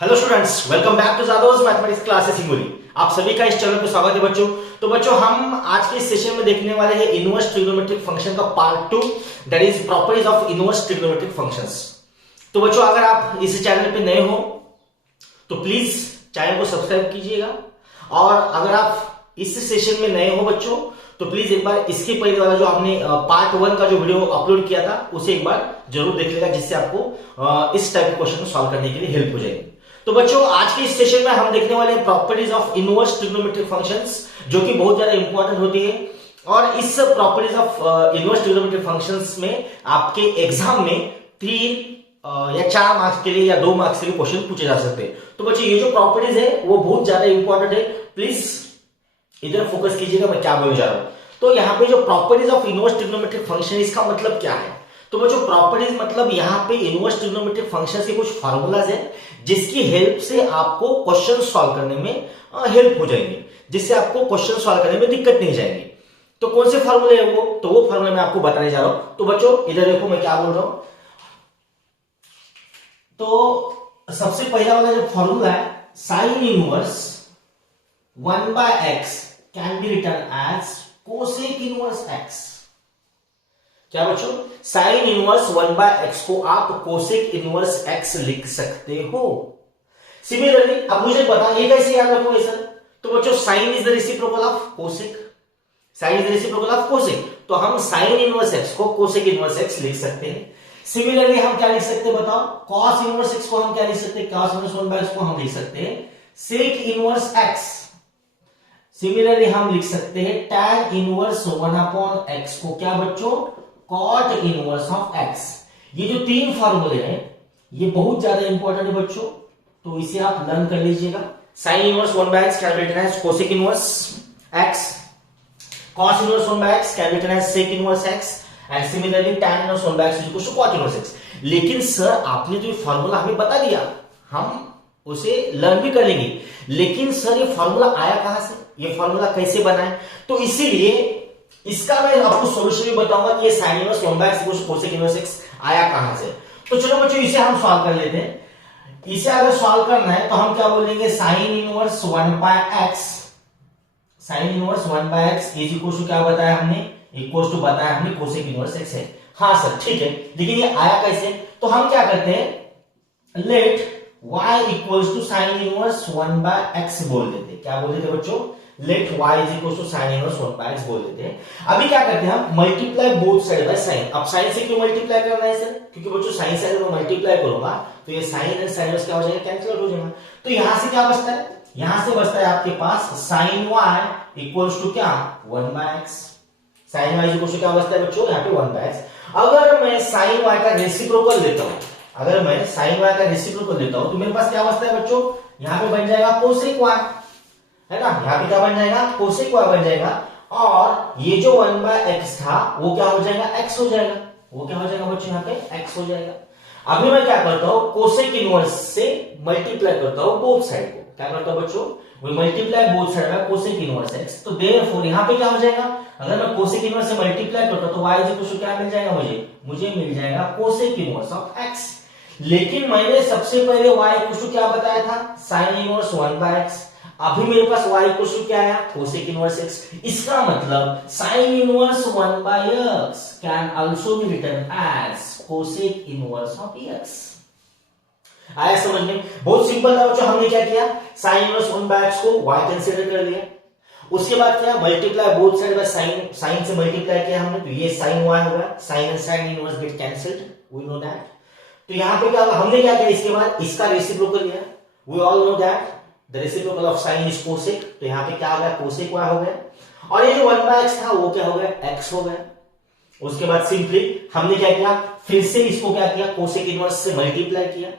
Hello students, welcome back to जादोस mathematics classes Hingoli. आप सभी का इस चैनल पर स्वागत है बच्चों। तो बच्चों, हम आज के इस सेशन में देखने वाले हैं इनवर्स ट्रिग्नोमेट्रिक फंक्शन का part 2, that is properties of inverse trigonometric functions. तो बच्चों, अगर आप इस चैनल पे नए हो तो प्लीज चैनल को सब्सक्राइब कीजिएगा, और अगर आप इस सेशन में नए हो बच्चों तो प्लीज एक बार इसके पहले वाला जो आपने पार्ट 1 का जो वीडियो अपलोड किया था उसे एक बार जरूर देख लेगा, जिससे आपको इस टाइप के क्वेश्चन को सॉल्व करने के लिए हेल्प हो जाएगी। तो बच्चों, आज के इस सेशन में हम देखने वाले हैं properties of inverse trigonometric functions, जो कि बहुत ज्यादा इंपॉर्टेंट होती है। और इस properties of inverse trigonometric functions में आपके एग्जाम में 3 या 4 मार्क्स के लिए या 2 मार्क्स के लिए क्वेश्चन पूछे जा सकते हैं। तो बच्चों, ये जो प्रॉपर्टीज है वो बहुत ज्यादा इंपॉर्टेंट है, प्लीज इधर फोकस कीजिएगा मैं क्या बोलने जा रहा हूं। तो यहाँ पे जो properties of inverse trigonometric function, इसका मतलब क्या है? तो बच्चों, प्रॉपर्टीज मतलब यहाँ पे इनवर्स ट्रिग्नोमेट्रिक फंक्शंस के कुछ फार्मूलाज है जिसकी हेल्प से आपको क्वेश्चन सॉल्व करने में हेल्प हो जाएंगे, जिससे आपको क्वेश्चन सॉल्व करने में दिक्कत नहीं जाएगी। तो कौन से फार्मूले है वो? तो वो फार्मूला मैं आपको बताने जा रहा हूं। तो बच्चों, इधर देखो मैं क्या बोल रहा हूं। तो सबसे पहला वाला जो फार्मूला है, sine inverse 1/x can be written as cosec inverse x। क्या बच्चों? साइन इनवर्स 1/x को आप कोसेक इनवर्स x लिख सकते हो। सिमिलरली अब मुझे बता, ये कैसे याद रखोगे सर? तो बच्चों, sine is the reciprocal of cosec, sine is the reciprocal of cosec, तो हम साइन इनवर्स x को कोसेक इनवर्स x लिख सकते हैं। सिमिलरली हम क्या लिख सकते हैं बताओ? कॉस इनवर्स x को हम क्या लिख सकते हैं? कॉस इनवर्स 1/x को हम लिख सकते हैं सेक इनवर्स x। सिमिलरली हम लिख सकते हैं tan इनवर्स 1/x को क्या बच्चों? Cot inverse of x। ये जो 3 फार्मूले हैं ये बहुत ज्यादा इंपॉर्टेंट है बच्चों, तो इसे आप लर्न कर लीजिएगा। Sine inverse 1/x can be written as cosec inverse x, cos inverse 1/x can be written as sec inverse x, and similarly tan inverse 1/x is equal to cot inverse x। लेकिन sir, आपने जो formula हमें बता दिया, हम उसे learn भी कर लेंगे, लेकिन सर ये फार्मूला आया कहां से, ये फार्मूला कैसे बना है? तो इसीलिए इसका मैं आपको सॉल्यूशन भी बताऊंगा कि ये sine inverse 1/x equal to cosec inverse x आया कहां से। तो चलो बच्चों, इसे हम सॉल्व कर लेते हैं। इसे अगर सॉल्व करना है तो हम क्या बोलेंगे? Sine inverse 1/x, sine inverse 1/x is equal to क्या बताया हमने? इक्वल टू बताया हमने कोसेक इनवर्स x है। हाँ सर, ठीक है, लेकिन ये आया कैसे? तो हम क्या करते हैं, let y equals to sine inverse 1/x बोल देते हैं। क्या बोल देते बच्चों? Let y is equal to sine inverse 1/x बोल देते हैं। अभी क्या करते हैं हम? Multiply both side by sine. अब साइन से क्यों मल्टीप्लाई करना है सर? क्योंकि बच्चों साइन से अगर मैं मल्टीप्लाई करूंगा तो ये साइन एंड साइन इनवर्स क्या हो जाएगा? कैंसिल हो जाएगा। तो यहां से क्या बचता है? यहां से बचता है आपके पास साइन y इक्वल्स टू क्या? 1/x। Sign y equals to क्या बचता है बच्चों? यहाँ पे 1/x। अगर मैं साइन y का रेसिप्रोकल लेता हूं, अगर मैं साइन y का रेसिप्रोकल लेता हूं तो मेरे पास क्या बचता है बच्चों? यहां पे बन जाएगा कोसेक y, है ना? यहां पे क्या बन जाएगा? कोसेक y बन जाएगा, और ये जो 1/x था वो क्या हो जाएगा? x हो जाएगा। वो क्या हो जाएगा बच्चों? यहाँ पे x हो जाएगा। अभी मैं क्या करता हूं? कोसेक इनवर्स से मल्टीप्लाई करता हूं बोथ साइड को। क्या करता हूं बच्चों? We multiply both side by cosec inverse x। तो देयरफॉर यहां पे क्या हो जाएगा? अगर मैं कोसेक इनवर्स से मल्टीप्लाई करता हूं तो y इज इक्वल टू क्या मिल जाएगा मुझे मिल जाएगा कोसेक इनवर्स ऑफ x। लेकिन मैंने सबसे पहले y इक्वल टू क्या बताया था? Sine inverse 1/x। अभी मेरे पास y इक्वल टू क्या आया? Cosec inverse x। इसका मतलब sine inverse 1/x can also be written as cosec inverse of x। आया समझ में? बहुत सिंपल था बच्चों। हमने क्या किया? साइन इनवर्स 1/x को y कंसीडर कर लिया। उसके बाद क्या? Multiply both side by sine, sine से मल्टीप्लाई किया हमने, तो ये साइन y होगा। Sine and sine inverse get cancelled, we know that. तो यहां पे क्या होगा? हमने क्या किया? इसके बाद इसका रेसिप्रोकल लिया। We all know that the reciprocal of sine is cosec, तो यहां पे क्या हो गया? कोसेक y हो गया, और ये जो 1/x था वो क्या हो गया? x हो गया। उसके बाद सिंपली हमने क्या किया? फिर से इसको क्या किया? कोसेक इनवर्स से मल्टीप्लाई किया।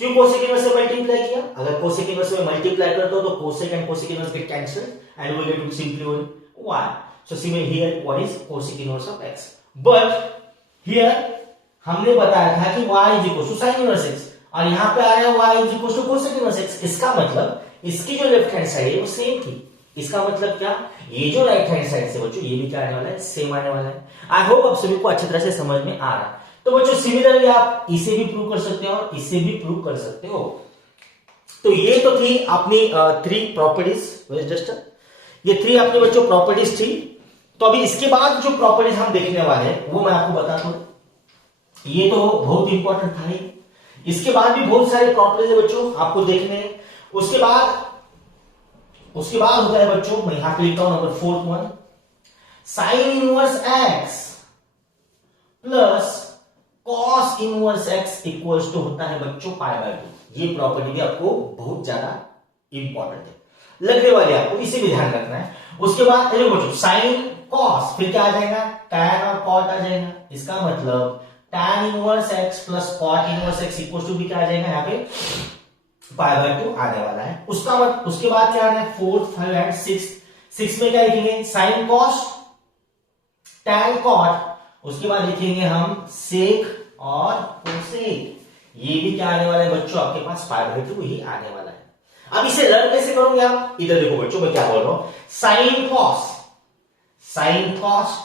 क्यों कोसेक इनवर्स से मल्टीप्लाई किया? अगर कोसेक इनवर्स से मल्टीप्लाई करते हो तो cosec and cosec inverse get cancelled and we get simply y। So similarly here what is cosec inverse of x? But here हमने बताया था कि y is equal to sine inverse x, और यहां पे आया y is equal to cosec inverse x। इसका मतलब इसकी जो लेफ्ट हैंड साइड है वो सेम थी। इसका मतलब क्या? ये जो राइट हैंड साइड से बच्चों ये भी क्या आने वाला है? सेम आने वाला है। आई होप आप सभी को अच्छी तरह से समझ में आ रहा है। तो बच्चों, सिमिलरली आप इसे भी प्रूव कर सकते हो और इसे भी प्रूव कर सकते हो। ये तो थी अपनी 3 प्रॉपर्टीज जस्ट, ये 3 अपने बच्चों प्रॉपर्टीज थी। तो अभी इसके बाद जो प्रॉपर्टीज हम देखने वाले हैं वो मैं आपको बताता हूं। ये तो बहुत इंपॉर्टेंट था ही, इसके बाद भी बहुत सारे प्रॉपर्टीज है बच्चों आपको देखने हैं। उसके बाद होता है बच्चों, मैं यहां पे लिखता हूं number 4th one, sine inverse x plus cos inverse x equals to होता है बच्चों π/2। ये प्रॉपर्टी भी आपको बहुत ज्यादा इंपॉर्टेंट है, लगने वाली आपको, इसे भी ध्यान रखना है। उसके बाद बच्चों साइन कॉस, फिर क्या आ जाएगा, tan और cot आ जाएगा। इसका मतलब tan inverse x plus cot inverse x equals to भी क्या आ जाएगा, यहाँ पे π/2 आने वाला है। उसके बाद क्या आ रहा है, 4th 5th एंड 6th में क्या लिखेंगे, साइन कॉस tan cot, उसके बाद लिखेंगे हम सेक और कोसेक। ये भी क्या आने वाला है बच्चों, आपके पास π/2 ही आने वाला है। अब इसे लर्न कैसे करोगे आप, इधर देखो बच्चों मैं क्या बोल रहा हूं, sine cos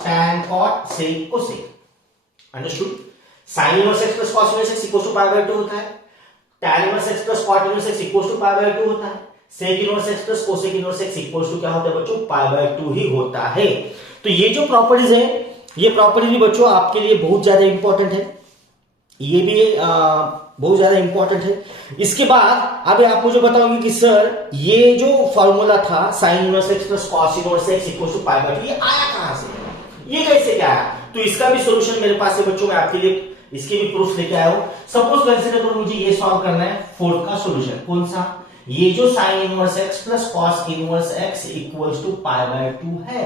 tan cot sec cosec, understood. Sine inverse x plus cos inverse x equals to π/2 होता है, tan inverse x plus cot inverse x equals to π/2 होता है, sec inverse x plus cosec inverse x equals to क्या होता है बच्चों, π/2 ही होता है। तो ये जो प्रॉपर्टीज है, ये प्रॉपर्टी भी बच्चों आपके लिए बहुत ज्यादा इंपॉर्टेंट है, ये भी बहुत ज्यादा इंपॉर्टेंट है। इसके बाद अभी आप मुझे बताओगे कि सर ये जो फॉर्मूला था sine inverse x plus cos inverse x equals to π/2, ये आया कहां से, ये कैसे क्या आया? तो इसका भी सॉल्यूशन मेरे पास है बच्चों, मैं आपके लिए इसके भी प्रूफ लेके आया हूं। सपोज कंसीडर करो मुझे ये सॉल्व करना है 4th का सॉल्यूशन, कौन सा, ये जो sine inverse x plus cos inverse x equals to π/2 है।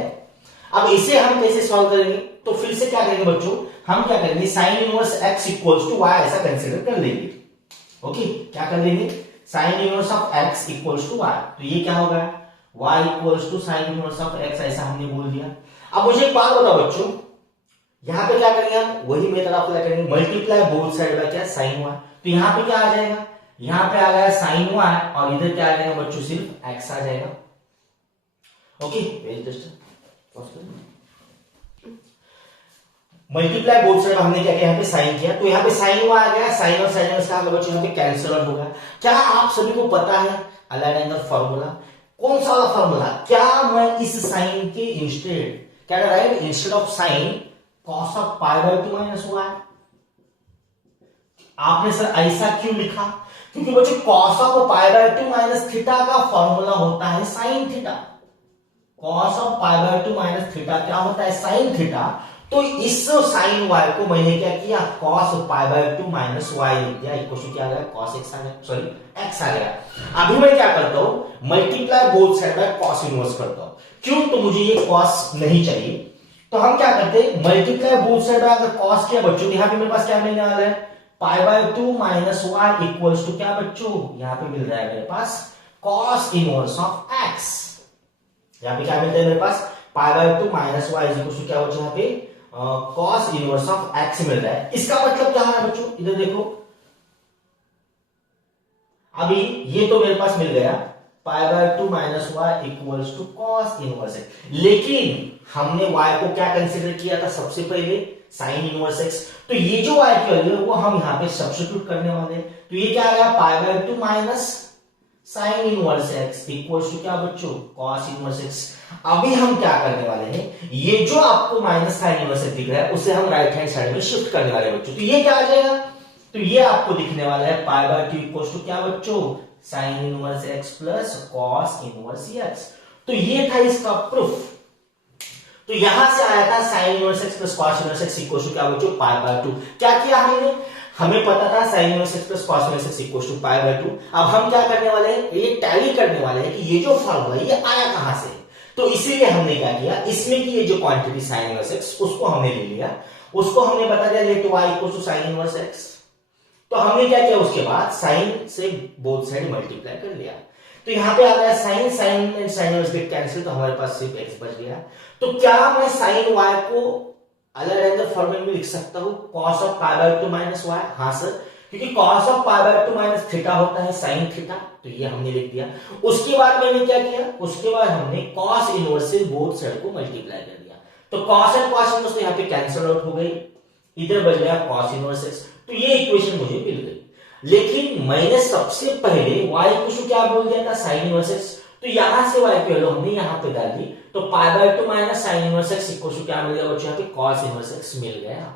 अब इसे हम कैसे सॉल्व करेंगे, तो फिर से क्या करेंगे बच्चों, हम क्या करेंगे, sine inverse x equals to y ऐसा कंसीडर कर लेंगे। ओके, क्या कर लेंगे, sine inverse of x equals to y, तो ये क्या होगा, y equals to sine inverse of x, ऐसा हमने बोल दिया। अब मुझे एक बात बताओ बच्चों, यहां पे क्या करेंगे हम, वही मेथड अप्लाई करेंगे, मल्टीप्लाई बोथ साइड बाय क्या, साइन वाई। तो यहां पे क्या आ जाएगा, यहां पे आ गया साइन वाई और इधर क्या आ जाएगा बच्चों, सिर्फ एक्स आ जाएगा। ओके, मल्टीप्लाई बोथ साइड हमने क्या किया, यहाँ पे साइन किया, तो यहाँ पे साइन हुआ आ गया, साइन और साइन इसका बच्चों यहाँ पे कैंसिल आउट होगा। क्या आप सभी को पता है अलाइड एंगल फार्मूला, कौन सा वाला फार्मूला, क्या मैं इस साइन के इंस्टेड क्या right, instead of sine cos of π/2 minus y. आपने सर ऐसा क्यों लिखा, क्योंकि बच्चों कॉस ऑफ π/2 माइनस थीटा का फॉर्मूला होता है sine theta, cos of π/2 minus theta क्या होता है, साइन थीटा। तो इस साइन वाई को मैंने क्या किया, कॉस π/2 माइनस वाई लिख दिया, इक्वल क्या आ गया, कॉस एक्स आ गया, सॉरी एक्स आ गया। अभी मैं क्या करता हूं, multiply both side by cos inverse करता हूं, क्यों, तो मुझे ये कॉस नहीं चाहिए, तो हम क्या करते हैं, मल्टीप्लाई बोथ साइड बाय अगर कॉस किया बच्चों, यहां पे मेरे पास क्या मिलने वाला है, π/2 माइनस वाई इक्वल्स टू क्या बच्चों, यहां पे मिल रहा है मेरे पास कॉस इनवर्स ऑफ एक्स। यहां पे क्या मिलता है मेरे पास, π/2 माइनस वाई इक्वल्स टू क्या बच्चों, यहां पे कॉस इनवर्स ऑफ एक्स मिल रहा है। इसका मतलब क्या है बच्चों, इधर देखो, अभी ये तो मेरे पास मिल गया π/2 minus y equals to cos inverse x, लेकिन हमने y को क्या कंसीडर किया था सबसे पहले, साइन इनवर्स एक्स। तो ये जो y की वैल्यू है वो हम यहां पे सब्स्टिट्यूट करने वाले हैं, तो ये क्या आ गया, π/2 minus sine inverse x equals to क्या बच्चों, कॉस इनवर्स एक्स। अभी हम क्या करने वाले हैं, ये जो आपको माइनस साइन इनवर्स एक्स दिख रहा है उसे हम राइट हैंड साइड में शिफ्ट करने वाले हैं बच्चों, तो ये क्या आ जाएगा, तो ये आपको दिखने वाला है π/2 इक्वल्स टू क्या बच्चों, sine inverse x plus cos inverse x. तो ये था इसका प्रूफ। तो यहां से आया था sine inverse x plus cos inverse x equals to क्या बच्चों, π/2। क्या किया हमने, हमें पता था sine inverse x plus cos inverse x equals to π/2। अब हम क्या करने वाले हैं, ये टैली करने वाले हैं कि ये जो फॉर्मूला ये आया कहां से। तो इसीलिए हमने क्या किया, इसमें की ये जो क्वांटिटी साइन इनवर्स एक्स उसको हमने ले लिया, उसको हमने बता दिया let y equals to sine inverse x. तो हमने क्या किया, उसके बाद साइन से बोथ साइड मल्टीप्लाई कर लिया, तो यहां पे आ गया sine, sine and sine inverse get cancel, तो हमारे पास सिर्फ x बच गया। तो क्या मैं साइन y को अलग एंगल फॉर्मूले में लिख सकता हूं, cos ऑफ π/2 माइनस वाई, हाँ सर, क्योंकि cos ऑफ π/2 माइनस थीटा होता है साइन थीटा, तो ये हमने लिख दिया। उसके बाद मैंने क्या किया, उसके बाद हमने cos इनवर्स से बोथ साइड को मल्टीप्लाई कर दिया, तो cos एंड cos इनवर्स तो यहाँ पे कैंसिल आउट हो गई, इधर बच गया cos इनवर्स एक्स, तो ये इक्वेशन मुझे मिल गई। लेकिन मैंने सबसे पहले y को क्या बोल दिया था, साइन इनवर्स एक्स। तो यहां से y की वैल्यू हमने यहां पे डाल दी, तो pi by 2 minus sine inverse x equal to क्या मिल गया बच्चों, यहाँ पे कॉस इनवर्स एक्स मिल गया।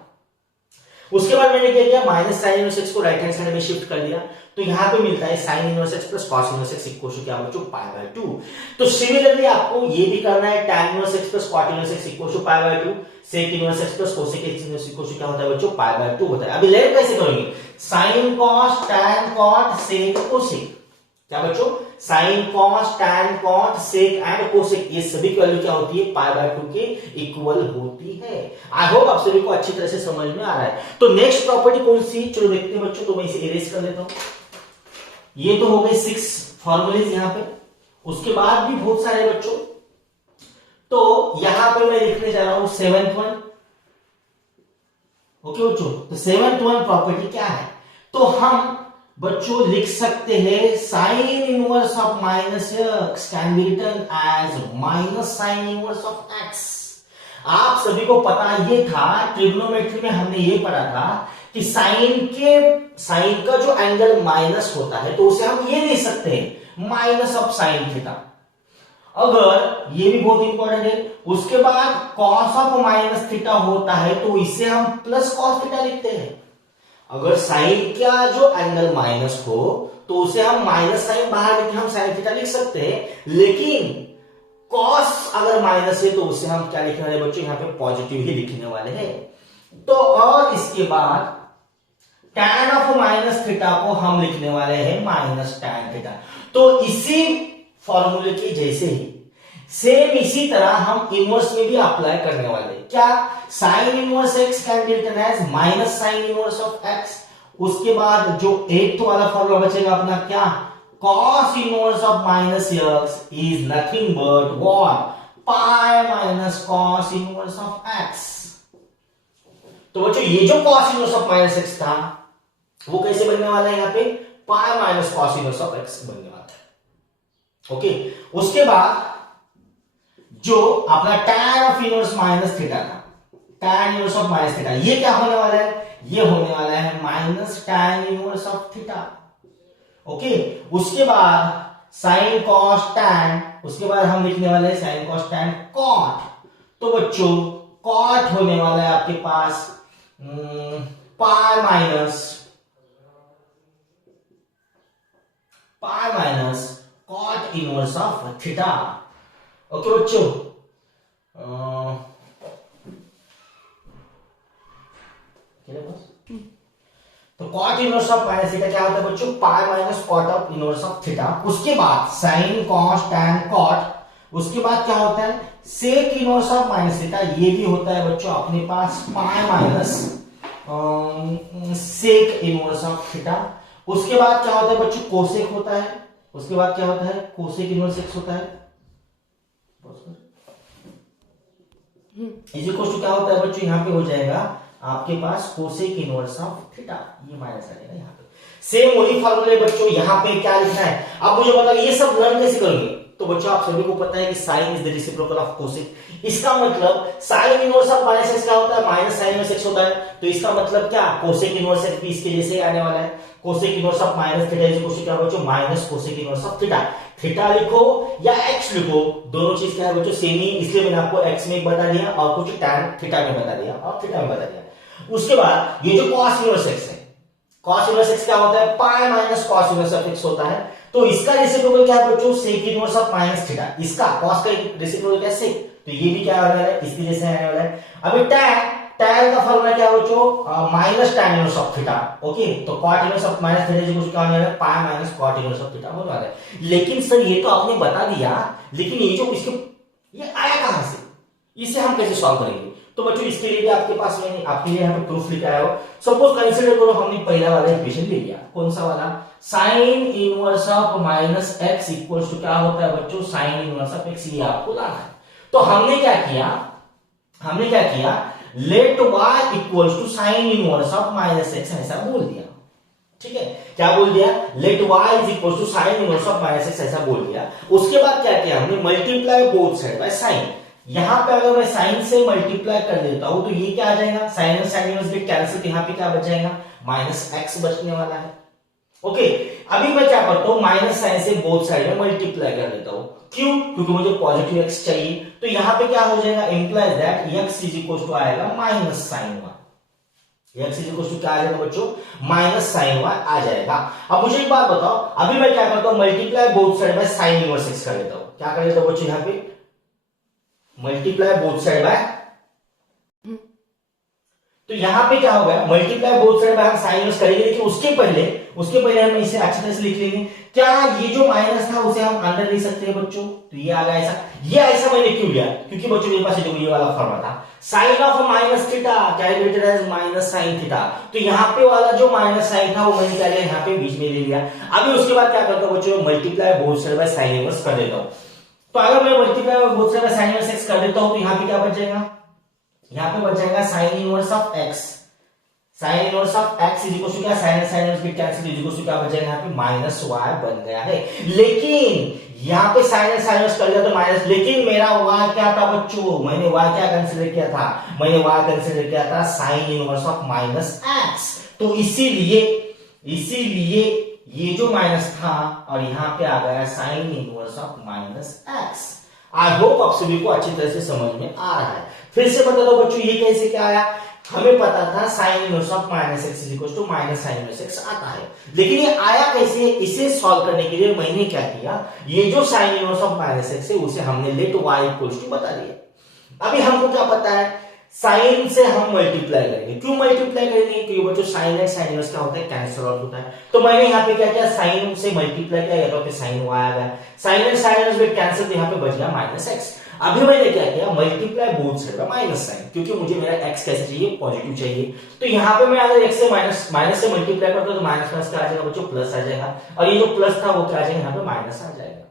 उसके बाद मैंने क्या किया, माइनस साइन इनवर्स एक्स को राइट हैंड साइड में शिफ्ट कर दिया, तो यहां पे मिलता है sine inverse x plus cos inverse x equal to क्या बच्चों, पाई बाय 2। तो सिमिलरली आपको ये भी करना है, tan inverse x plus cot inverse x equal to pi by 2, sec inverse x plus cosec inverse equal to क्या होता है बच्चों, पाई बाय 2 होता है। अभी लेट कैसे करेंगे, sine cos tan cot sec cosec, क्या बच्चों, sine cos tan cot sec and cosec, ये सभी की वैल्यू क्या होती है, पाई बाय 2 के इक्वल होती है। आई होप आप सभी को अच्छी तरह से समझ में आ रहा है। तो नेक्स्ट प्रॉपर्टी कौन सी, चलो देखते हैं बच्चों। तो मैं इसे इरेज कर लेता हूं। ये तो हो गए 6 फॉर्मूलेज यहां पे, उसके बाद भी बहुत सारे बच्चों। तो यहां पे मैं लिखने जा रहा हूं 7th वन। ओके बच्चों, तो 7th वन प्रॉपर्टी क्या है, तो हम बच्चों लिख सकते हैं sine inverse of minus x can be written as minus sine inverse of x. आप सभी को पता ये था, ट्रिग्नोमेट्री में हमने ये पढ़ा था कि साइन का जो एंगल माइनस होता है तो उसे हम ये लिख सकते हैं माइनस ऑफ साइन थीटा। अगर ये भी बहुत इंपॉर्टेंट है, उसके बाद कॉस ऑफ माइनस थीटा होता है तो इसे हम प्लस कॉस थीटा लिखते हैं। अगर साइन का जो एंगल माइनस हो तो उसे हम माइनस साइन बाहर लेके हम साइन थीटा लिख सकते हैं, लेकिन कॉस अगर माइनस है तो उसे हम क्या लिखने वाले बच्चों, यहां पे पॉजिटिव ही लिखने वाले हैं। तो और इसके बाद tan ऑफ माइनस थीटा को हम लिखने वाले हैं माइनस tan थीटा। तो इसी फॉर्मूले के जैसे ही सेम इसी तरह हम इनवर्स में भी अप्लाई करने वाले हैं। क्या, sine inverse x can be written as minus sine inverse of x. उसके बाद जो 8th वाला फॉर्मूला बचेगा अपना, क्या, cos inverse of minus x is nothing but what, pi minus cos inverse of x. तो बच्चों ये जो cos inverse of minus x था वो कैसे बनने वाला है, यहां पे पाई minus cos inverse of x बनने वाला है। ओके, उसके बाद जो अपना tan of inverse minus theta था, tan inverse of minus theta, ये क्या होने वाला है, ये होने वाला है minus tan inverse of theta. Okay, उसके बाद sin cos tan, उसके बाद हम लिखने वाले हैं sin cos tan cot। तो बच्चों cot होने वाला है आपके पास pi minus cot inverse of theta. Okay बच्चों, तो cot inverse of minus theta क्या होता है बच्चों, pi minus cot of inverse of theta. उसके बाद sin cos tan cot, उसके बाद क्या होता है sec inverse of minus theta, ये भी होता है बच्चों अपने पास pi minus sec inverse of theta. उसके बाद क्या होता है बच्चों, कोसेक होता है। उसके बाद क्या होता है, कोसेक इनवर्स एक्स होता है। इज इक्वल टू क्या होता है बच्चों, यहां पे हो जाएगा आपके पास कोसेक इनवर्स ऑफ थीटा, ये माइनस आ जाएगा यहां पे। सेम वही फॉर्मूले बच्चों यहां पे क्या लिखना है, अब मुझे पता ये सब लर्न कैसे करोगे। तो बच्चों आप सभी को पता है कि sine is the reciprocal of cosec. इसका मतलब sine inverse of minus x क्या होता है, माइनस साइन इनवर्स एक्स होता है। तो इसका मतलब क्या, कोसेक इनवर्स एक्स भी इसके जैसे आने वाला है। Cosec inverse of minus theta is equal to क्या बच्चों, minus cosec inverse of theta. Theta लिखो या एक्स लिखो, दोनों चीज क्या है बच्चों, सेम ही, इसलिए मैंने आपको एक्स में बता दिया और कुछ tan थीटा में बता दिया और थीटा में बता दिया। उसके बाद ये जो cos इनवर्स एक्स है, cos इनवर्स एक्स क्या होता है, pi minus cos inverse of x होता है। तो इसका रेसिप्रोकल क्या है बच्चों, sec inverse of minus theta. इसका cos का रेसिप्रोकल क्या है, सेक। तो ये भी क्या आने वाला है, इसके जैसे आने वाला है। अभी tan का फॉर्मूला क्या है बच्चों, minus tan inverse of theta. Okay, तो cot inverse of minus theta is क्या होने वाला है, pi minus cot inverse of theta होने वाला है। लेकिन सर ये तो आपने बता दिया, लेकिन ये जो इसके ये आया कहां से, इसे हम कैसे सॉल्व करेंगे। तो बच्चों इसके लिए भी आपके पास मैंने आपके लिए यहाँ पे प्रूफ लिखा है। सपोज कंसीडर करो हमने पहला वाला इक्वेशन ले लिया, कौन सा वाला, sine inverse of minus x equals to क्या होता है बच्चों, साइन इनवर्स ऑफ एक्स, ये आपको लाना है। तो हमने क्या किया, let y equals to sine inverse of minus x, ऐसा बोल दिया। ठीक है, क्या बोल दिया, let y is equals to sine inverse of minus x, ऐसा बोल दिया। उसके बाद क्या किया हमने, multiply both side by sine. यहां पे अगर मैं साइन से मल्टीप्लाई कर देता हूं तो ये क्या आ जाएगा, साइन और साइन इनवर्स गेट कैंसिल, यहां पे क्या बच जाएगा, माइनस एक्स बचने वाला है। ओके, अभी मैं क्या करता हूं, माइनस साइन से बोथ साइड में मल्टीप्लाई कर देता हूं। क्यों? क्योंकि मुझे पॉजिटिव एक्स चाहिए। तो यहां पे क्या हो जाएगा, implies that x is equal to आएगा minus sine y. X is equal to क्या आ जाएगा बच्चों, माइनस साइन वाई आ जाएगा। अब मुझे एक बात बताओ, अभी मैं क्या करता हूं, multiply both side by sign inverse x कर देता हूं। क्या कर देता हूं बच्चों, यहां पे मल्टीप्लाई बोथ साइड बाय, तो यहां पे क्या होगा, मल्टीप्लाई बोथ साइड बाय हम साइन इनवर्स करेंगे, लेकिन उसके पहले हम इसे अच्छी तरह से लिख लेंगे। क्या ये जो माइनस था उसे हम अंदर ले सकते हैं बच्चों? तो ये आ गया ऐसा। ये ऐसा मैंने क्यों लिया, क्योंकि बच्चों मेरे पास ये वाला फॉर्मूला था, sine of minus theta calculated as minus sine theta. तो यहाँ पे वाला जो माइनस साइन था वो मैंने क्या लिया, यहाँ पे बीच में ले लिया। अभी उसके बाद क्या करता हूँ बच्चों, multiply both side by sine inverse कर देता हूँ। तो अगर मैं multiply both side by sign inverse x कर देता हूँ तो यहाँ पे क्या बच जाएगा, यहां पे बच जाएगा sine inverse of x. Sine inverse of x is equal to क्या, sine sine inverse get cancel, is equal to क्या बच जाएगा, यहाँ पे माइनस वाई बन गया है। लेकिन यहाँ पे साइन साइन इनवर्स कर दिया तो माइनस, लेकिन मेरा वाई क्या था बच्चों, मैंने वाई क्या कंसीडर किया था, मैंने वाई कंसीडर किया था sine inverse of minus x. तो इसीलिए ये जो माइनस था और यहाँ पे आ गया sign inverse of minus x. I hope आप सभी को अच्छी तरह से समझ में आ रहा है। फिर से बता दो बच्चों, ये कैसे क्या आया, हमें पता था sine inverse of minus x is equal to minus sine inverse x आता है, लेकिन ये आया कैसे, इसे सॉल्व करने के लिए मैंने क्या किया, ये जो sine inverse of minus x है उसे हमने लेट वाई इक्वल टू बता दिया। अभी हमको क्या पता है, साइन से हम मल्टीप्लाई करेंगे। क्यों मल्टीप्लाई करेंगे, क्योंकि बच्चों साइन एंड साइन इनवर्स क्या होता है, कैंसिल आउट होता है। तो मैंने यहाँ पे क्या किया, साइन से मल्टीप्लाई किया, तो साइन वाई आ गया, साइन एंड साइन इनवर्स में कैंसिल, तो यहाँ पे बच गया माइनस एक्स। अभी मैंने क्या किया, multiply both side by minus sine, क्योंकि मुझे मेरा एक्स कैसे चाहिए, पॉजिटिव चाहिए। तो यहाँ पे मैं अगर एक्स से माइनस से मल्टीप्लाई करता हूं तो माइनस प्लस का आ जाएगा बच्चों, प्लस आ जाएगा, और ये जो प्लस था वो क्या आ जाएगा, यहाँ पे माइनस आ जाएगा।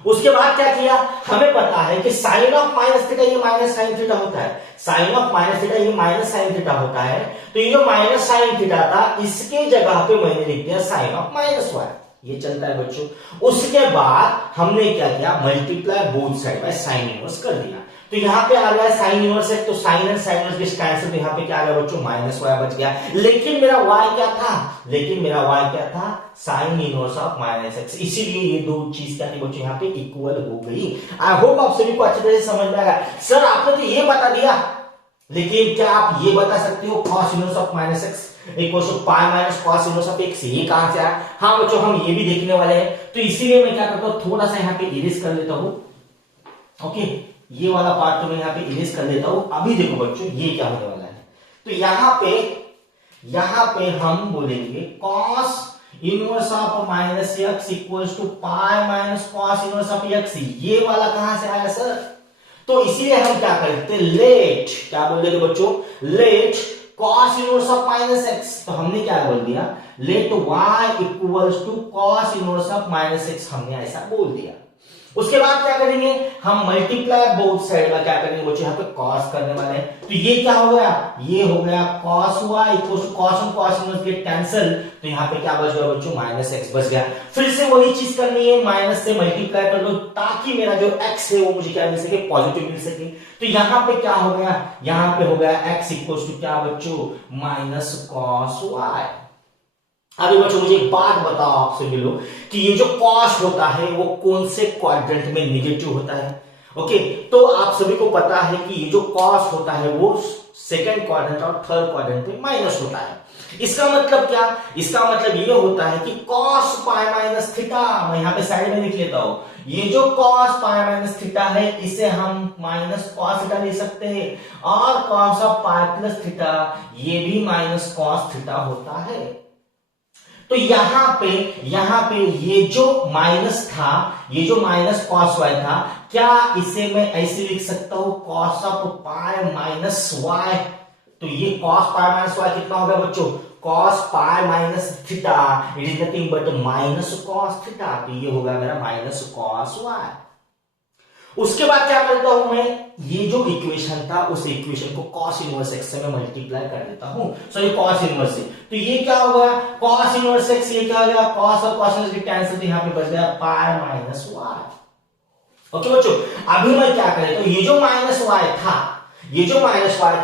उसके बाद क्या किया, हमें पता है कि साइन ऑफ माइनस थीटा ये माइनस साइन थीटा होता है, साइन ऑफ माइनस थीटा ये माइनस साइन थीटा होता है। तो ये जो माइनस साइन थीटा था इसके जगह पे मैंने लिख दिया साइन ऑफ माइनस वाई, ये चलता है बच्चों। उसके बाद हमने क्या किया, multiply both side by sine inverse कर दिया। तो यहाँ पे आ गया साइन इनवर्स है, तो sine and sine inverse cancel, तो यहाँ पे क्या आ गया बच्चों, माइनस वाई बच गया। लेकिन मेरा वाई क्या था, sine inverse of minus x, इसीलिए ये दो चीज क्या थी बच्चों, यहाँ पे इक्वल हो गई। आई होप आप सभी को अच्छी तरह से समझ में आया। सर आपने तो ये बता दिया, लेकिन क्या आप ये बता सकते हो cos inverse of minus x equal to pi minus cos inverse of x, ये कहां से आया? हाँ बच्चों, हम ये भी देखने वाले हैं, तो इसीलिए मैं क्या करता हूं, थोड़ा सा यहाँ पे इरेज कर लेता हूं। ओके, ये वाला पार्ट तो मैं यहाँ पे इरेज कर लेता हूं। अभी देखो बच्चों ये क्या होने वाला है, तो यहाँ पे हम बोलेंगे cos inverse of minus x equal to pi minus cos inverse of x. ये वाला कहां से आया सर? तो इसीलिए हम क्या करते हैं, लेट, क्या बोल रहे थे बच्चों, let cos inverse of minus x. तो हमने क्या बोल दिया, let y equals to cos inverse of minus x, हमने ऐसा बोल दिया। उसके बाद क्या करेंगे, हम मल्टीप्लाई बोथ साइड में क्या करेंगे बच्चों, यहाँ पे कॉस करने वाले हैं। तो ये क्या हो गया, ये हो गया cos y equals to cos और कॉस इनवर्स गेट कैंसिल, तो यहाँ पे क्या बच गया बच्चों, माइनस एक्स बच गया। फिर से वही चीज करनी है, माइनस से मल्टीप्लाई कर लो ताकि मेरा जो x है वो मुझे क्या मिल सके, पॉजिटिव मिल सके। तो यहाँ पे क्या हो गया, यहाँ पे हो गया x इक्वल्स टू क्या बच्चों, माइनस कॉस y। अभी बच्चों मुझे एक बात बताओ आपसे मिलो कि ये जो कॉस होता है वो कौन से क्वाड्रेंट में निगेटिव होता है? ओके, तो आप सभी को पता है कि ये जो कॉस होता है वो सेकंड क्वाड्रेंट और थर्ड क्वाड्रेंट में माइनस होता है। इसका मतलब क्या, इसका मतलब ये होता है कि कॉस पाई माइनस थीटा, मैं यहाँ पे साइड में लिख लेता हूं, ये जो कॉस पाई माइनस थीटा है इसे हम माइनस कॉस थीटा ले सकते हैं, और cos of pi plus theta ये भी माइनस कॉस थीटा होता है। तो यहाँ पे ये जो माइनस था, ये जो माइनस कॉस वाई था, क्या इसे मैं ऐसे लिख सकता हूं, cos of pi minus y. तो ये कॉस पाई माइनस वाई कितना होगा बच्चों, cos pi minus theta, it is nothing but minus cos theta. तो ये होगा मेरा माइनस कॉस वाई। उसके बाद क्या करता हूं मैं, ये जो इक्वेशन था उस इक्वेशन को कॉस इनवर्स एक्स से मैं मल्टीप्लाई कर देता हूं, सॉरी कॉस इनवर्स से। तो ये क्या होगा, कॉस इनवर्स एक्स, ये क्या हो गया, कॉस और कॉस इनवर्स कैंसिल, तो यहां पे बच गया पाई माइनस वाई। ओके बच्चों, अभी मैं क्या करें, तो ये जो माइनस वाई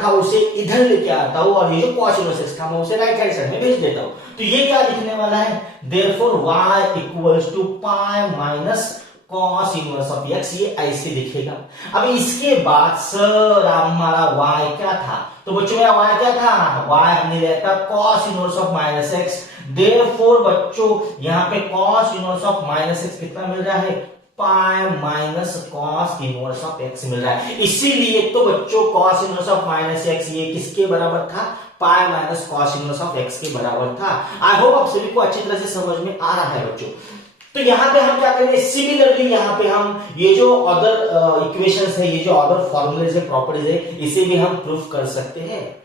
था उसे इधर लेके आता हूं, और ये जो कॉस इनवर्स एक्स था मैं उसे राइट हैंड साइड में भेज देता हूं। तो ये क्या लिखने वाला है, therefore y equals to pi minus cos inverse of x, ये ऐसे दिखेगा। अब इसके बाद सर हमारा y क्या था, तो बच्चों मेरा y क्या था, y हमने लिया था cos inverse of minus x. Therefore बच्चों यहाँ पे cos inverse of minus x कितना मिल रहा है, pi minus cos inverse of x मिल रहा है। इसीलिए तो बच्चों cos inverse of minus x ये किसके बराबर था, pi minus cos inverse of x के बराबर था। आई होप आप सभी को अच्छी तरह से समझ में आ रहा है बच्चों। तो यहां पे हम क्या करेंगे, सिमिलरली यहां पे हम ये जो अदर इक्वेशंस है, ये जो अदर फॉर्मूलेज है, प्रॉपर्टीज है, इसे भी हम प्रूफ कर सकते हैं।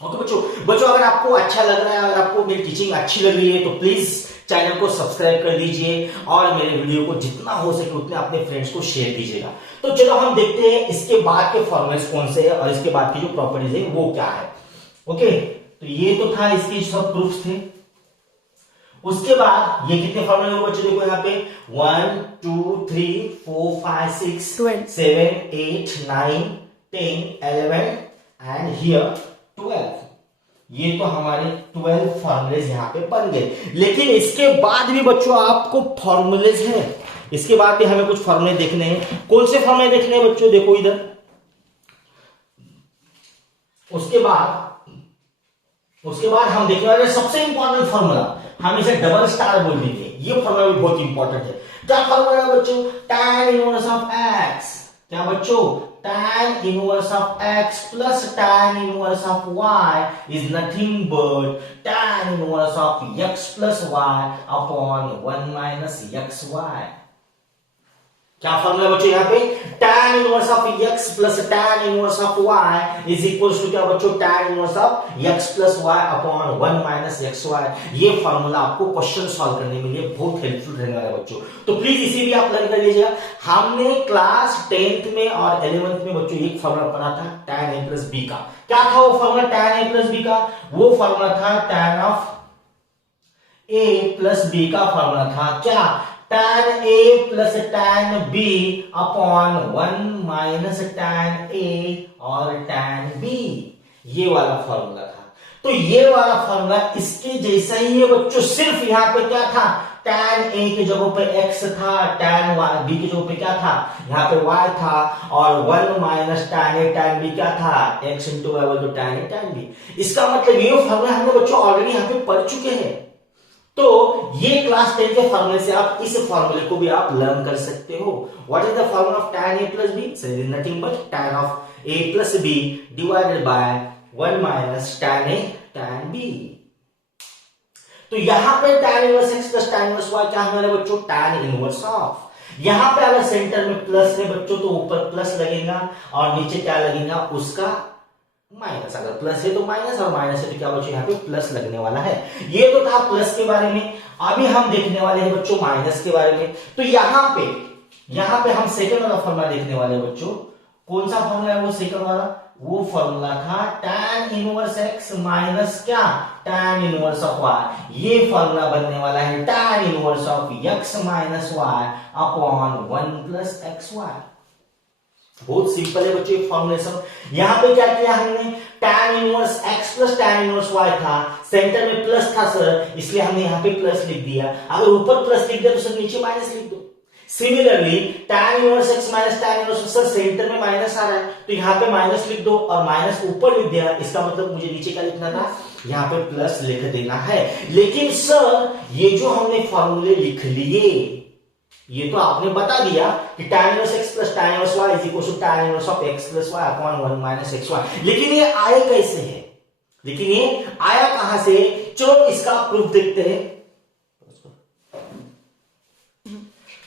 ओके बच्चों अगर आपको अच्छा लग रहा है, अगर आपको मेरी टीचिंग अच्छी लग रही है तो प्लीज चैनल को सब्सक्राइब कर दीजिए और मेरे वीडियो को जितना हो सके उतने अपने फ्रेंड्स को शेयर कीजिएगा। तो चलो हम देखते हैं इसके बाद के फॉर्मूलेज कौन से है और इसके बाद की जो प्रॉपर्टीज है वो क्या है। ओके, तो ये तो था, इसके सब प्रूफ्स थे। उसके बाद ये कितने फॉर्मूले हो बच्चों, देखो यहाँ पे 1 2 3 4 5 6 7 8 9 10 11 एंड हियर 12। ये तो हमारे 12 फॉर्मूलेज यहां पे बन गए। लेकिन इसके बाद भी बच्चों आपको फॉर्मूलेज है, इसके बाद भी हमें कुछ फॉर्मूले देखने हैं। कौन से फॉर्मूले देखने हैं बच्चों, देखो इधर। उसके बाद हम देखने वाले सबसे इंपॉर्टेंट फॉर्मूला, हम इसे डबल स्टार बोल देंगे। ये फॉर्मूला भी बहुत इंपॉर्टेंट है। क्या फॉर्मूला है बच्चों, tan इनवर्स ऑफ x। क्या बच्चों, tan inverse of x plus tan inverse of y is nothing but tan inverse of x plus y upon 1 minus xy। क्या फॉर्मूला बच्चों यहाँ पे, tan inverse of x plus tan inverse of y is equals to क्या बच्चों, tan inverse of x plus y upon 1 minus xy। ये formula आपको question solve करने के लिए बहुत हेल्पफुल रहने वाला है बच्चों। तो प्लीज इसे भी आप लर्न कर लीजिएगा। हमने क्लास 10th में और 11th में बच्चों एक फॉर्मूला पढ़ा था tan a प्लस b का। क्या था वो formula tan a plus b का, वो फॉर्मूला था tan of a plus b का फॉर्मूला था क्या, tan a plus tan b upon 1 minus tan a और tan b, ये वाला फॉर्मूला था। तो ये वाला फॉर्मूला इसके जैसा ही है बच्चों, सिर्फ यहां पे क्या था, tan a की जगह पे x था, tan b की जगह पे क्या था, यहाँ पे y था, और 1 minus tan a tan b क्या था, x इंटू y तो tan a tan b। इसका मतलब ये फॉर्मूला हमने बच्चों ऑलरेडी यहाँ पे पढ़ चुके हैं। तो ये क्लास 10 के फॉर्मूले से आप इस फॉर्मूले को भी आप लर्न कर सकते हो। What is the formula of tan a plus b, so it is nothing but tan of a plus b divided by 1 minus tan a tan b। तो यहां पे tan inverse x plus tan inverse y क्या हमारे बच्चों, tan inverse of. यहां पे अगर centre में प्लस है बच्चों तो ऊपर प्लस लगेगा और नीचे क्या लगेगा, उसका माइनस। अगर प्लस है तो माइनस और माइनस है तो क्या बच्चों यहाँ पे प्लस लगने वाला है। ये तो था प्लस के बारे में। अभी हम देखने वाले हैं बच्चों माइनस के बारे में। तो यहाँ पे हम सेकंड वाला फॉर्मूला देखने वाले हैं बच्चों। कौन सा फॉर्मूला है वो सेकंड वाला, वो फॉर्मूला था tan इनवर्स x माइनस क्या, tan इनवर्स ऑफ y। ये फॉर्मूला बनने वाला है tan inverse of x minus y upon 1 plus xy। बहुत सिंपल है बच्चों ये फॉर्मुलेशन। यहां पे क्या किया हमने, tan inverse x plus tan inverse y था, सेंटर में प्लस था सर, इसलिए हमने यहां पे प्लस लिख दिया। अगर ऊपर प्लस लिख दिया तो सर नीचे माइनस लिख दो। Similarly tan inverse x minus tan inverse, sir centre में माइनस आ रहा है तो यहां पे माइनस लिख दो और माइनस ऊपर लिख दिया। इसका मतलब मुझे नीचे क्या लिखना था, यहां पे प्लस लिख देना है। लेकिन सर ये जो हमने फॉर्मूले लिख लिए, ये तो आपने बता दिया कि tan inverse x plus tan inverse y is equal to tan inverse of x plus y upon 1 minus xy। लेकिन ये आए कैसे है, लेकिन ये आया कहां से, चलो इसका प्रूफ देखते हैं।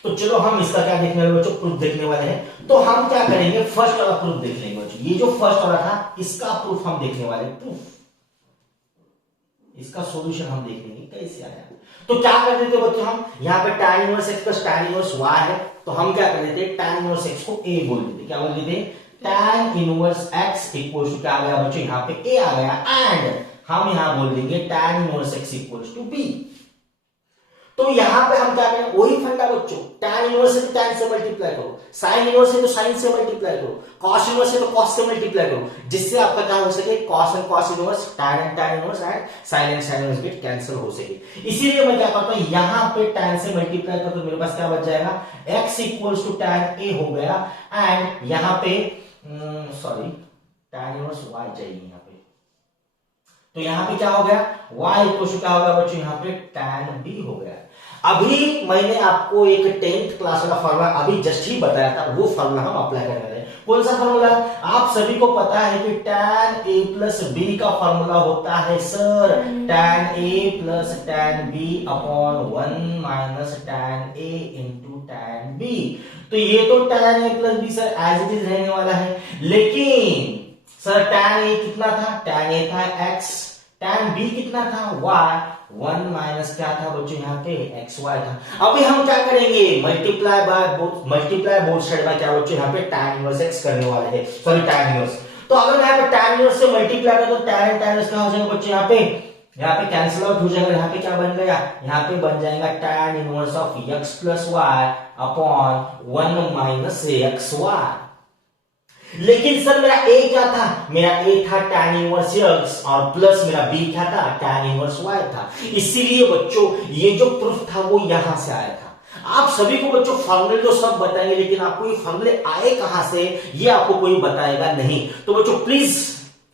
तो चलो हम इसका क्या देखने वाले बच्चों, प्रूफ देखने वाले हैं। तो हम क्या करेंगे, फर्स्ट वाला प्रूफ देख लेंगे बच्चों। ये जो फर्स्ट वाला था इसका प्रूफ हम देखने वाले, प्रूफ इसका सॉल्यूशन हम देख लेंगे कैसे आया। तो क्या कर देते बच्चों, हम यहाँ पे tan inverse x plus tan inverse y है तो हम क्या कर देते, tan इनवर्स x को a बोल देते। क्या बोल देते, tan inverse x equal to क्या आ गया बच्चों, यहाँ पे a आ गया, एंड हम यहां बोल देंगे tan inverse x equal to b। तो यहां पे हम क्या करें, वही फंडा बच्चों, tan इनवर्स है तो tan से मल्टीप्लाई करो, sin इनवर्स है तो sin से मल्टीप्लाई करो, cos इनवर्स है तो cos से मल्टीप्लाई करो, जिससे आपका क्या हो सके, cos and cos inverse, tan and tan inverse and sin and sin inverse get cancel हो सके। इसीलिए मैं क्या करता हूं, यहां पे tan से मल्टीप्लाई कर तो मेरे पास क्या बच जाएगा, x equals to tan a हो गया, एंड यहां पे सॉरी tan इनवर्स y चाहिए यहां पे, तो यहां पे क्या हो गया, y इक्वल टू क्या हो गया बच्चों, यहां पे tan b हो गया। अभी मैंने आपको एक 10th क्लास वाला फॉर्मूला अभी जस्ट ही बताया था, वो फॉर्मूला हम अप्लाई करने वाले हैं। कौन सा फॉर्मूला, आप सभी को पता है कि tan a प्लस b का फॉर्मूला होता है sir tan a plus tan b upon 1 minus tan a into tan b। तो ये तो tan a plus b sir as it is रहने वाला है, लेकिन सर tan a कितना था, tan a था x, tan b कितना था y, 1 माइनस क्या था बच्चों यहाँ पे xy था। अभी हम क्या करेंगे, मल्टीप्लाई बोथ साइड बाय क्या बच्चों यहाँ पे tan इनवर्स x करने वाले हैं, सॉरी tan इनवर्स। तो अगर मैं यहाँ पे tan इनवर्स से मल्टीप्लाई करूं तो tan एंड tan इनवर्स क्या हो जाएगा बच्चों, यहाँ पे कैंसिल आउट हो जाएगा, यहाँ पे क्या बन गया, यहाँ पे बन जाएगा tan inverse of x plus y upon 1 minus xy। लेकिन सर मेरा a क्या था, मेरा a था tan इनवर्स x और प्लस मेरा b क्या था, tan इनवर्स y था। इसीलिए बच्चों ये जो प्रूफ था वो यहां से आया था। आप सभी को बच्चों फॉर्मूले तो सब बताएंगे, लेकिन आपको ये फॉर्मूले आए कहां से ये आपको कोई बताएगा नहीं। तो बच्चों प्लीज,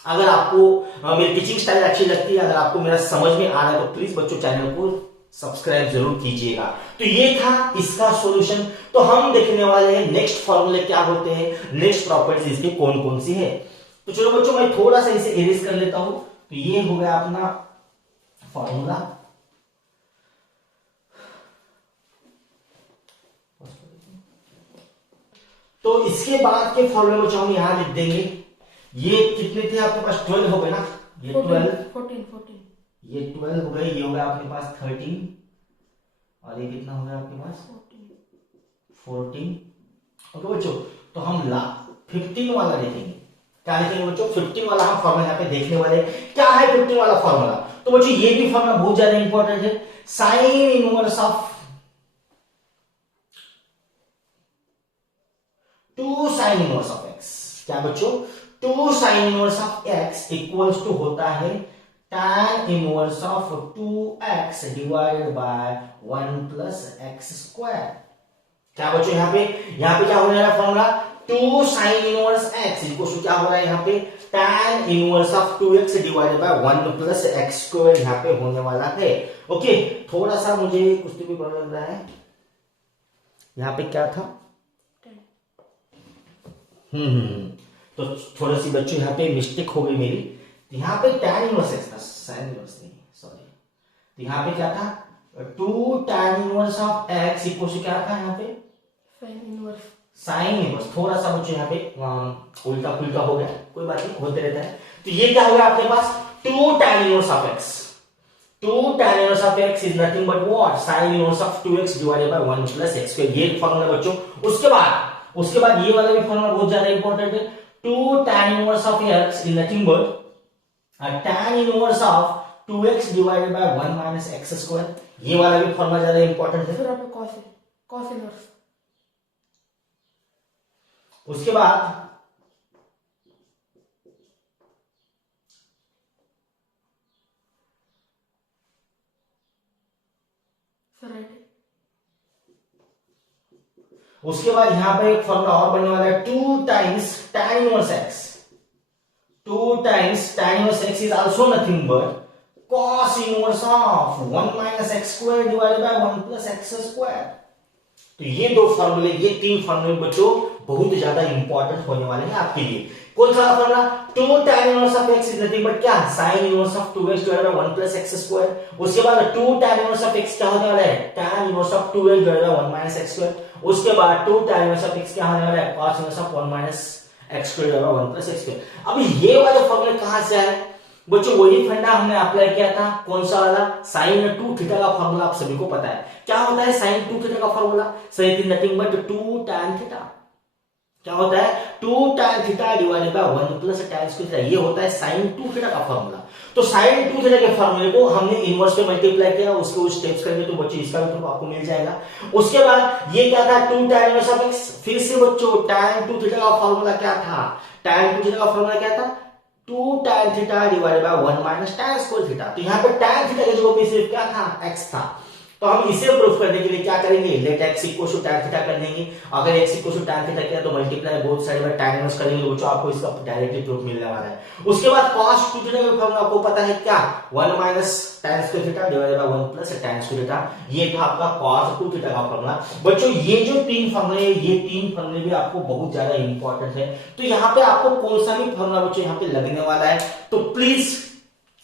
अगर आपको मेरी टीचिंग स्टाइल अच्छी लगती है, अगर आपको मेरा समझ में आ रहा है, तो प्लीज बच्चों चैनल को सब्सक्राइब जरूर कीजिएगा। तो ये था इसका सॉल्यूशन। तो हम देखने वाले हैं नेक्स्ट फॉर्मूले क्या होते हैं, नेक्स्ट प्रॉपर्टीज इसके कौन कौन सी है। तो चलो बच्चों मैं थोड़ा सा इसे इरेज कर लेता हूं। तो ये हो गया अपना फॉर्मूला। तो इसके बाद के फॉर्मूले बच्चों हम यहां लिख देंगे। ये कितने थे आपके पास, 12 हो गए ना, ये 12 ये 12 हो गए, ये हो गया आपके पास 13 और ये कितना हो गया आपके पास 14। ओके बच्चों, तो हम 15 वाला देखेंगे। क्या लिखेंगे बच्चों, 15 वाला हम फॉर्मूला यहाँ पे देखने वाले। क्या है 15 वाला फॉर्मूला, तो बच्चों ये भी फॉर्मूला बहुत ज्यादा इंपॉर्टेंट है। Sine inverse of 2 sine inverse of x, क्या बच्चों 2 sine inverse of x equals to होता है tan inverse of 2x divided by 1 plus x square. क्या बच्चों यहाँ पे क्या होने वाला formula, 2 sine inverse x equal to क्या हो रहा है यहाँ पे tan inverse of 2x divided by 1 plus x square यहाँ पे होने वाला है। ओके, थोड़ा सा मुझे कुछ तो भी प्रॉब्लम लग रहा है, यहाँ पे क्या था तो थोड़ा सी बच्चों यहाँ पे मिस्टेक हो गई मेरी। यहाँ पे tan इनवर्स x था, sin इनवर्स नहीं, सॉरी। तो यहाँ पे क्या था 2 tan inverse of x equal to क्या था यहाँ पे sin इनवर्स। थोड़ा सा मुझे यहाँ पे उल्टा पुल्टा हो गया, कोई बात नहीं, होते रहता है। तो ये क्या हो गया आपके पास 2 tan inverse of x, 2 tan inverse of x is nothing but what sin inverse of 2x divided by 1 plus x square. ये फॉर्मूला बच्चों। उसके बाद ये वाला भी फॉर्मूला बहुत ज्यादा इंपॉर्टेंट है, 2 tan inverse of x is nothing but tan inverse of 2x divided by 1 minus x square. ये वाला भी फॉर्मूला ज्यादा इंपॉर्टेंट है। फिर आपको cos इनवर्स। उसके बाद यहां पे एक फॉर्मूला और बनने वाला है 2 times tan inverse x। 2 times tan inverse x is also nothing but cos inverse of 1 minus x square divided by 1 plus x square। तो ये दो फॉर्मूले, ये 3 फॉर्मूले बच्चों बहुत ज्यादा इंपॉर्टेंट होने वाले हैं आपके लिए। कौन सा formula, 2 tan inverse of x is nothing but क्या sin inverse of 2x divided by 1 plus x square। उसके बाद 2 tan inverse of x क्या होने वाला है tan inverse of 2x divided by 1 minus x square। उसके बाद 2 tan inverse of x क्या होने वाला है cos inverse of 1 minus x square divided by 1 plus x square। अब ये वाले फॉर्मूले कहां से आए बच्चों, वही फंडा हमने अप्लाई किया था। कौन सा वाला, sin 2 थीटा का फॉर्मूला आप सभी को पता है। क्या होता है sin 2 थीटा का formula, sir it is nothing but 2 tan theta. क्या होता है 2 tan theta divided by 1 plus tan square theta, ये होता है sin 2 थीटा का फॉर्मूला। तो sin 2 थीटा के फॉर्मूले को हमने इनवर्स पे मल्टीप्लाई किया, उसके कुछ स्टेप्स करेंगे तो बच्चों इसका भी आपको मिल जाएगा। उसके बाद ये क्या था 2 tan इनवर्स ऑफ x, फिर से बच्चों tan 2 थीटा का फॉर्मूला क्या था, tan 2 थीटा का फॉर्मूला क्या था 2 tan theta divided by 1 minus tan square theta. तो यहाँ पे tan थीटा की जगह पे सिर्फ क्या था x था। तो हम इसे प्रूफ करने के लिए क्या करेंगे, let x equal to tan theta कर देंगे। अगर x equal to tan theta किया तो multiply both side by tan inverse करेंगे तो बच्चों आपको इसका डायरेक्टली प्रूफ मिलने वाला है। उसके बाद cos 2 थीटा का फॉर्मूला आपको पता है क्या 1 minus tan square theta divided by 1 plus tan square theta, ये था आपका cos 2 थीटा का फॉर्मूला। बच्चों ये जो तीन फॉर्मूले हैं, ये तीन फॉर्मूले भी आपको बहुत ज्यादा इंपॉर्टेंट है। तो यहाँ पे आपको कौन सा भी फॉर्मूला बच्चों यहाँ पे लगने वाला है, तो प्लीज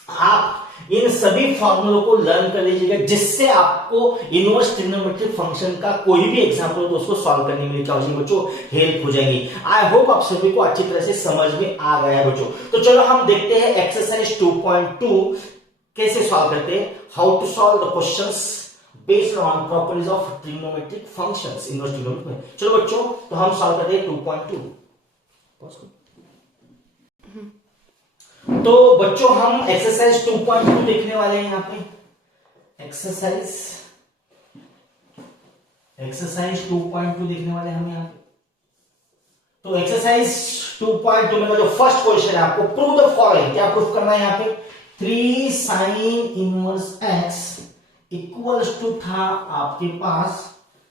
आप इन सभी फॉर्मूलों को लर्न कर लीजिएगा, जिससे आपको इनवर्स ट्रिग्नोमेट्रिक फंक्शन का कोई भी एग्जांपल तो उसको सॉल्व करने में क्या हो जाएगी बच्चों, हेल्प हो जाएगी। आई होप आप सभी को अच्छी तरह से समझ में आ गया है बच्चों। तो चलो हम देखते हैं एक्सरसाइज 2.2 कैसे सॉल्व करते हैं, how to solve the questions based on properties of trigonometric functions inverse trigonometric में। चलो बच्चों तो हम सॉल्व करते हैं 2.2। तो बच्चों हम एक्सरसाइज 2.2 देखने वाले हैं यहाँ पे, एक्सरसाइज 2.2 देखने वाले हैं हम यहाँ पे। तो एक्सरसाइज 2.2 में जो फर्स्ट क्वेश्चन है आपको प्रूव द फॉलोइंग, क्या प्रूफ करना है यहाँ पे 3 sin inverse x equals to था आपके पास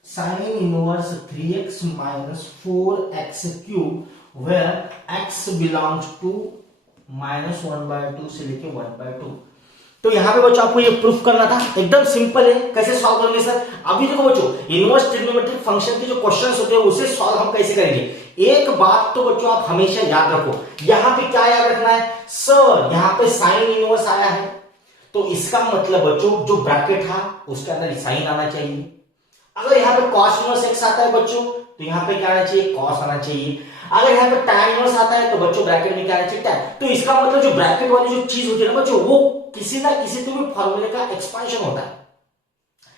sin inverse 3x minus 4x cube where x belongs to -1/2 से लेके 1/2। तो यहां पे बच्चों आपको ये प्रूफ करना था, एकदम सिंपल है। कैसे सॉल्व करेंगे सर, अभी देखो बच्चों इनवर्स ट्रिग्नोमेट्रिक फंक्शन के जो क्वेश्चंस होते हैं उसे सॉल्व हम कैसे करेंगे। एक बात तो बच्चों आप हमेशा याद रखो, यहां पे क्या याद रखना है सर, यहां पे साइन इनवर्स आया है तो इसका मतलब बच्चों जो ब्रैकेट था उसके अंदर साइन आना चाहिए। अगर यहाँ पे cos इनवर्स x आता है बच्चों तो यहाँ पे क्या आना चाहिए cos आना चाहिए। अगर यहाँ पे tan इनवर्स आता है तो बच्चों ब्रैकेट में क्या आना चाहिए tan। तो इसका मतलब जो ब्रैकेट वाली जो चीज होती है ना बच्चों, वो किसी ना किसी तो भी फॉर्मूले का एक्सपांशन होता है,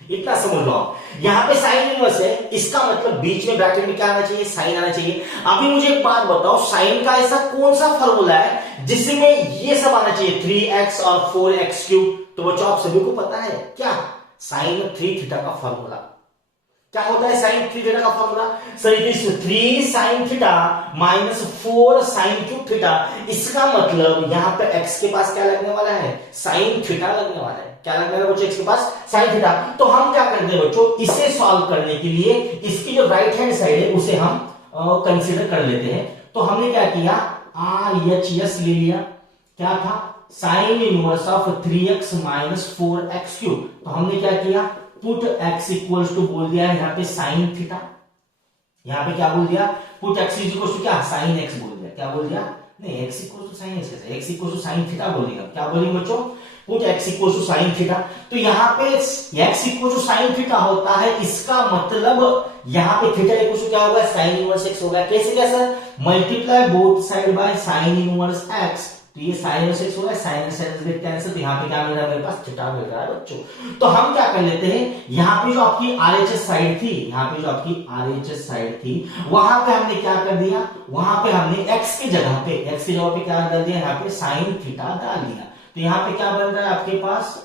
इतना समझ लो आप। यहाँ पे साइन इनवर्स है, इसका मतलब बीच में ब्रैकेट में क्या आना चाहिए साइन आना चाहिए। अभी मुझे एक बात बताओ, साइन का ऐसा कौन सा फॉर्मूला है जिसमें ये सब आना चाहिए 3x और 4x क्यूब। तो बच्चों आप सभी को पता है क्या, साइन 3 थीटा का फॉर्मूला क्या होता है, साइन 3 थीटा का formula sir it is 3 sin theta minus 4 sin cube theta. इसका मतलब यहाँ पे x के पास क्या लगने वाला है साइन थीटा लगने वाला है। क्या लगने वाला बच्चों x के पास साइन थीटा। तो हम क्या करते हैं बच्चों, इसे सॉल्व करने के लिए इसकी जो राइट हैंड साइड है उसे हम कंसीडर कर लेते हैं। तो हमने क्या किया RHS ले लिया, क्या था sine inverse of 3x minus 4x cube. तो हमने क्या किया पुट x इक्वल्स टू बोल दिया है यहाँ पे साइन थीटा, यहाँ पे क्या बोल दिया पुट x इक्वल्स टू क्या साइन x बोल दिया, क्या बोल दिया नहीं x equals to sine x, x equals to sine theta बोल दिया। क्या बोलेंगे बच्चों put x equals to sine theta. तो यहाँ पे x equals to sine theta होता है, इसका मतलब यहाँ पे थीटा इक्वल्स टू क्या होगा साइन इनवर्स x होगा। कैसे क्या sir, multiply both side by sign inverse x। तो ये साइन इनवर्स x होगा, साइन साइन कैंसिल, तो यहाँ पे क्या मिल रहा है मेरे पास थीटा मिल रहा है बच्चों। तो हम क्या कर लेते हैं, यहाँ पे जो आपकी RHS साइड थी, यहाँ पे जो आपकी RHS साइड थी वहां पे हमने क्या कर दिया, वहां पे हमने x की जगह पे क्या डाल दिया, यहाँ पे साइन थीटा डाल दिया। तो यहाँ पे क्या बन रहा है आपके पास,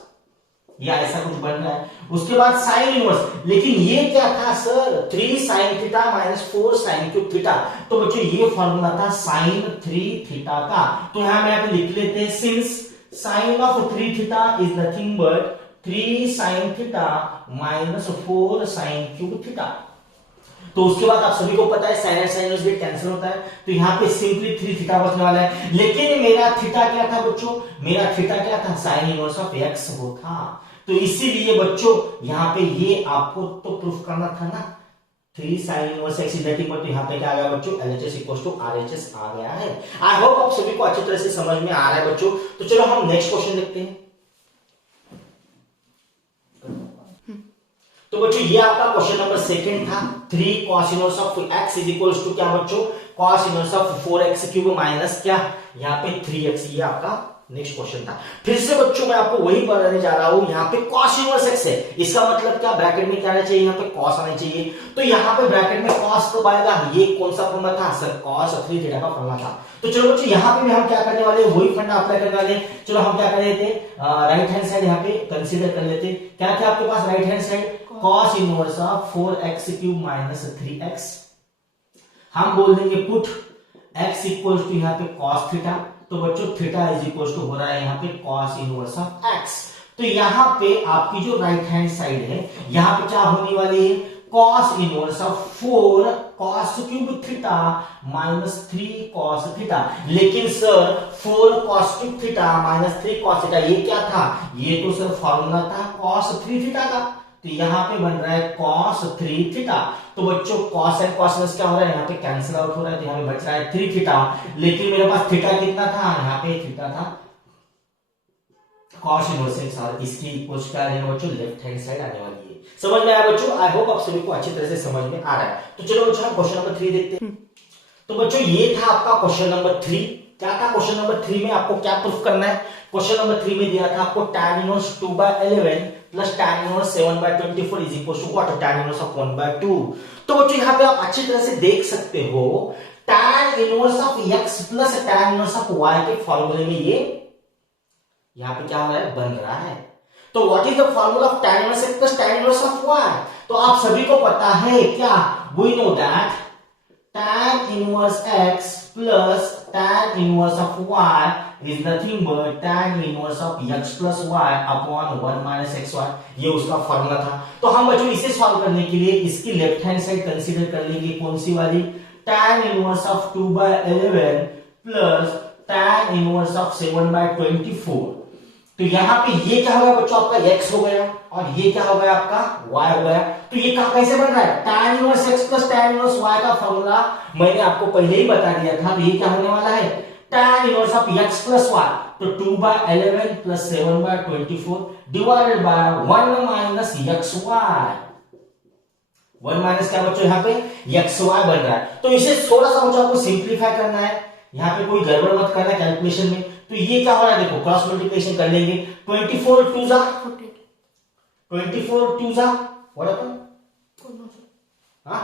या ऐसा कुछ बन रहा है। उसके बाद साइन इनवर्स, लेकिन ये क्या था sir 3 sin theta minus 4 sin cube theta. तो बच्चों ये फॉर्मूला था साइन 3 थीटा का। तो यहां में आप लिख लेते हैं since sign of 3 theta is nothing but 3 sin theta minus 4 sin cube theta. तो उसके बाद आप सभी को पता है साइन साइन इनवर्स भी कैंसिल होता है, तो यहाँ पे सिंपली 3 थीटा बचने वाला है। लेकिन मेरा थीटा क्या था बच्चों, मेरा थीटा क्या था साइन इनवर्स ऑफ x वो था। तो इसीलिए बच्चों यहाँ पे ये आपको तो प्रूफ करना था ना 3 sin inverse x is nothing but, यहाँ पे क्या आ गया बच्चों LHS इक्वल्स टू RHS आ गया है। आई होप आप सभी को अच्छी तरह से समझ में आ रहा है बच्चों। तो चलो हम नेक्स्ट क्वेश्चन देखते हैं। तो बच्चों ये आपका क्वेश्चन नंबर 2 था, 3 cos inverse of x is equals to क्या बच्चों cos inverse of 4x cube minus क्या यहाँ पे 3x, ये आपका नेक्स्ट क्वेश्चन था। फिर से बच्चों मैं आपको वही बताने जा रहा हूं, यहाँ पे cos इनवर्स x है, इसका मतलब क्या, ब्रैकेट में क्या आना चाहिए, यहाँ पे cos आना चाहिए। तो यहाँ पे ब्रैकेट में cos कब आएगा, ये कौन सा फॉर्मूला था सर, cos 3 थीटा का फॉर्मूला था। तो चलो बच्चों यहाँ पे भी हम क्या करने वाले हैं, वही फंडा अप्लाई करने वाले हैं। चलो हम क्या कर लेते हैं, राइट हैंड साइड यहाँ पे कंसीडर कर लेते हैं। क्या क्या आपके पास right hand side, cos inverse of 4x³ minus 3x। हम बोल देंगे पुट x इक्वल टू यहाँ पे cos थीटा, तो बच्चों थीटा इज इक्वल टू हो रहा है यहाँ पे cos इनवर्स ऑफ x। तो यहाँ पे आपकी जो राइट हैंड साइड है, यहाँ पे क्या होने वाली है, cos inverse of 4 cos³ theta minus 3 cos theta. लेकिन sir 4 cos³ theta minus 3 cos theta ये क्या था, ये तो सर फॉर्मूला था cos 3 थीटा का। तो यहाँ पे बन रहा है cos 3 थीटा। तो बच्चों cos एंड cos क्या हो रहा है, यहाँ पे कैंसिल आउट हो रहा है, तो यहाँ पे बच रहा है 3 थीटा। लेकिन मेरे पास थीटा कितना था, यहाँ पे थीटा था cos इनवर्स x, और इसकी इक्वल क्या आने बच्चों, लेफ्ट हैंड साइड आने वाली है। समझ में आया बच्चों, आई होप आप सभी को अच्छी तरह से समझ में आ रहा है। तो चलो बच्चों हम क्वेश्चन नंबर 3 देखते हैं। तो बच्चों ये था आपका क्वेश्चन नंबर 3। क्या था क्वेश्चन नंबर 3 में, आपको क्या प्रूफ करना है। क्वेश्चन नंबर 3 में दिया था आपको tan inverse 2/11 plus tan inverse 7/24 is equal to what, tan inverse of 1/2। तो बच्चों यहाँ पे आप अच्छी तरह से देख सकते हो, tan inverse of x plus tan inverse of y के फॉर्मूले में ये यहाँ पे क्या हो रहा है, बन रहा है। तो what is the formula of tan inverse x plus tan inverse of y। तो आप सभी को पता है क्या, we know that tan inverse x plus tan inverse of y is nothing but tan inverse of x plus y upon 1 minus xy। ये उसका formula था। तो हम बच्चों इसे सॉल्व करने के लिए इसकी लेफ्ट हैंड साइड कंसीडर कर लेंगे, कौन सी वाली, tan inverse of 2/11 plus tan inverse of 7/24। तो यहाँ पे ये क्या हो गया बच्चों, आपका x हो गया, और ये क्या हो गया आपका y हो गया। तो ये कैसे बन रहा है, tan inverse x plus tan inverse y का फॉर्मूला मैंने आपको पहले ही बता दिया था। तो ये क्या होने वाला है, tan inverse of x plus y, तो 2/11 plus 7/24 divided by 1 minus xy। 1 minus क्या बच्चों, यहाँ पे xy बन रहा है। तो इसे थोड़ा सा बच्चों आपको सिंप्लीफाई करना है, यहाँ पे कोई गड़बड़ मत करना कैलकुलेशन में। तो ये क्या हो रहा है, देखो क्रॉस मल्टीप्लिकेशन कर लेंगे, 24 2 जा 24 2 जा व्हाट हैपन, हां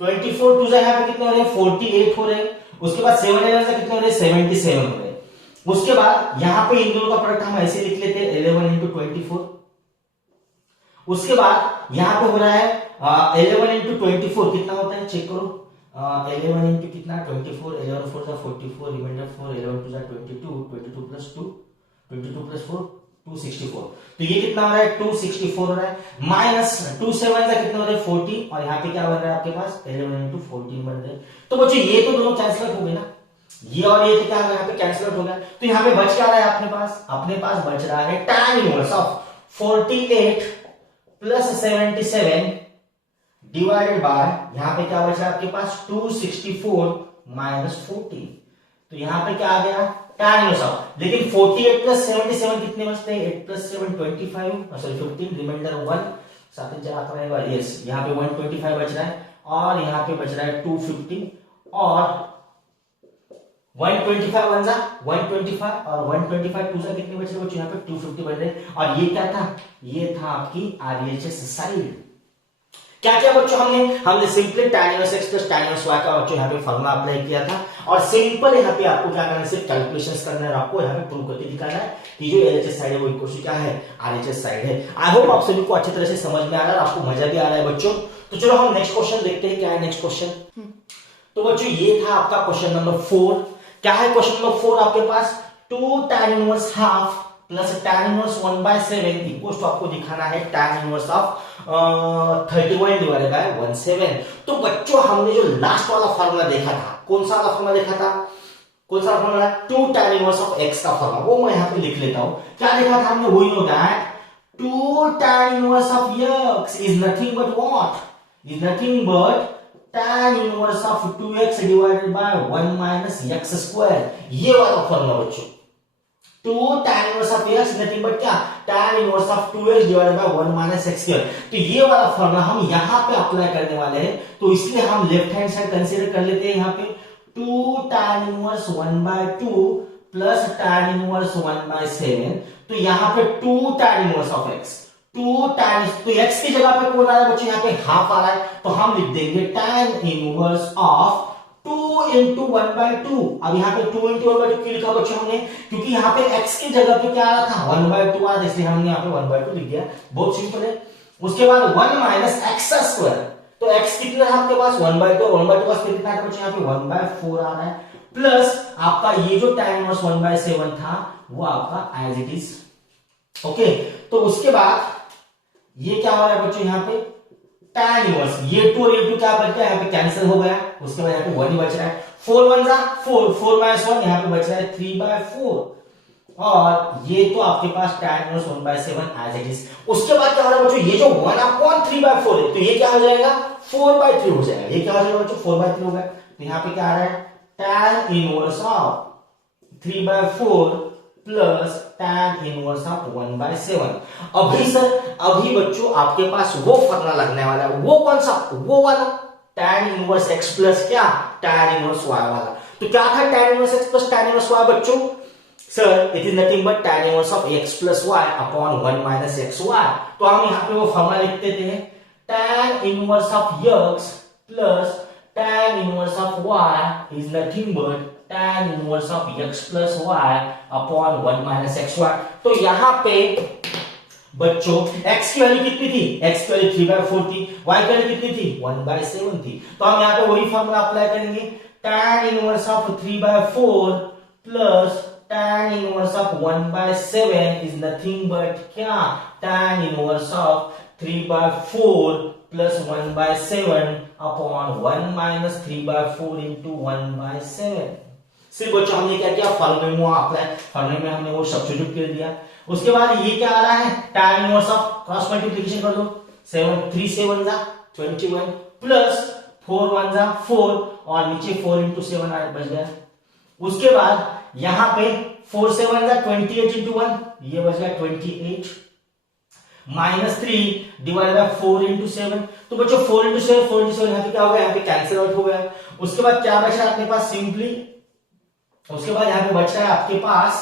24 2 जा यहाँ पे कितने हो रहे हैं, 48 हो रहे हैं। उसके बाद 7 11 से कितने हो रहे हैं, 77 हो रहे हैं। उसके बाद यहाँ पे इन दोनों का प्रोडक्ट हम ऐसे लिख लेते हैं 11 इंटू 24। उसके बाद यहाँ पे हो रहा है 11 इंटू 24 कितना होता है, चेक करो, 11 इंटू कितना 24, 11 4 44, रिमाइंडर 4, 11 2 22, 22 प्लस 2, 22 प्लस 4 264। तो ये कितना हो रहा है, 264 हो रहा है, माइनस 2 7 का कितना हो रहा है 40, और यहाँ पे क्या बन रहा है आपके पास 11 इंटू 14 बन रहे हैं। तो बच्चों ये तो दोनों कैंसिल हो गए ना, ये और ये क्या यहाँ पे कैंसिल हो गया। तो यहाँ पे बच क्या रहा है अपने पास बच रहा है tan inverse of 48 plus 77 divided by, यहाँ पे क्या बचा आपके पास 264 माइनस 14। तो यहाँ पे क्या आ गया tan इनवर्स ऑफ, लेकिन 48 प्लस 77 कितने बचते हैं, 8 प्लस 7 25, सॉरी 15, रिमाइंडर 1 साथ चलाता रहेगा, यस यहाँ पे 125 बच रहा है, और यहाँ पे बच रहा है 250, और 125 वन जा 125, और 125 टू जा कितने बच रहे बच्चों, यहाँ पे 250 बच रहे। और ये क्या था, ये था आपकी RHS साइड। क्या क्या बच्चों हमने simply tan inverse x plus tan inverse y का बच्चों यहाँ पे फॉर्मूला अप्लाई किया था, और सिंपल यहाँ पे आपको क्या करना है, सिर्फ कैलकुलेशंस करना है, और आपको यहाँ पे प्रूव करके दिखाना है कि जो LHS साइड है वो इक्वल टू क्या है, RHS साइड है। आई होप आप सभी को अच्छी तरह से समझ में आ रहा है, आपको मजा भी आ रहा है बच्चों। तो चलो हम नेक्स्ट क्वेश्चन देखते हैं, क्या है नेक्स्ट क्वेश्चन। तो बच्चों ये था आपका क्वेश्चन नंबर 4। क्या है क्वेश्चन नंबर 4 आपके पास, 2 tan inverse half plus tan inverse 1/7 equals to आपको दिखाना है tan inverse of 31 divided by 17। तो बच्चों हमने जो लास्ट वाला फार्मूला देखा था, कौन सा वाला फार्मूला देखा था, कौन सा formula, 2 tan inverse of x का फार्मूला, वो मैं यहाँ पे लिख लेता हूं। क्या देखा था हमने, we know that 2 tan inverse of x is nothing but what, is nothing but tan inverse of 2x divided by 1 minus x square. ये वाला फॉर्मूला बच्चों, 2 tan inverse of x nothing but क्या, tan inverse of 2x divided by 1 minus x square. तो ये वाला formula हम यहां पे अप्लाई करने वाले हैं, तो इसलिए हम लेफ्ट हैंड साइड कंसीडर कर लेते हैं यहाँ पे 2 tan inverse 1/2 plus tan inverse 1/7, तो यहां पे 2 tan inverse of x, 2 tan, तो x की जगह पे कौन आ रहा है बच्चों, यहां पे हाफ आ रहा है, तो हम लिख देंगे tan इनवर्स ऑफ 2 इंटू 1/2। अब यहाँ पे 2 इंटू 1/2 क्यों लिखा बच्चों हमने, क्योंकि यहाँ पे x की जगह पे क्या आ रहा था 1/2 आ रहा था, इसलिए हमने यहाँ पे 1/2 लिख दिया, बहुत सिंपल है। उसके बाद 1 माइनस एक्स स्क्वायर, तो x कितना है आपके पास 1/2, 1/2 का स्क्वायर कितना है बच्चों, यहाँ पे 1/4 आ रहा है, प्लस आपका ये जो tan इनवर्स 1/7 था वो आपका एज इट इज। ओके, तो उसके बाद ये क्या हो रहा है बच्चों, यहाँ पे tan इनवर्स, ये 2 और ये 2 क्या बच गया, यहाँ पे कैंसिल हो गया, उसके बाद यहाँ पे 1 ही बच रहा है, 4 1 जा 4, 4 माइनस 1, यहाँ पे बच रहा है 3/4, और ये तो आपके पास tan inverse 1/7 as it is. उसके बाद क्या हो रहा है बच्चों, ये जो 1/3/4 है, तो ये क्या हो जाएगा 4/3 हो जाएगा, ये क्या हो जाएगा बच्चों 4/3 हो गया, तो यहाँ पे क्या आ रहा है tan inverse of 3/4 plus tan inverse of 1/7। अभी सर, अभी बच्चों आपके पास वो फॉर्मूला लगने वाला है, वो कौन सा, वो वाला tan इनवर्स x प्लस क्या tan इनवर्स y वाला। तो क्या था tan inverse x plus tan inverse y बच्चों, sir it is nothing but tan inverse of x plus y upon 1 minus xy। तो हम यहाँ पे वो फॉर्मूला लिखते थे tan inverse of x plus tan inverse of y is nothing but tan inverse of x plus y upon 1 minus xy। तो यहाँ पे बच्चों x की वैल्यू कितनी थी, x की वैल्यू 3/4 थी, y की वैल्यू कितनी थी 1/7 थी, तो हम यहाँ पे वही फॉर्मूला अप्लाई करेंगे tan inverse of 3/4 plus tan inverse of 1/7 is nothing but क्या tan inverse of 3/4 plus 1/7 upon 1 minus 3/4 into 1/7। सिर्फ बच्चों हमने क्या किया, फॉर्मूले में अप्लाई, फॉर्मूले में हमने वो सब्स्टिट्यूट कर दिया। उसके बाद ये क्या आ रहा है tan inverse of cross multiplication कर दो, 7 3 7 जा 21 प्लस 4 1 जा 4 और नीचे 4 इंटू 7 बच गया। उसके बाद यहां पे 4 7 जा 28 इंटू 1, ये बच गया 28 माइनस 3 डिवाइड बाय 4 इंटू 7। तो बच्चों 4 इंटू 7 4 इंटू 7 यहाँ पे क्या हो गया, यहाँ पे कैंसिल आउट हो गया। उसके बाद क्या बच रहा है अपने पास सिंपली, उसके बाद यहाँ पे बच रहा है आपके पास,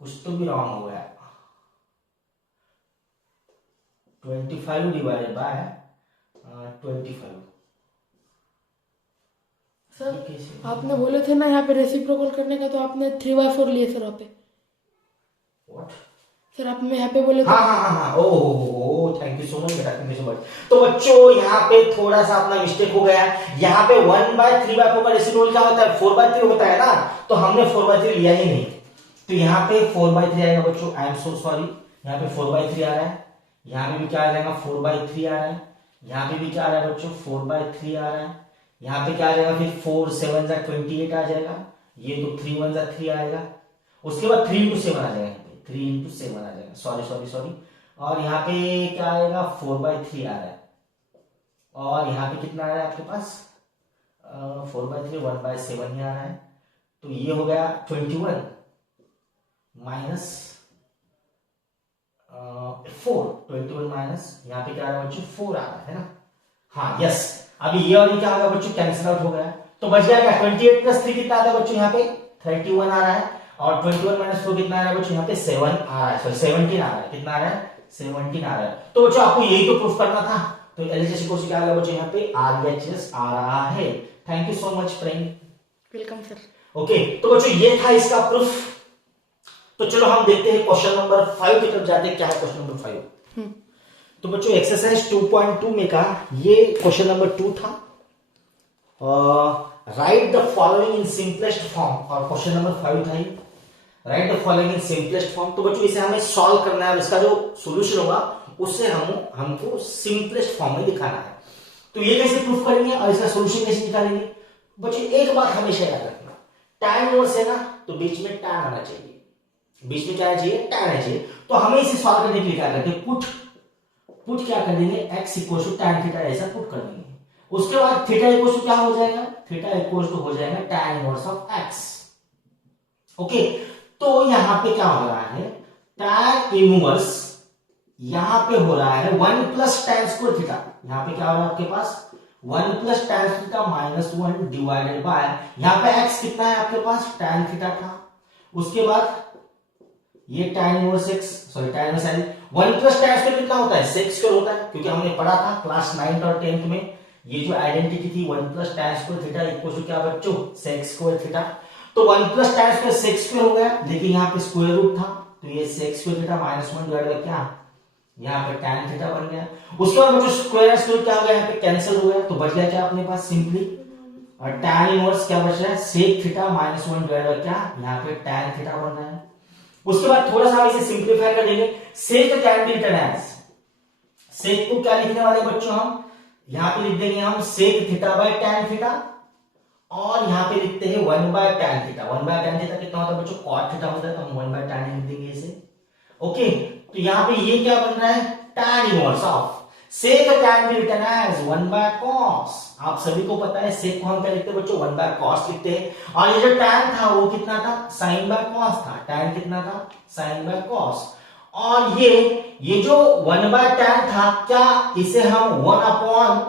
कुछ तो भी रॉन्ग हो गया, 25 डिवाइडेड बाय 25। सर आपने बोले थे ना यहाँ पे रेसिप्रोकल करने का, तो आपने 3/4 लिए सर यहाँ पे। व्हाट सर आप में यहाँ पे बोले थे। हाँ oh thank you so much बेटा, थैंक यू सो मच। तो बच्चों यहाँ पे थोड़ा सा अपना मिस्टेक हो गया, यहाँ पे 1/3/4 का रेसिप्रोकल क्या होता है 4/3 होता है ना, तो हमने 4/3 लिया ही नहीं, तो यहाँ पे 4/3 आएगा बच्चों, आई एम सो सॉरी, यहाँ पे 4/3 आ रहा है, यहाँ पे भी क्या आ जाएगा 4/3 आ रहा है, यहाँ पे भी क्या आ रहा है बच्चों 4/3 आ रहा है, यहाँ पे क्या आ जाएगा फिर 4 7 जा 28 आ जाएगा, ये तो 3 1 जा 3 आएगा, उसके बाद 3 इंटू 7 आ जाएगा, 3 इंटू 7 आ जाएगा, सॉरी, और यहाँ पे क्या आएगा 4/3 आ रहा है, और यहाँ पे कितना आ रहा है आपके पास 4/3 1/7 ही आ रहा है, तो ये हो गया 21 माइनस 4, 21 माइनस यहाँ पे क्या आ रहा है बच्चों 4 आ रहा है ना, हाँ यस। अभी ये और ये क्या आ गया बच्चों कैंसिल आउट हो गया, तो बच गया क्या 28 प्लस 3 कितना आता है बच्चों यहाँ पे 31 आ रहा है, और 21 माइनस 4 कितना आ रहा है बच्चों यहाँ पे 7 आ रहा है, सॉरी 17 आ रहा है, कितना आ रहा है 17 आ रहा है। तो बच्चों आपको यही तो प्रूफ करना था, तो एलएचएस कोर्स क्या आ गया बच्चों यहाँ पे आरएचएस आ रहा है। Thank you so much friend, welcome sir. Okay, तो बच्चों ये था इसका प्रूफ। तो चलो हम देखते हैं क्वेश्चन नंबर 5 की तरफ जाते हैं, क्या है क्वेश्चन नंबर 5। तो बच्चों एक्सरसाइज 2.2 में का ये क्वेश्चन नंबर 2 था, right the following in simplest form, और क्वेश्चन नंबर 5 था ये right the following in simplest form. तो बच्चों इसे हमें सॉल्व करना है, इसका जो सोल्यूशन होगा उससे हमको सिंपलेस्ट फॉर्म में दिखाना है। तो ये कैसे प्रूफ करेंगे और इसका सोल्यूशन कैसे निकालेंगे। बच्चों एक बात हमेशा याद रखना, tan इनवर्स है ना, तो बीच में tan आना चाहिए, बीच में क्या आना चाहिए tan आना चाहिए। तो हमें इसे सॉल्व करने के लिए क्या करते हैं, पुट क्या कर देंगे x equal to tan theta ऐसा पुट कर देंगे। उसके बाद थीटा इक्वल टू क्या हो जाएगा, थीटा इक्वल टू हो जाएगा tan inverse of x। Okay, तो यहां पे क्या हो रहा है tan इनवर्स, यहां पे हो रहा है 1 प्लस tan स्क्वायर थीटा, यहां पे क्या हो रहा है आपके पास 1 plus tan theta minus 1 divided bye, यहां पे x कितना है आपके पास tan थीटा था, उसके बाद ये tan inverse x, sorry tan inverse sin 1 plus tan square कितना होता है, sec स्क्वायर होता है, क्योंकि हमने पढ़ा था क्लास 9th और 10th में ये जो आइडेंटिटी थी 1 plus tan square theta equal to क्या बच्चों, sec स्क्वायर थीटा। तो 1 plus tan square sec square हो गया, लेकिन यहाँ पे स्क्वायर रूट था, तो ये sec square theta minus 1 divide by क्या, यहाँ पे tan थीटा बन गया। उसके बाद बच्चों स्क्वायर स्क्वायर क्या हो गया, यहाँ पे कैंसिल हो गया, तो बच गया क्या अपने पास सिंपली, और tan इनवर्स क्या बच रहा है, sec theta minus 1 divide by क्या, यहाँ पे tan थीटा बन रहा है। उसके बाद थोड़ा सा हम इसे सिंप्लीफाई कर देंगे, sec can be written as, sec को क्या लिखने वाले बच्चों, हम यहां पे लिख देंगे हम sec theta by tan theta, और यहां पे लिखते हैं 1 by tan theta. 1 by tan theta कितना होता है बच्चों, cot थीटा होता है, तो हम 1 बाय tan लिख देंगे इसे। ओके, तो यहां पे ये क्या बन रहा है, tan inverse of sec can be written as 1 by cos। आप सभी को पता है sec को हम क्या लिखते हैं बच्चों, 1 बाय cos लिखते हैं, और ये जो tan था वो कितना था, sin बाय cos था, tan कितना था, sin बाय cos। और ये जो 1 बाय tan था, क्या इसे हम 1 अपॉन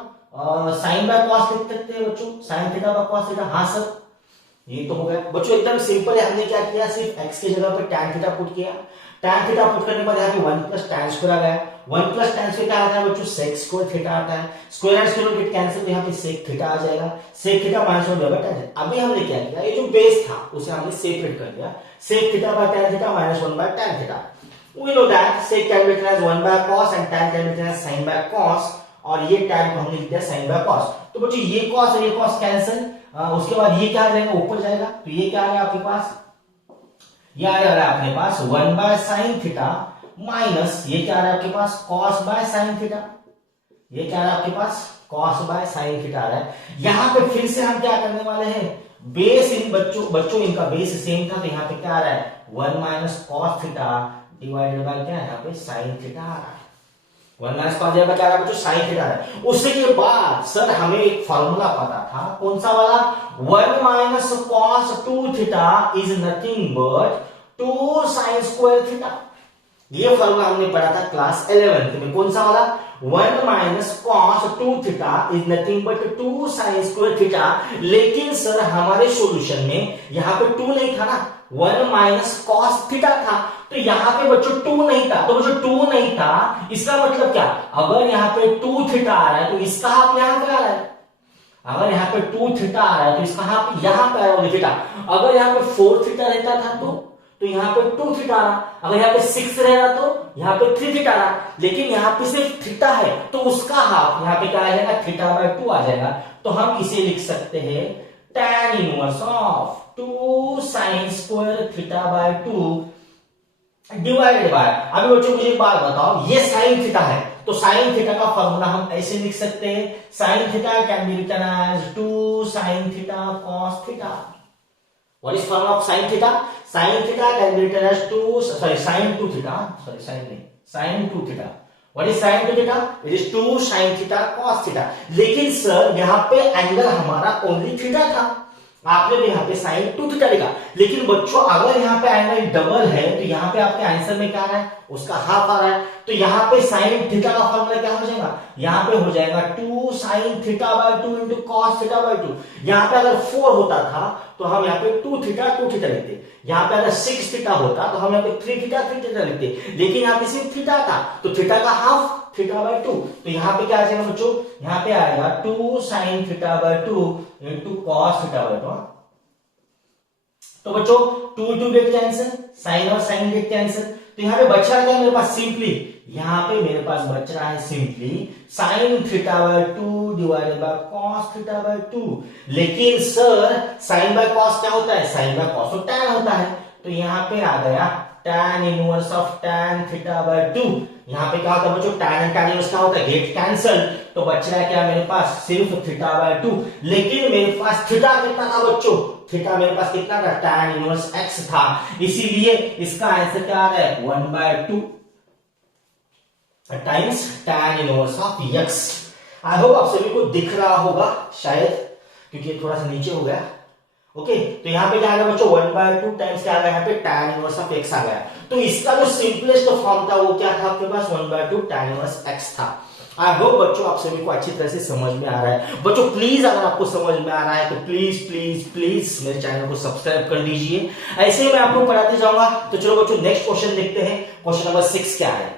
sin बाय cos लिख सकते हैं बच्चों, sin theta by cos theta, हाँ सर ये तो हो गया बच्चों, एकदम सिंपल है। हमने क्या किया, सिर्फ x की जगह पर tan थीटा पुट किया, tan थीटा पुट करने के बाद यहाँ पे 1 प्लस tan स्क्वायर आ गया, 1 प्लस tan स्क्वायर क्या आता है बच्चों, sec स्क्वायर थीटा आता है, square and square gate cancel, तो यहाँ पे sec थीटा आ जाएगा, sec theta minus 1 divide by tan। अभी हमने क्या किया, ये जो बेस था उसे हमने सेपरेट कर दिया, sec theta by tan theta minus 1 by tan theta. We know that sec can be written as 1 by cos and tan can be written as sin by cos, और ये tan को हमने लिख दिया sin by cos। तो बच्चों ये cos और ये cos कैंसिल, उसके बाद ये क्या आ जाएगा, ऊपर जाएगा, तो ये क्या आ गया आपके पास, ये आ रहा है अपने पास 1 बाय sin थीटा माइनस ये क्या आ रहा है आपके पास, cos बाय sin थीटा, ये क्या आ रहा है आपके पास, cos बाय sin थीटा आ रहा है। यहां पे फिर से हम क्या करने वाले हैं, बेस इन बच्चों इनका बेस सेम था, तो यहाँ पे क्या आ रहा है 1 minus cos theta divided bye क्या, यहाँ पे sin थीटा आ रहा है, 1 माइनस cos थीटा क्या आ रहा है बच्चों, sin थीटा आ रहा है। उसके बाद सर हमें एक फार्मूला पता था, कौन सा वाला, 1 minus cos 2 theta is nothing but 2 sin square theta. ये फार्मूला हमने पढ़ा था क्लास 11 में, कौन सा वाला, 1 minus cos 2 theta is nothing but 2 sin square theta. लेकिन सर हमारे सॉल्यूशन में यहाँ पे 2 नहीं था ना, 1 माइनस cos थीटा था, तो यहाँ पे बच्चों 2 नहीं था, तो बच्चों 2 नहीं था, इसका मतलब क्या, अगर यहाँ पे 2 थीटा आ रहा है तो इसका हाफ यहाँ पे आ रहा है, अगर यहाँ पे 2 थीटा आ रहा है तो इसका हाफ यहाँ पे आ रहा है थीटा। अगर यहाँ पे 4 थीटा रहता था तो यहाँ पे 2 थीटा आ रहा, अगर यहाँ पे 6 रहेगा तो यहाँ पे 3 थीटा आ रहा, लेकिन यहाँ पे सिर्फ थीटा है तो उसका हाफ यहाँ पे क्या आ जाएगा, थीटा बाय 2 आ जाएगा। तो हम इसे लिख सकते हैं tan inverse of 2 sin square theta by 2 divided by, अभी बच्चों मुझे एक बात बताओ, ये sin थीटा है, तो sin थीटा का फॉर्मूला हम ऐसे लिख सकते हैं, sin theta can be written as 2 sin theta cos theta. What is formula of sin theta? Sin theta can be written as sin 2 theta. Sin 2 theta. What is sin 2 theta? It is 2 sin theta cos theta. लेकिन sir यहाँ पे angle हमारा only theta था, आपने भी यहाँ पे sin 2 theta लिखा, लेकिन बच्चों अगर यहाँ पे एंगल डबल है तो यहाँ पे आपके आंसर में क्या आ रहा है, उसका हाफ आ रहा है, तो यहाँ पे sin थीटा का फॉर्मूला क्या हो जाएगा, यहाँ पे हो जाएगा 2 sin theta by 2 into cos theta by 2। यहाँ पे अगर 4 होता था तो हम यहाँ पे 2 थीटा लिखते, यहाँ पे अगर 6 थीटा होता तो हम यहाँ पे 3 थीटा लिखते, लेकिन यहाँ पे सिर्फ थीटा था तो थीटा का हाफ थीटा बाय 2, तो यहाँ पे क्या आ जाएगा बच्चों, यहाँ पे आएगा 2 sin theta by 2 into cos theta by 2। तो बच्चों 2 गेट कैंसिल, साइन और साइन गेट कैंसिल, तो यहाँ पे बच रहा है मेरे पास सिंपली, यहाँ पे मेरे पास बच रहा है simply sine theta by 2 divided by cos theta by 2। लेकिन सर साइन बाय cos क्या होता है, साइन बाय cos तो tan होता है, तो यहाँ पे आ गया tan inverse of tan theta by 2। यहाँ पे क्या होता है बच्चों, tan एंड tan इनवर्स क्या होता है, गेट कैंसिल, तो बच रहा है क्या मेरे पास, सिर्फ थीटा बाय 2। लेकिन मेरे पास थीटा कितना था बच्चों, थीटा मेरे पास कितना था, tan इनवर्स x था, इसीलिए इसका आंसर क्या आ रहा है 1 by 2 times tan inverse of x। I hope आप सभी को दिख रहा होगा शायद, क्योंकि थोड़ा सा नीचे हो गया। ओके, तो यहाँ पे क्या आ गया बच्चों 1 बाय 2 टाइम्स क्या आ गया, यहाँ पे tan इनवर्स ऑफ x आ गया। तो इसका जो सिंपलेस्ट फॉर्म था वो क्या था आपके पास, 1 बाय 2 tan इनवर्स x था। आई होप बच्चों आप सभी को अच्छी तरह से समझ में आ रहा है। बच्चों प्लीज अगर आपको समझ में आ रहा है तो प्लीज प्लीज प्लीज मेरे चैनल को सब्सक्राइब कर दीजिए। ऐसे ही मैं आपको पढ़ाते जाऊंगा। तो चलो बच्चों नेक्स्ट क्वेश्चन देखते हैं। क्वेश्चन नंबर 6 क्या है?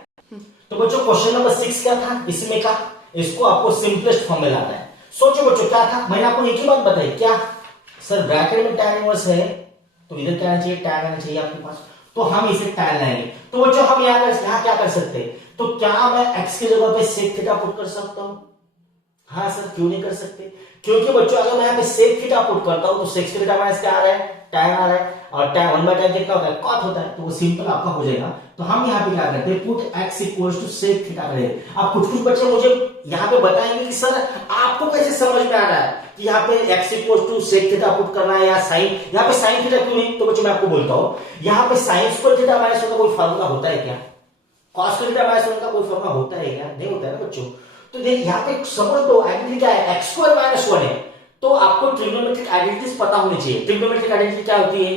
तो बच्चों क्वेश्चन नंबर 6 क्या था इसमें का? इसको आपको सिंपलेस्ट फॉर्म में लाना है। सोचो बच्चों क्या था, मैंने आपको एक ही बात बताई क्या सर ब्रैकेट में tan इनवर्स है तो इधर क्या आना चाहिए, tan आना चाहिए आपके पास, तो हम इसे tan लाएंगे। तो बच्चों हम यहाँ क्या कर सकते हैं, तो क्या मैं x की जगह पे sec थीटा पुट कर सकता हूं? हाँ सर क्यों नहीं कर सकते, क्योंकि बच्चों अगर मैं यहाँ पे sec थीटा पुट करता हूं तो sec थीटा माइनस क्या आ रहा है, tan आ रहा है, और tan 1/tan कितना होता है, cot होता है, तो वो सिंपल आपका हो जाएगा। तो हम यहाँ पे क्या करते हैं, put x equals to sec theta करें। अब कुछ बच्चे मुझे यहाँ पे बताएंगे कि सर आपको कैसे समझ में आ रहा है कि यहाँ पे x equals to sec theta put करना है या साइन, यहाँ पे साइन थीटा क्यों नहीं? तो बच्चों मैं आपको बोलता हूँ, यहाँ पे साइन स्क्वायर थीटा माइनस का कोई फार्मूला होता है क्या? कॉस स्क्वायर थीटा माइनस का कोई फार्मूला होता है क्या? नहीं होता है ना बच्चों। तो देख यहाँ पे समझ दो आइडेंटिटी क्या है, x स्क्वायर माइनस 1 है, तो आपको ट्रिग्नोमेट्रिक आइडेंटिटीज पता होनी चाहिए। ट्रिग्नोमेट्रिक आइडेंटिटी क्या होती है,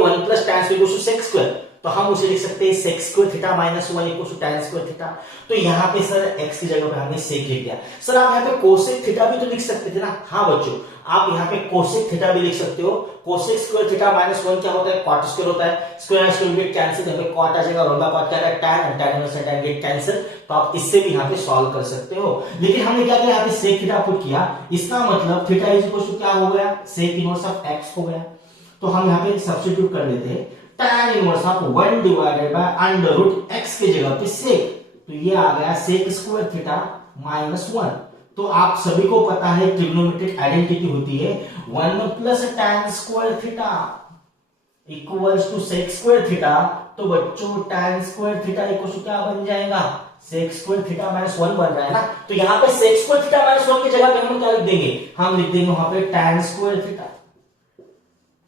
1 plus tan equal to sec square, तो हम उसे लिख सकते हैं sec square theta minus 1 equal to tan square theta. तो यहाँ पे सर x की जगह पे हमने sec लिख दिया। सर आप यहाँ पे cosec थीटा भी तो लिख सकते थे ना? हाँ बच्चों आप यहाँ पे cosec थीटा भी लिख सकते हो। cosec स्क्वायर थीटा माइनस 1 क्या होता है, cot स्क्वायर होता है, स्क्वायर स्क्वायर गेट कैंसिल, यहाँ पे cot आ जाएगा, 1/cot क्या है tan, और tan inverse tan gate cancel, तो आप इससे भी यहाँ पे सॉल्व कर सकते हो। लेकिन हमने क्या किया, यहाँ पे sec थीटा पुट किया, इसका मतलब थीटा इज इक्वल टू क्या हो गया, sec इनवर्स ऑफ x हो गया। तो हम यहाँ पे सब्स्टिट्यूट कर लेते हैं, tan inverse of 1 divided by under root x की जगह पे sec, तो ये आ गया sec स्क्वायर थीटा माइनस 1। तो आप सभी को पता है ट्रिग्नोमेट्रिक आइडेंटिटी होती है 1 plus tan square theta equals to sec square theta. तो बच्चों tan square theta equals to क्या बन जाएगा, sec स्क्वायर थीटा माइनस 1 बन रहा है ना। तो यहाँ पे sec स्क्वायर थीटा माइनस 1 की जगह पे हम क्या लिख देंगे, हम लिख देंगे वहां पे tan स्क्वायर थीटा।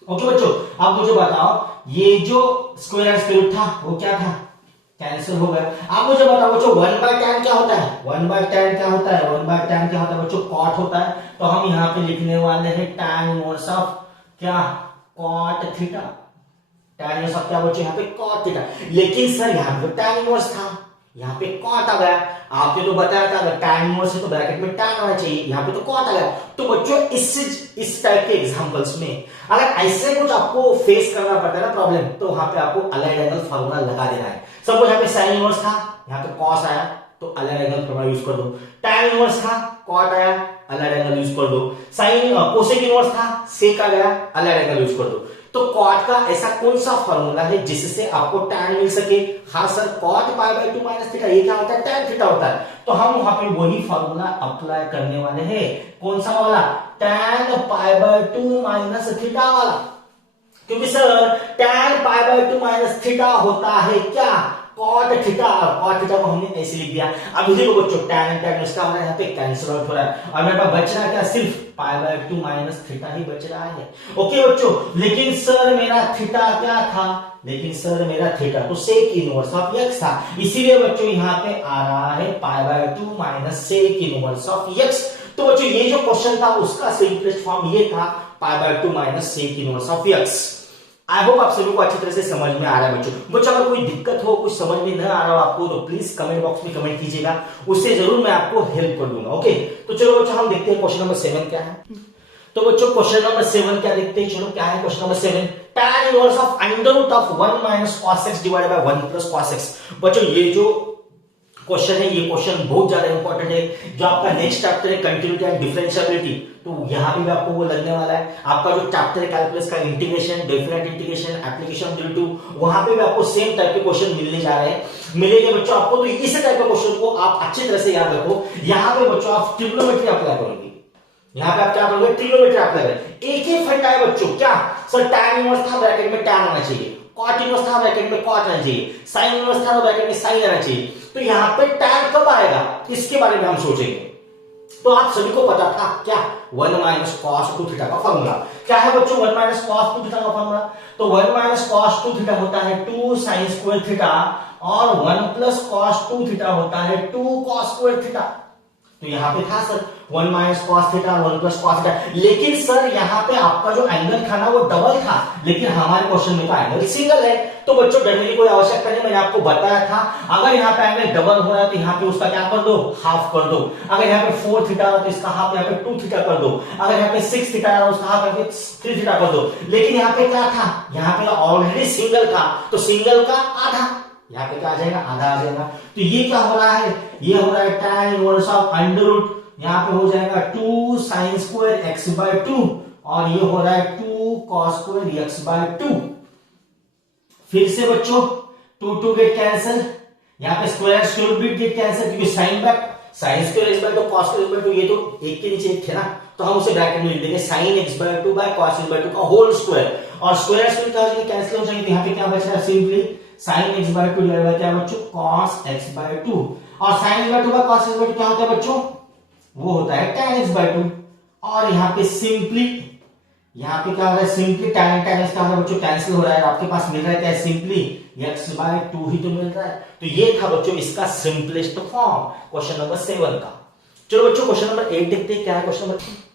ओके बच्चों अब मुझे बताओ ये जो स्क्वायर एंड स्क्वायर रूट था वो क्या था, कैंसिल हो गया। अब मुझे बताओ बच्चों 1/tan क्या होता है, 1/tan क्या होता है, 1/tan क्या होता है बच्चों, cot होता है। तो हम यहाँ पे लिखने वाले हैं tan इनवर्स ऑफ क्या, cot theta. tan inverse of क्या बच्चों, यहाँ पे cot थीटा। लेकिन सर यहाँ पे tan इनवर्स था, यहाँ पे cot आ गया। आपने तो बताया था अगर tan इनवर्स है तो ब्रैकेट में tan आना चाहिए, यहाँ पे तो cot आ गया। तो बच्चों इस टाइप के एग्जांपल्स में अगर ऐसे कुछ आपको फेस करना पड़ता है ना प्रॉब्लम, तो वहां पे आपको अलाइड एंगल फार्मूला लगा देना है। सपोज यहाँ पे sin इनवर्स था, यहाँ पे cos आया, तो अलाइड एंगल फार्मूला यूज कर दो। tan इनवर्स था, cot आया, अलाइड एंगल यूज कर दो। sin कोसेक इनवर्स था, sec आ गया, अलाइड एंगल यूज कर दो। तो cot का ऐसा कौन सा फार्मूला है जिससे आपको tan मिल सके? हाँ sir cot pi by 2 minus theta, ये क्या होता है, tan थीटा होता है। तो हम वहां पे वही फार्मूला अप्लाई करने वाले हैं, कौन सा वाला, tan pi by 2 minus theta वाला। क्योंकि sir tan pi by 2 minus theta होता है क्या, cot थीटा। cot थीटा को हमने ऐसे लिख दिया। अब देखो बच्चों tan इसका हमारा यहाँ पे कैंसिल आउट हो रहा है और मेरे पास बच रहा है क्या, सिर्फ पाई बाय 2 माइनस थीटा ही बच रहा है। ओके बच्चों, लेकिन सर मेरा थीटा क्या था, लेकिन सर मेरा थीटा तो sec इनवर्स ऑफ x था, इसीलिए बच्चों यहाँ पे आ रहा है पाई by 2 minus sec inverse of x। तो बच्चों ये जो क्वेश्चन था उसका सिंपलेस्ट फॉर्म ये था पाई by 2 minus sec inverse of x। I hope आप सभी को अच्छी तरह से समझ में आ रहा है बच्चों अगर कोई दिक्कत हो, कुछ समझ में न आ रहा हो आपको, तो प्लीज कमेंट बॉक्स में कमेंट कीजिएगा, उससे जरूर मैं आपको हेल्प कर दूंगा। ओके तो चलो बच्चों हम देखते हैं क्वेश्चन नंबर 7 क्या है। तो बच्चों क्वेश्चन नंबर 7 क्या देखते हैं, चलो क्या है question number 7, tan inverse of under root of 1 minus cos x divided by 1 plus cos x। बच्चों ये जो क्वेश्चन है, ये क्वेश्चन बहुत ज्यादा इंपॉर्टेंट है। जो आपका नेक्स्ट चैप्टर है कंटिन्यूटी एंड डिफरेंशिएबिलिटी, तो यहाँ पे भी आपको वो लगने वाला है। आपका जो चैप्टर है कैलकुलस का integration, definite integration, application relative, वहां पे भी आपको सेम टाइप के क्वेश्चन मिलने जा रहे हैं, मिलेंगे बच्चों आपको। तो इस टाइप के क्वेश्चन को आप अच्छी तरह से याद रखो। यहाँ पे बच्चों आप ट्रिग्नोमेट्री अप्लाई करोगे, यहाँ पे आप क्या करोगे, ट्रिग्नोमेट्री अप्लाई करेंगे। एक ही फंडा है बच्चों, क्या सर tan इनवर्स था, ब्रैकेट में tan आना चाहिए, cot इनवर्स था, ब्रैकेट में cot आना चाहिए, sin इनवर्स था, ब्रैकेट में sin आना चाहिए। तो यहाँ पे tan कब आएगा इसके बारे में हम सोचेंगे। तो आप सभी को पता था क्या, 1 माइनस cos 2 थीटा का फॉर्मूला क्या है बच्चों, 1 माइनस cos 2 थीटा का फॉर्मूला। तो 1 माइनस cos 2 थीटा होता है 2 sin स्क्वायर थीटा, और 1 प्लस cos 2 थीटा होता है 2 cos स्क्वायर थीटा। तो यहाँ पे था sir 1 minus cos theta 1 plus cos theta, लेकिन सर यहाँ पे आपका जो एंगल था ना वो डबल था, लेकिन हमारे क्वेश्चन में तो एंगल सिंगल है। तो बच्चों डरने की कोई आवश्यकता नहीं, मैंने आपको बताया था अगर यहाँ पे एंगल डबल हो रहा है तो यहाँ पे उसका क्या कर दो, हाफ कर दो। अगर यहाँ पे 4 थीटा हो तो इसका हाफ यहाँ पे 2 थीटा कर दो। अगर यहाँ पे 6 थीटा है उसका हाफ यहाँ पे 3 थीटा कर दो। लेकिन यहाँ पे क्या था, यहाँ पे ऑलरेडी सिंगल था, तो सिंगल का आधा, यहाँ पे क्या आ जाएगा, आधा आ जाएगा। तो ये क्या हो रहा है, ये हो रहा है tan inverse of under root, यहाँ पे हो जाएगा 2 sin स्क्वायर x बाय 2, और ये हो रहा है 2 cos स्क्वायर x बाय 2। फिर से बच्चों 2 गेट कैंसिल, यहाँ पे स्क्वायर रूट भी गेट कैंसिल, क्योंकि sine square x by 2 cos square x by 2 ये तो एक के नीचे एक थे ना, तो हम उसे ब्रैकेट में लिख देंगे sin x by 2 by cos x by 2 का होल स्क्वायर, और स्क्वायर क्या हो जाएगा, कैंसिल हो जाएंगे। तो यहाँ पे क्या बच रहा है, simply sin x by 2 divide by क्या बच्चों, cos x बाय 2, और sin x by 2 by cos x by 2 क्या होता है बच्चों, वो होता है tan x बाय 2। और यहाँ पे सिंपली, यहाँ पे क्या हो रहा है, सिंपली tan x क्या हो रहा है बच्चों, कैंसिल हो रहा है, आपके पास मिल रहा है क्या, सिंपली x बाय 2 ही तो मिल रहा है। तो ये था बच्चों इसका सिंपलेस्ट फॉर्म क्वेश्चन नंबर 7 का। चलो बच्चों क्वेश्चन नंबर 8 देखते हैं क्या है क्वेश्चन नंबर।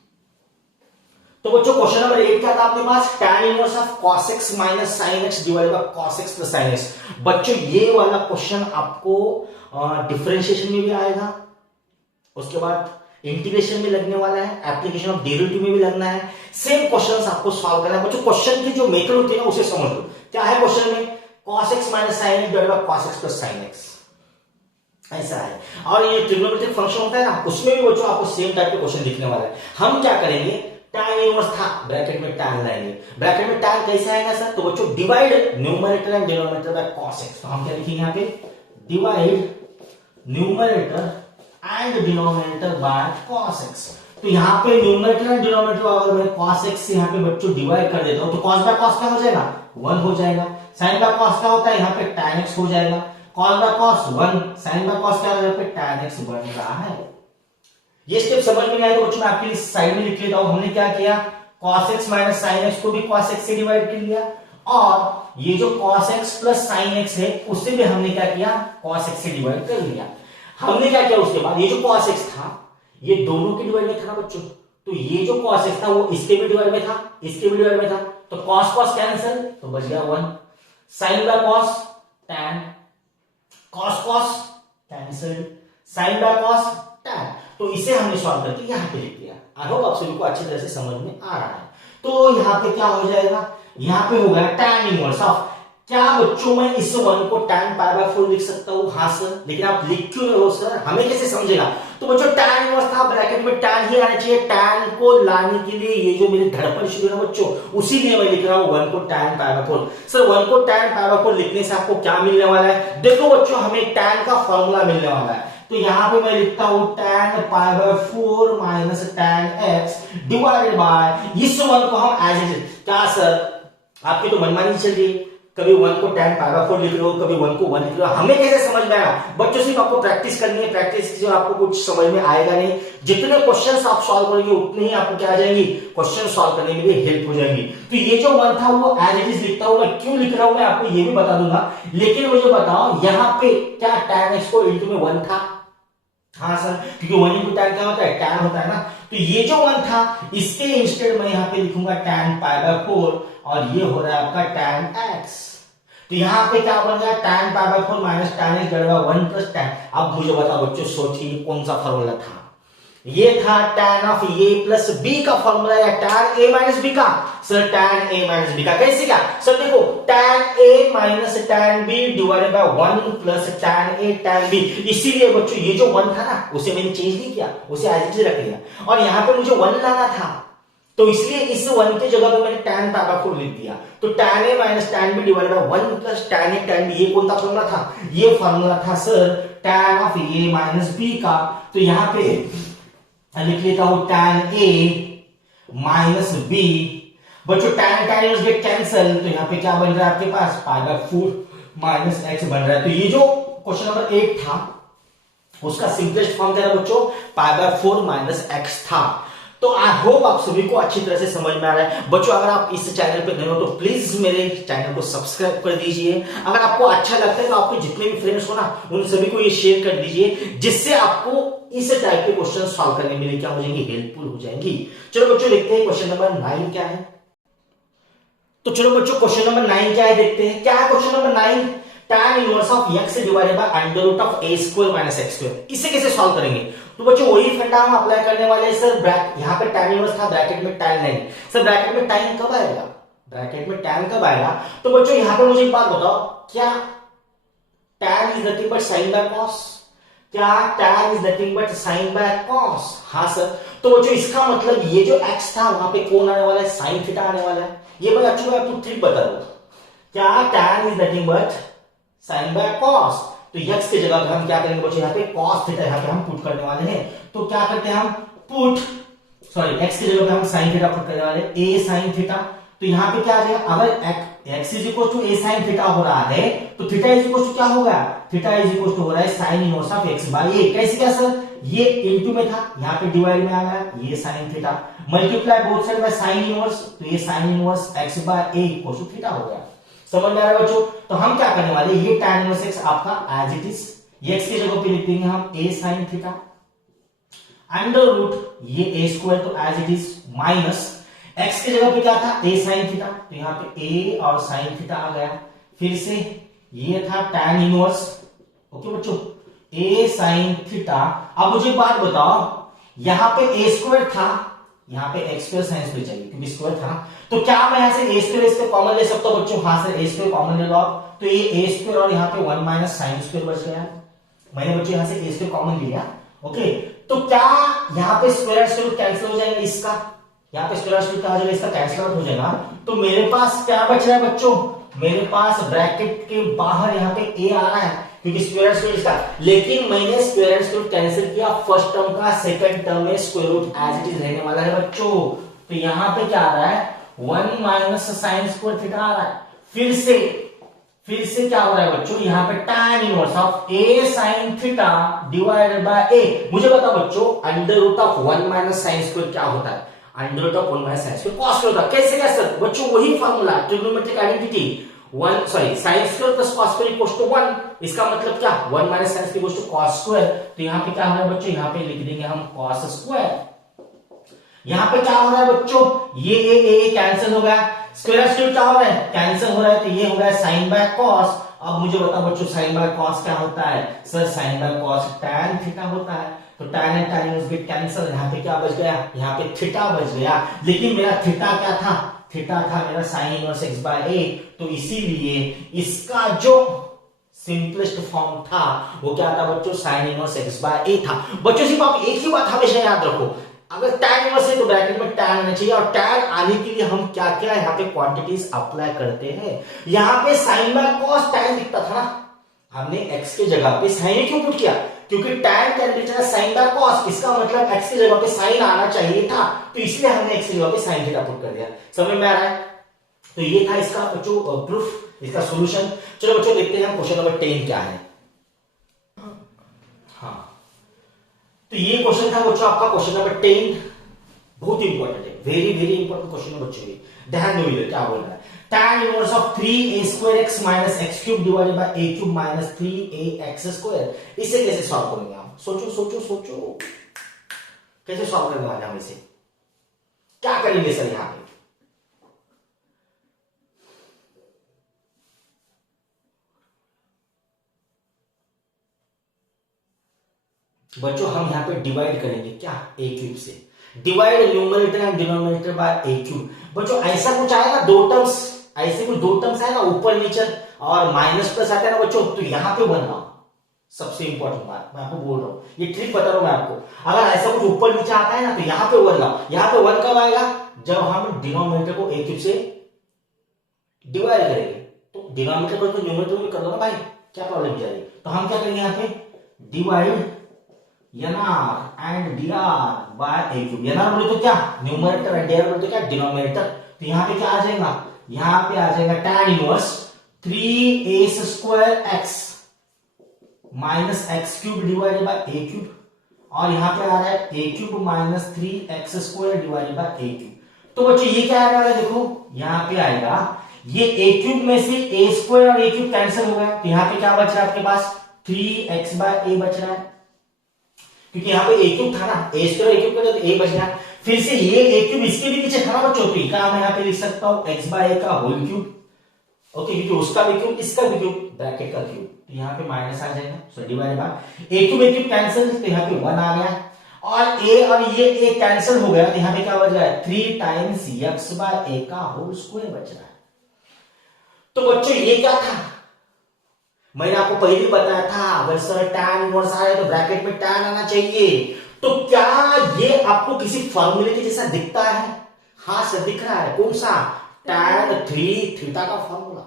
तो बच्चों क्वेश्चन नंबर 8 क्या था आपके पास, tan inverse of cos x minus sin x divided bye cos x plus sin x। बच्चों ये वाला क्वेश्चन आपको डिफरेंशिएशन में भी आएगा, उसके बाद इंटीग्रेशन में लगने वाला है, एप्लीकेशन ऑफ डेरिवेटिव में भी लगना है। सेम क्वेश्चंस आपको सॉल्व करना है बच्चों। क्वेश्चन की जो मेथड होती है ना उसे समझ लो, क्या है क्वेश्चन में, cos x minus sin x divided bye cos x plus sin x, ऐसा है। और ये ट्रिग्नोमेट्रिक फंक्शन होता है ना, उसमें भी बच्चों आपको सेम टाइप के क्वेश्चन लिखने वाला है। हम क्या करेंगे, tan इनवर्स था, ब्रैकेट में tan लाएंगे, ब्रैकेट में tan कैसे आएगा सर, तो बच्चों divide numerator and denominator by cos x। तो हम क्या लिखेंगे यहाँ पे, divide numerator and denominator by cos x। तो यहाँ पे न्यूमरेटर एंड डिनोमिनेटर अगर मैं cos x से यहाँ पे बच्चों डिवाइड कर देता हूं तो cos बाय cos क्या हो जाएगा, 1 हो जाएगा। sin बाय cos क्या होता है, यहाँ पे tan x हो जाएगा। cos by cos 1, sin by cos क्या हो यहाँ पे tan x बन रहा है। ये स्टेप समझ में आए तो बच्चों मैं आपके लिए साइड में लिख लेता हूं। हमने क्या किया, cos x minus sin x को भी cos x से डिवाइड कर लिया, और ये जो cos x plus sin x है उससे भी हमने क्या किया, cos x से डिवाइड कर लिया। हमने क्या किया उसके बाद, ये जो cos x था ये दोनों के डिवाइड में था ना बच्चों, तो ये जो cos x था वो इसके भी डिवाइड में था, इसके भी डिवाइड में था, तो cos cos कैंसिल, तो बच गया 1। sin by cos tan, cos cos cancel, sin by cos tan। तो इसे हमने सॉल्व करके यहाँ पे लिख दिया। आई होप आप सभी को अच्छी तरह से समझ में आ रहा है। तो यहाँ पे क्या हो जाएगा, यहाँ पे हो गया tan इनवर्स ऑफ, क्या बच्चों मैं इस 1 को tan पाई बाय 4 लिख सकता हूँ, हाँ सर, लेकिन आप लिख क्यों रहे हो सर, हमें कैसे समझेगा। तो बच्चों tan इनवर्स था, ब्रैकेट में tan ही आना चाहिए, tan को लाने के लिए ये जो मेरी धड़पन शुरू है ना बच्चों, उसी लिए मैं लिख रहा हूँ 1 को tan पाई बाय 4। सर 1 को tan पाई बाय 4 लिखने से आपको क्या मिलने वाला है, देखो बच्चों हमें tan का फॉर्मूला मिलने वाला है। तो यहां पे मैं लिखता हूं tan pi by 4 minus tan x divided bye, इस 1 को हम एज इट इज, क्या सर आपकी तो मनमानी चल रही है, कभी 1 को tan पाई बाय 4 लिख रहे हो, कभी 1 को 1 लिख रहे हो, हमें कैसे समझ में आया बच्चों। सिर्फ आपको प्रैक्टिस करनी है, प्रैक्टिस से आपको कुछ समझ में आएगा नहीं, जितने क्वेश्चंस आप सॉल्व करेंगे उतने ही आपको क्या आ जाएंगी, क्वेश्चन सॉल्व करने के लिए हेल्प हो जाएगी। तो ये जो 1 था वो एज इट इज लिखता हूं, मैं क्यों लिख रहा हूं मैं आपको ये भी बता दूंगा, लेकिन मुझे बताओ यहाँ पे क्या tan x को इंटू में 1 था, हाँ सर, क्योंकि 1 इंटू tan क्या होता है, tan होता है ना। तो ये जो 1 था इसके इंस्टेड मैं यहाँ पे लिखूंगा tan पाई बाय 4, और ये हो रहा है आपका tan x। तो यहाँ पे क्या बन गया, tan pi by 4 minus tan x divided by 1 plus tan। अब मुझे बताओ बच्चों, सोचिए कौन सा फॉर्मूला था, ये था tan of a plus b का फॉर्मूला, या tan a माइनस b का, sir tan a minus b का कैसे, क्या सर देखो tan a minus tan b divided by 1 plus tan a tan b। इसीलिए बच्चों ये जो 1 था ना उसे मैंने चेंज नहीं किया, उसे एज इट इज रख लिया, और यहाँ पे मुझे 1 लाना था, तो इसलिए इस 1 के जगह पे मैंने tan पाई बाय 4 लिख दिया। तो tan a minus tan b divided by 1 plus tan a tan b, ये कौन सा फॉर्मूला था, ये फॉर्मूला था sir tan of a minus b का। तो यहाँ पे लिख लेता हूं tan a माइनस b, बच्चों tan इनवर्स गेट कैंसिल, तो यहाँ पे क्या बन रहा है आपके पास, पाई बाय 4 माइनस x बन रहा है। तो ये जो क्वेश्चन नंबर 8 था उसका सिंपलेस्ट फॉर्म क्या था बच्चों, पाई बाय 4 माइनस x था। तो आई होप आप सभी को अच्छी तरह से समझ में आ रहा है। बच्चों अगर आप इस चैनल पे नए हो तो प्लीज मेरे चैनल को सब्सक्राइब कर दीजिए। अगर आपको अच्छा लगता है तो आपके जितने भी फ्रेंड्स हो ना उन सभी को ये शेयर कर दीजिए, जिससे आपको इस टाइप के क्वेश्चन सॉल्व करने में क्या हो जाएंगी, हेल्पफुल हो जाएंगी। चलो बच्चों देखते हैं क्वेश्चन नंबर 9 क्या है। तो चलो बच्चों क्वेश्चन नंबर 9 क्या है देखते हैं। क्या है question number 9? tan inverse of x divided by under root of a square minus x square. इसे कैसे सॉल्व करेंगे? तो बच्चों वही फंडा हम अप्लाई करने वाले हैं सर। यहां पे tan इनवर्स था, ब्रैकेट में tan नहीं। सर ब्रैकेट में tan कब आएगा? ब्रैकेट में tan कब आएगा? तो बच्चों यहां पे मुझे एक बात बताओ, क्या tan is nothing but sin by cos? क्या tan is nothing but sin by cos? हाँ सर। तो बच्चों इसका मतलब ये जो x था वहां पे कौन आने वाला है? sin थीटा आने वाला है। ये मैं अच्छी आपको ट्रिक बता दूं। क्या tan is nothing but sin by cos? तो x की जगह पे हम क्या करेंगे बच्चों, यहाँ पे cos थीटा यहाँ पे हम पुट करने वाले हैं। तो क्या करते हैं हम पुट, सॉरी x की जगह पे हम sin थीटा पुट करने वाले हैं, a sin थीटा। तो यहाँ पे क्या आ जाएगा, अगर x is equal to a sin theta हो रहा है तो थीटा इज इक्वल टू क्या होगा? थीटा इज इक्वल टू हो रहा है sin inverse of x by a। कैसे क्या सर? ये इनटू में था, यहाँ पे डिवाइड में आ गया, ये sin theta multiply both side by sin inverse, तो ये sin inverse x by a equal to theta हो गया। समझ में आ रहा है बच्चों? तो हम क्या करने वाले, ये tan इनवर्स x आपका एज इट इज, x की जगह पे लिख देंगे हम a sin theta under root ये a स्क्वायर, तो as it is minus x की जगह पे क्या था, a sin थीटा, तो यहाँ पे a और sin थीटा आ गया। फिर से ये था tan इनवर्स, ओके बच्चों, a sin थीटा। अब मुझे बात बताओ, यहां पे a स्क्वायर था, यहाँ पे x स्क्वायर sin स्क्वायर चाहिए क्योंकि स्क्वायर था। तो क्या मैं यहां से a स्क्वायर इसको कॉमन ले सकता हूं बच्चों? हाँ सर, a स्क्वायर कॉमन ले लो आप। तो ये a स्क्वायर और यहाँ पे 1 माइनस sin स्क्वायर बच गया। मैंने बच्चों यहां से a स्क्वायर कॉमन लिया, ओके। तो क्या यहाँ पे स्क्वायर स्क्वायर कैंसिल हो जाएगा इसका, यहाँ पे स्क्वायर स्क्वायर क्या हो जाएगा, इसका कैंसिल आउट हो जाएगा। तो मेरे पास क्या बच रहा है बच्चों? मेरे पास ब्रैकेट के बाहर यहाँ पे a आ रहा है क्योंकि स्क्वायर स्क्वायर इसका, लेकिन मैंने स्क्वायर स्क्वायर कैंसिल किया फर्स्ट टर्म का, सेकंड टर्म में square root as it is रहने वाला है बच्चों। तो यहां पे क्या आ रहा है, 1 माइनस साइन स्क्वायर थीटा आ रहा है। फिर से क्या हो रहा है बच्चों, यहाँ पे tan inverse of a sin theta divided by a। मुझे बताओ बच्चों, under root of 1 minus sine square क्या होता है? Under root of 1 minus sine square cos square होता है। कैसे कैसे बच्चों? वही formula, trigonometric identity, sine square plus cos square equals to 1। इसका मतलब क्या, 1 minus sine square equals to cos square. तो यहाँ पे क्या हो रहा है बच्चों, यहाँ पे लिख देंगे हम कॉस स्क्वायर। यहाँ पे क्या हो रहा है बच्चों, ये कैंसिल हो गया, स्क्वायर स्क्वायर क्या हो रहा है, कैंसिल हो रहा है, तो ये हो गया साइन बाय कॉस। अब मुझे बताओ बच्चों, साइन बाय कॉस क्या होता है? Sir sine by cos tan theta होता है। तो tan and tan inverse get cancel, यहाँ पे क्या बच गया, यहाँ पे थीटा बच गया। लेकिन मेरा थीटा क्या था? थीटा था मेरा sine inverse x by a। तो इसीलिए इसका जो सिंपलेस्ट फॉर्म था वो क्या था बच्चों, sine inverse x by a था। बच्चों सिर्फ आप एक ही बात हमेशा याद रखो, अगर tan इनवर्स है तो ब्रैकेट में tan आना चाहिए, और tan आने के लिए हम क्या क्या यहाँ पे क्वांटिटीज अप्लाई करते हैं। यहाँ पे साइन बाय कॉस tan दिखता था ना, हमने x के जगह पे साइन क्यों पुट किया? क्योंकि tan can be sine by cos, इसका मतलब x की जगह पे साइन आना चाहिए था, तो इसलिए हमने x की जगह पे साइन थीटा पुट कर दिया। समझ में आ रहा है? तो ये था इसका बच्चों प्रूफ, इसका सॉल्यूशन। चलो बच्चों देखते हैं हम क्वेश्चन नंबर 10 क्या है। हाँ, तो ये क्वेश्चन था बच्चों आपका क्वेश्चन नंबर 10, बहुत इंपॉर्टेंट है, वेरी वेरी इंपॉर्टेंट क्वेश्चन है बच्चों। ध्यान दो इधर क्या बोल रहा है, tan inverse of 3a square x minus x cube divided by a cube minus 3ax square. इसे कैसे सॉल्व करेंगे आप? सोचो सोचो सोचो, कैसे सॉल्व करने वाले हम इसे, क्या करेंगे सर? यहां पे बच्चों हम यहाँ पे डिवाइड करेंगे क्या, a क्यूब से। Divide numerator and denominator by a cube. बच्चों ऐसा कुछ आएगा, दो टर्म्स, ऐसे कुछ दो टर्म्स आएगा ऊपर नीचे और माइनस प्लस आता है ना बच्चों, तो यहाँ पे बनना सबसे इंपॉर्टेंट बात मैं आपको बोल रहा हूँ, ये ट्रिक बता रहा हूं मैं आपको। अगर ऐसा कुछ ऊपर नीचे आता है ना तो यहाँ पे वन लाओ। यहाँ पे वन कब आएगा, जब हम डिनोमिनेटर को a क्यूब से डिवाइड करेंगे। तो डिनोमिनेटर को तो न्यूमरेटर में कर दो ना भाई, क्या प्रॉब्लम जा रही है। तो हम क्या करेंगे यहाँ पे, divide nr and dr by a cube. nr बोले तो क्या, न्यूमरेटर, एंड dr बोले तो क्या, डिनोमिनेटर। तो यहाँ पे क्या आ जाएगा, यहाँ पे आ जाएगा tan inverse 3a square x minus x cube divided by a cube. और यहाँ पे आ रहा है a cube minus 3x square divided by a cube. तो बच्चों ये क्या आएगा, देखो यहाँ पे आएगा ये a क्यूब में से a स्क्वायर और a क्यूब कैंसिल हो गया, तो यहाँ पे क्या बच रहा है आपके पास 3x बाय a बच रहा है, क्योंकि यहाँ पे a क्यूब था ना, a स्क्वायर a क्यूब का तो a बच गया। फिर से ये a क्यूब इसके भी पीछे था ना बच्चों, तो क्या मैं यहाँ पे लिख सकता हूँ x बाय a का होल क्यूब, ओके, क्योंकि उसका भी क्यूब इसका भी क्यूब ब्रैकेट का क्यूब, तो यहाँ पे माइनस आ जाएगा, so divide by a cube cancel, तो यहाँ पे 1 आ गया, और a और ये a कैंसिल हो गया, तो यहाँ पे क्या बच रहा है 3 टाइम्स x बाय a का होल स्क्वायर बच रहा है। तो बच्चों ये क्या था, मैंने आपको पहले भी बताया था अगर सर tan इनवर्स आ रहा है तो ब्रैकेट में tan आना चाहिए। तो क्या ये आपको किसी फॉर्मूले के जैसा दिखता है? हाँ सर दिख रहा है, कौन सा? tan 3 थीटा का फॉर्मूला।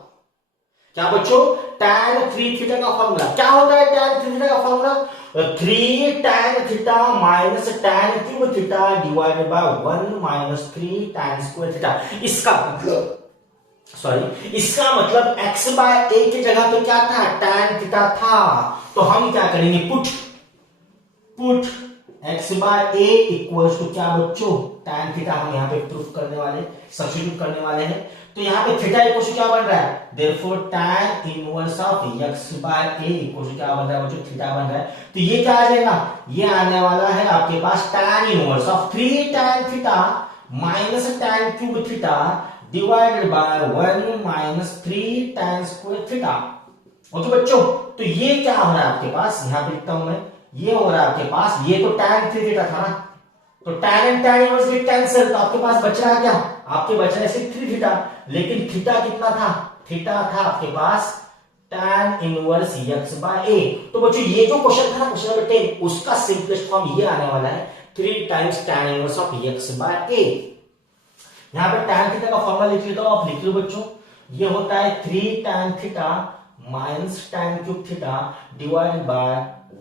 क्या बच्चों? tan 3 थीटा का फॉर्मूला क्या होता है? tan 3 थीटा का formula 3 tan theta minus tan cube theta divided by 1 minus 3 tan square theta. इसका मतलब x बाय a की जगह पे क्या था? tan थीटा था। तो हम क्या करेंगे? Put x by a equals to क्या बच्चों? tan थीटा हम यहाँ पे प्रूफ करने वाले, सब्स्टिट्यूट करने वाले हैं। तो यहाँ पे थीटा इक्वल्स टू क्या बन रहा है? Therefore tan inverse of x by a equals to क्या बन रहा है बच्चों? थीटा बन रहा है। तो ये क्या आ जाएगा? ये आने वाला है आपके पास tan inverse of 3 tan theta minus tan cube theta divided by 1 minus 3 tan square theta. Okay बच्चों, तो ये क्या हो रहा है आपके पास? यहां पे लिखता हूं मैं, ये हो रहा है आपके पास, ये तो tan 3 थीटा था ना, तो tan and tan inverse get cancel, तो आपके पास बच रहा है क्या? आपके बच रहा है सिर्फ 3 थीटा, लेकिन थीटा कितना था? थीटा था आपके पास tan inverse x by a। तो बच्चों ये जो क्वेश्चन था ना, क्वेश्चन नंबर 10, उसका सिंपलेस्ट फॉर्म ये आने वाला है 3 times tan inverse of x by a। यहां पे tan थीटा का फॉर्मूला लिख लेता हूं, आप लिख लो बच्चों, ये होता है 3 tan theta minus tan cube theta divided by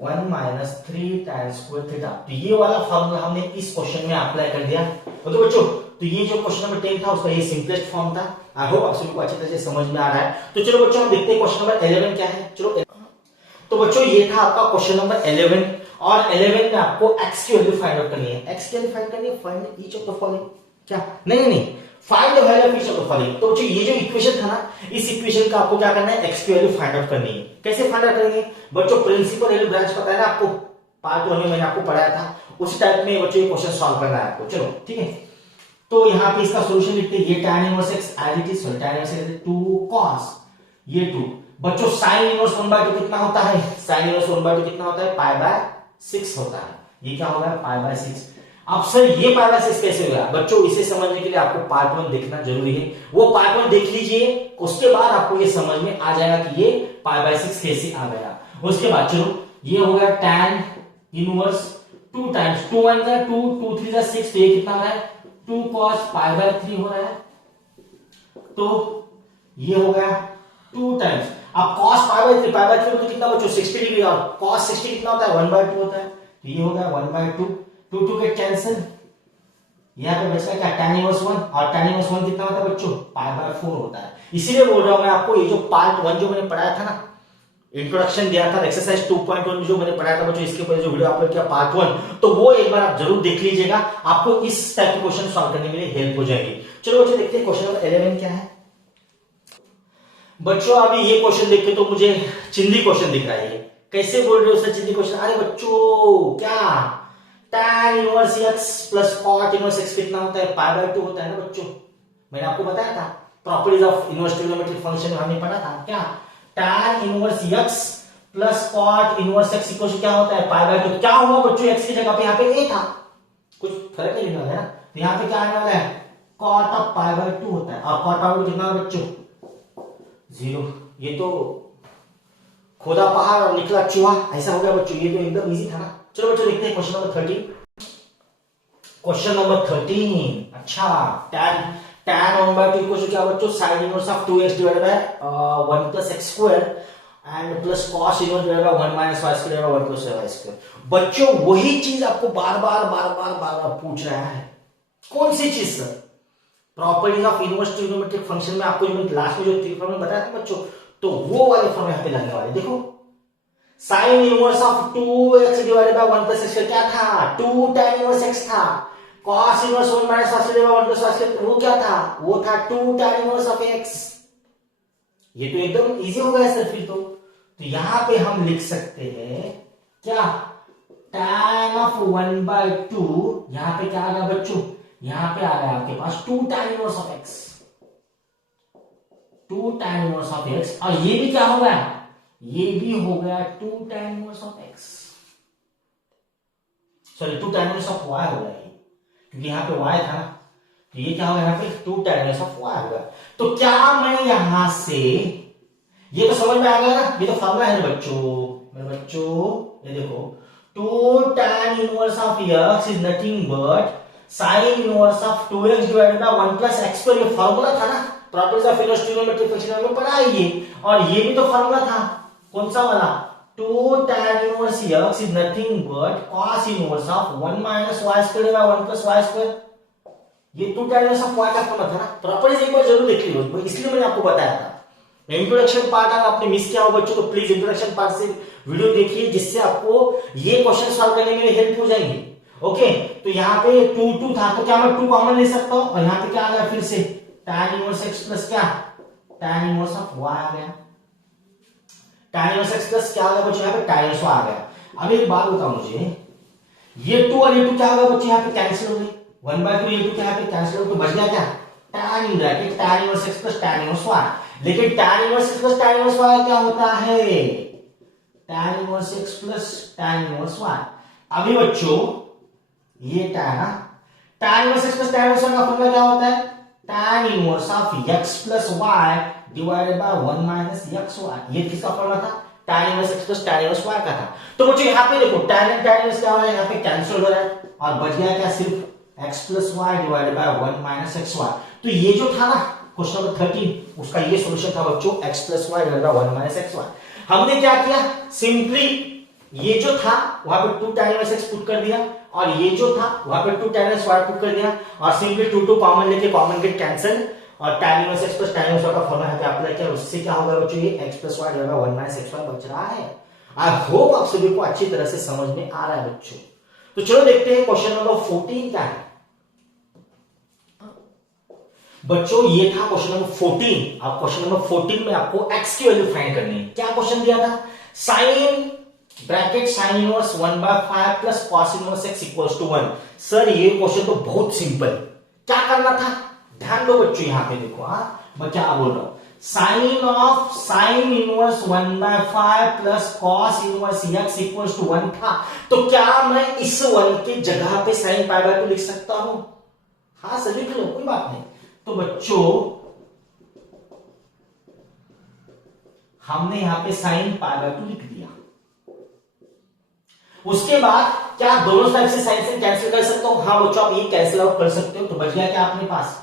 1 minus 3 tan square theta. तो ये वाला फॉर्मूला हमने इस क्वेश्चन में अप्लाई कर दिया। ओके बच्चों, तो ये जो क्वेश्चन नंबर 10 था उसका ये सिंपलेस्ट फॉर्म था। आई होप आप सभी को अच्छी तरह से समझ में आ रहा है। तो चलो बच्चों हम देखते हैं क्वेश्चन नंबर 11 क्या है। चलो, तो बच्चों ये था आपका क्वेश्चन नंबर 11, और 11 में आपको x की वैल्यू फाइंड आउट करनी है। x की वैल्यू फाइंड करनी है, find each of the following. क्या? नहीं, find the value of each of the following. तो बच्चों ये जो इक्वेशन था ना, इस इक्वेशन का आपको क्या करना है? x की वैल्यू फाइंड आउट करनी है। कैसे फाइंड आउट करेंगे बच्चों? प्रिंसिपल वैल्यू ब्रांच पता है ना आपको, पार्ट 1 में मैंने आपको पढ़ाया था, उसी टाइप में बच्चों ये क्वेश्चन सॉल्व करना है आपको। चलो ठीक है, तो यहाँ पे इसका सॉल्यूशन लिखते हैं, ये tan inverse x as it is, sorry tan inverse x 2 cos, ये 2 बच्चों sin इनवर्स 1/2 कितना होता है? sin इनवर्स 1/2 कितना होता है? π/6 होता है। ये क्या होगा? π/6। अब सर ये π/6 कैसे होगा बच्चों? इसे समझने के लिए आपको पार्ट 1 देखना जरूरी है, वो पार्ट 1 देख लीजिए, उसके बाद आपको ये समझ में आ जाएगा कि ये π/6 कैसे आ गया। उसके बाद चलो, ये हो गया tan इनवर्स 2 टाइम्स 2 1 जा 2 2 3 जा 6, तो ये कितना हो रहा है? 2 cos π/3 हो रहा है। तो ये हो गया 2 टाइम्स, अब cos π/3 तो कितना बच्चों? 60 डिग्री, और cos 60 कितना होता है? 1/2 होता है। तो ये हो गया 1/2, 2 गेट कैंसिल, यहाँ पे बचेगा क्या? tan इनवर्स 1, और tan इनवर्स 1 कितना होता है बच्चों? π/4 होता है। इसीलिए बोल रहा हूं मैं आपको, ये जो पार्ट 1 जो मैंने पढ़ाया था ना, इंट्रोडक्शन दिया था एक्सरसाइज 2.1 में जो मैंने पढ़ाया था बच्चों, इसके ऊपर जो वीडियो अपलोड किया पार्ट 1, तो वो एक बार आप जरूर देख लीजिएगा, आपको इस टाइप के क्वेश्चन सॉल्व करने के लिए हेल्प हो जाएगी। चलो बच्चों देखते हैं क्वेश्चन नंबर 11 क्या है। बच्चों अभी ये क्वेश्चन देख के तो मुझे चिंदी क्वेश्चन दिख रहा है। कैसे बोल रहे हो सर चिंदी क्वेश्चन? अरे बच्चों क्या tan inverse x plus cot inverse x कितना होता है? π/2 होता है ना बच्चों, मैंने आपको बताया था, properties of inverse trigonometric function में हमने पढ़ा था। क्या? tan inverse x plus cot inverse x equal to क्या होता है? π/2। क्या हुआ बच्चों? x की जगह पे यहाँ पे a था, कुछ फर्क नहीं होने वाला है ना, तो यहाँ पे क्या आने वाला है? cot ऑफ π/2 होता है, और cot π/2 कितना है बच्चों? 0। ये तो खोदा पहाड़ और निकला चूहा, ऐसा हो गया बच्चों, ये तो एकदम इजी था ना। चलो बच्चों देखते हैं क्वेश्चन नंबर 13। क्वेश्चन नंबर 13, अच्छा, tan 1/2 इक्वल टू क्या बच्चों? sin inverse of 2x divided by 1 plus x square and plus cos inverse divided by 1 minus y square divided by 1 plus y square. बच्चों वही चीज आपको बार बार पूछ रहा है। कौन सी चीज sir? Properties of inverse trigonometric function में आपको जो लास्ट में जो 3 फॉर्मूला बताया था बच्चों, तो वो वाले फॉर्मूले यहां पे लगने वाले। देखो sign inverse of 2x divided by 1 plus x क्या था, 2 tan इनवर्स x था। cos inverse 1 minus cos divided by 1 plus cos वो क्या था, वो था 2 tan इनवर्स ऑफ x। ये तो एकदम इजी हो गया सर फिर तो यहां पे हम लिख सकते हैं क्या, tan ऑफ 1/2, यहां पे क्या आ गया बच्चों, यहां पे आ गया आपके पास 2 tan inverse of x, 2 tan inverse of x, और ये भी क्या हो गया, ये भी हो गया 2 tan inverse of x, sorry 2 tan inverse of y हो गया ये, क्योंकि यहाँ पे y था ना, तो ये क्या होगा यहाँ पे 2 tan इनवर्स ऑफ y होगा। तो क्या मैं यहां से, ये तो समझ में आ गया ना, ये तो फॉर्मूला है मेरे बच्चों, ये देखो 2 tan inverse of x is nothing but sin inverse of 2x divided by 1 plus x, पर ये फॉर्मूला था ना, properties of inverse trigonometric function में पढ़ा है ये, और ये भी तो फॉर्मूला था, कौन सा वाला, 2 tan inverse x is nothing but cos inverse of 1 minus y square by 1 plus y square, ये 2 tan इनवर्स ऑफ y का फॉर्मूला था ना। प्रॉपर्टीज एक बार जरूर देख लीजिए, इसलिए मैंने आपको बताया था। इंट्रोडक्शन पार्ट अगर आपने मिस किया हो बच्चों, तो प्लीज इंट्रोडक्शन पार्ट से वीडियो देखिए, जिससे आपको ये क्वेश्चन सॉल्व करने में हेल्प हो जाएगी। ओके, तो यहाँ पे 2 था, तो क्या मैं 2 कॉमन ले सकता हूं, और यहाँ पे क्या आ गया फिर से tan इनवर्स x प्लस क्या, tan इनवर्स ऑफ y आ गया, tan इनवर्स x प्लस क्या आ गया बच्चों, यहाँ पे tan इनवर्स y आ गया। अब एक बात बताओ मुझे, ये 2 और ये 2 क्या होगा बच्चों, यहाँ पे कैंसिल हो गई, 1/2 ये 2 क्या यहाँ पे कैंसिल हो गई, तो बच गया क्या, tan in bracket tan inverse x plus tan inverse y। लेकिन tan inverse x plus tan inverse y क्या होता है, tan inverse x plus tan inverse y। अभी बच्चों ये tan inverse x plus tan inverse y का formula क्या होता है, tan inverse of x plus y divided by 1 minus xy, ये किसका फॉर्मूला था, tan inverse x plus tan inverse y का था। तो बच्चों यहाँ पे देखो tan इनवर्स क्या हो रहा है, यहाँ पे कैंसिल हो रहा है, और बच गया क्या, सिर्फ x plus y divided by 1 minus xy। तो ये जो था ना क्वेश्चन नंबर 13, उसका ये सॉल्यूशन था बच्चों, x plus y divided by 1 minus xy। हमने क्या किया, सिंपली ये जो था वहां पे 2 tan इनवर्स x पुट कर दिया, और ये जो था वहां पे 2 tan इनवर्स y पुट कर दिया, और सिंपली 2 कॉमन लेके कॉमन गेट कैंसिल, और tan inverse x plus tan inverse y का फॉर्मूला यहाँ पे अप्लाई किया, उससे क्या होगा बच्चों, ये x plus y divided by 1 minus xy बच रहा है। आई होप आप सभी को अच्छी तरह से समझ में आ रहा है बच्चों। तो चलो देखते हैं क्वेश्चन नंबर 14 क्या है बच्चों। ये था क्वेश्चन नंबर 14। अब क्वेश्चन नंबर 14 में आपको x की वैल्यू फाइंड करनी है। क्या क्वेश्चन दिया था, sine bracket sine inverse 1/5 plus cos inverse x equals to 1। Sir ये क्वेश्चन तो बहुत सिंपल, क्या करना था, ध्यान दो बच्चों, यहां पे देखो, मैं क्या बोल रहा हूं, sine of sine inverse 1/5 plus cos inverse x equals to 1 था, तो क्या मैं इस 1 की जगह पे साइन π/2 लिख सकता हूं, हाँ सर लिख लो, कोई बात नहीं। तो बच्चों हमने यहां पे साइन π/2 लिख दिया। उसके बाद क्या दोनों साइड से साइन से कैंसिल कर सकता हूं, हाँ बच्चों आप ये कैंसिल आउट कर सकते हो। तो बच गया क्या अपने पास,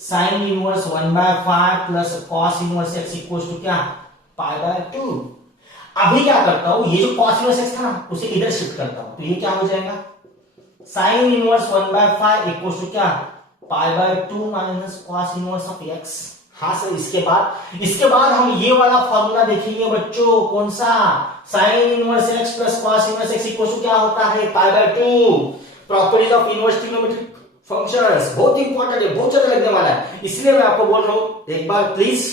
sine inverse 1/5 plus cos inverse x equals to क्या, π/2। अभी क्या करता हूं, ये जो कॉस इनवर्स x था ना उसे इधर शिफ्ट करता हूं, तो ये क्या हो जाएगा, साइन इनवर्स 1/5 इक्वल्स टू क्या, π/2 minus cos inverse of x। हाँ सर, इसके बाद हम ये वाला फॉर्मूला देखेंगे बच्चों, कौन सा, sine inverse x plus cos inverse x equals to क्या होता है, π/2। Properties of inverse trigonometric functions बहुत इंपॉर्टेंट है, बहुत ज्यादा लगने वाला है, इसलिए मैं आपको बोल रहा हूं एक बार प्लीज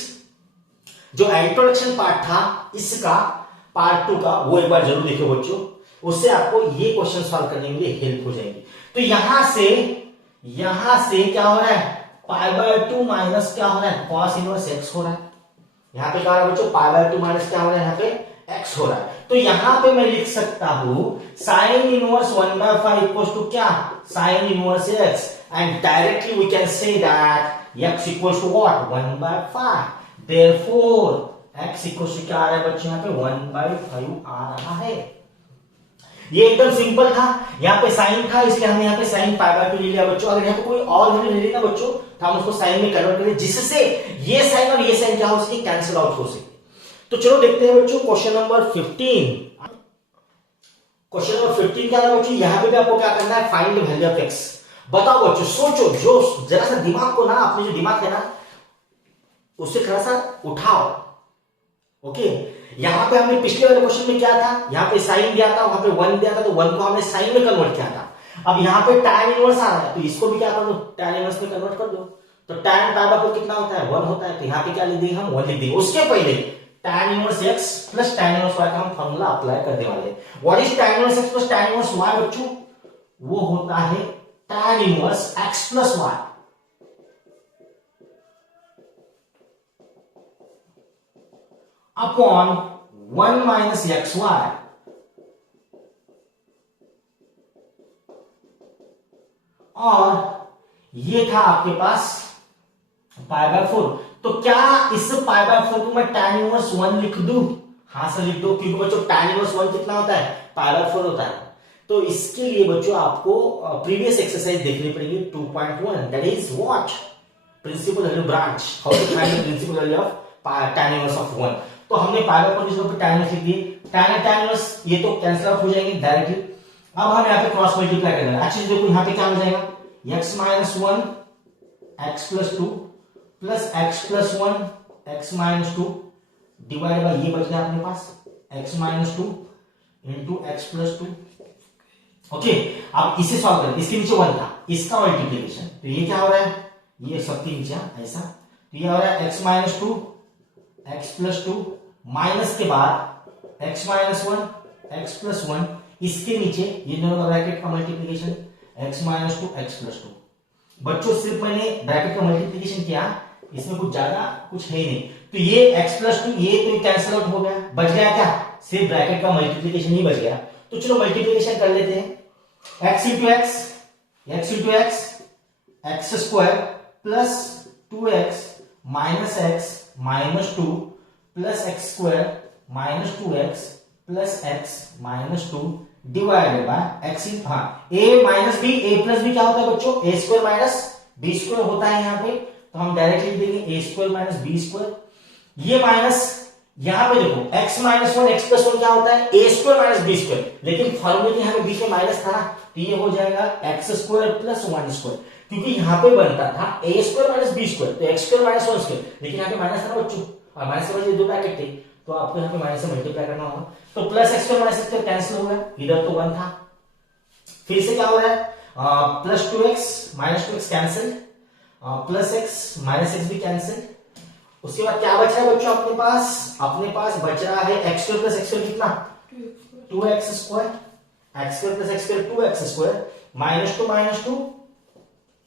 जो इंट्रोडक्शन पार्ट था इसका पार्ट 2 का वो एक बार जरूर देखिए बच्चों, उससे आपको ये क्वेश्चन सॉल्व करने में हेल्प हो जाएगी। तो यहां से क्या हो रहा है, π/2 माइनस क्या हो रहा है, कॉस इनवर्स x हो रहा है, यहां पे क्या हो रहा है बच्चों, π/2 माइनस क्या हो रहा है, यहाँ पे x हो रहा है। तो यहां पे मैं लिख सकता हूं साइन इनवर्स 1/5 इक्वल्स टू क्या, sine inverse x, and directly we can say that x equals to what, 1/5। Therefore x equals to क्या आ रहा है बच्चों, यहाँ पे 1/5 आ रहा है। ये एकदम सिंपल था, यहाँ पे साइन था इसलिए हमने यहाँ पे साइन π/2 ले लिया बच्चों। अगर यहाँ पे कोई और वैल्यू ले लेना बच्चों तो हम उसको साइन में कन्वर्ट करें, जिससे ये साइन और ये साइन क्या हो सके, कैंसिल आउट हो सके। तो चलो देखते हैं बच्चों क्वेश्चन नंबर 15। क्वेश्चन नंबर 15 क्या है बच्चों, यहाँ पे भी आपको क्या करना है, find the value of x। बताओ बच्चों, सोचो, जो जरा सा दिमाग को ना, अपने जो दिमाग है ना उससे थोड़ा सा उठाओ, ओके, यहां पे हमने पिछले वाले क्वेश्चन में क्या था, यहां पे साइन दिया था, वहां पे 1 दिया था, तो 1 को हमने साइन में कन्वर्ट किया था। अब यहां पे tan इनवर्स आ रहा है, तो इसको भी क्या कर दो, tan इनवर्स में कन्वर्ट कर दो। तो tan पाई बाय 4 कितना होता है, 1 होता है। तो यहां पे क्या लिख देंगे हम, 1 लिख देंगे। उसके पहले tan inverse x plus tan inverse y का हम फॉर्मूला अप्लाई करने वाले हैं। What is tan inverse x plus tan inverse y बच्चों, वो होता है tan inverse x plus y upon 1 minus x y. और ये था आपके पास पाई बाय 4। तो क्या इस पाई बाय 4 को मैं tan इनवर्स 1 लिख दूं? हां सर लिख दो, क्योंकि बच्चों tan इनवर्स 1 कितना होता है, पाई बाय 4 होता है। तो इसके लिए बच्चों आपको प्रीवियस एक्सरसाइज देखनी पड़ेगी 2.1, that is what, principal value branch, how to find the principal value of tan inverse of 1। तो हमने पाई बाय 4 की जगह पे tan इनवर्स लिख दिए, tan इनवर्स ये तो कैंसिल आउट हो जाएंगे डायरेक्टली। अब हम यहाँ पे क्रॉस मल्टीप्लाई करना है। एक्चुअली देखो यहाँ पे क्या हो जाएगा, x minus 1 x plus 2 plus x plus 1 x minus 2 divide bye ये बच गया अपने पास x minus 2 into x plus 2। Okay, अब इसे सॉल्व करें। इसके नीचे 1 था, इसका मल्टीप्लीकेशन, तो ये क्या हो रहा है, ये सबके नीचे ऐसा, तो ये हो रहा है x minus 2 x plus 2 minus के बाद x माइनस 1 x प्लस 1, इसके नीचे ये दोनों ब्रैकेट का multiplication x minus 2 x plus 2। बच्चों सिर्फ मैंने ब्रैकेट का मल्टीप्लीकेशन किया, इसमें कुछ ज्यादा कुछ है नहीं। तो ये x प्लस 2 ये तो कैंसिल आउट हो गया, बच गया क्या, सिर्फ ब्रैकेट का मल्टीप्लीकेशन ही बच गया। तो चलो मल्टीप्लीकेशन कर लेते हैं, x into x x square plus 2x minus x minus 2 plus x square minus 2x plus x minus 2 divided by x। हाँ, a minus b, a plus b क्या होता है बच्चों, a square minus b square होता है यहाँ पे, तो हम डायरेक्ट लिख देंगे a square minus b square. ये माइनस यहां पे देखो x माइनस 1 x प्लस 1 क्या होता है, a square minus b square, लेकिन फॉर्मूले के यहाँ पे बीच में माइनस था ना, तो ये हो जाएगा x स्क्वायर प्लस 1 स्क्वायर, क्योंकि यहाँ पे बनता था a square minus b square, तो x स्क्वायर माइनस 1 स्क्वायर, लेकिन यहाँ पे माइनस था ना बच्चों, और माइनस के वजह दो ब्रैकेट थे, तो आपको यहाँ पे माइनस से मल्टीप्लाई करना होगा। तो plus x square minus x square cancel हो गया, इधर तो 1 था, फिर से क्या हो रहा है, plus 2x minus 2x cancel, plus x minus x भी कैंसिल। उसके बाद क्या बच रहा है बच्चों अपने पास बच रहा है x square plus x square कितना, 2x square, x square plus x square 2x square, minus 2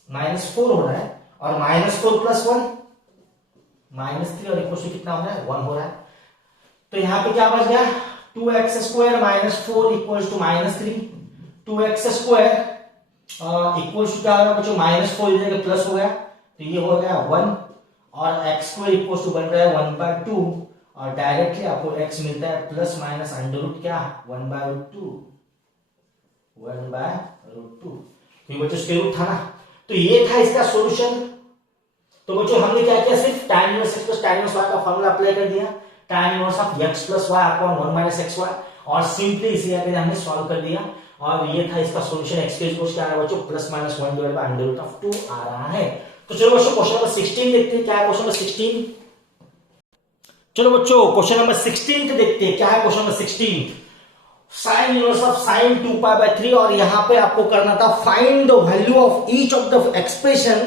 minus 4 हो रहा है, और माइनस 4 प्लस 1 माइनस 3, और इक्वल टू कितना हो रहा है, 1 हो रहा है। तो यहां पे क्या बच गया, 2x square minus 4 equal to minus 3, 2x square equal to क्या होगा बच्चों, माइनस 4 इधर प्लस हो गया, तो ये हो गया 1, और x स्क्वायर इक्वल टू बन रहा है 1/2, और डायरेक्टली आपको x मिलता है प्लस माइनस अंडर रूट क्या 1/2, 1/2, तो बच्चों स्क्वायर रूट था ना, तो ये था इसका सॉल्यूशन। तो बच्चों हमने क्या किया, सिर्फ tan inverse x plus tan inverse y का फॉर्मूला अप्लाई कर दिया, tan inverse of x plus y upon 1 minus xy, और सिंपली इसे हमने सॉल्व कर दिया, और ये था इसका सॉल्यूशन। x के इक्वल क्या आ रहा है बच्चों, plus minus 1 divided by under root of 2 आ रहा है। तो चलो बच्चों क्वेश्चन नंबर 16 देखते हैं, क्या है क्वेश्चन नंबर 16। चलो बच्चों क्वेश्चन नंबर 16 देखते हैं, क्या है question number 16। Sign inverse of sine 2 pi by 3, और यहां पे आपको करना था find the value of each of the expression.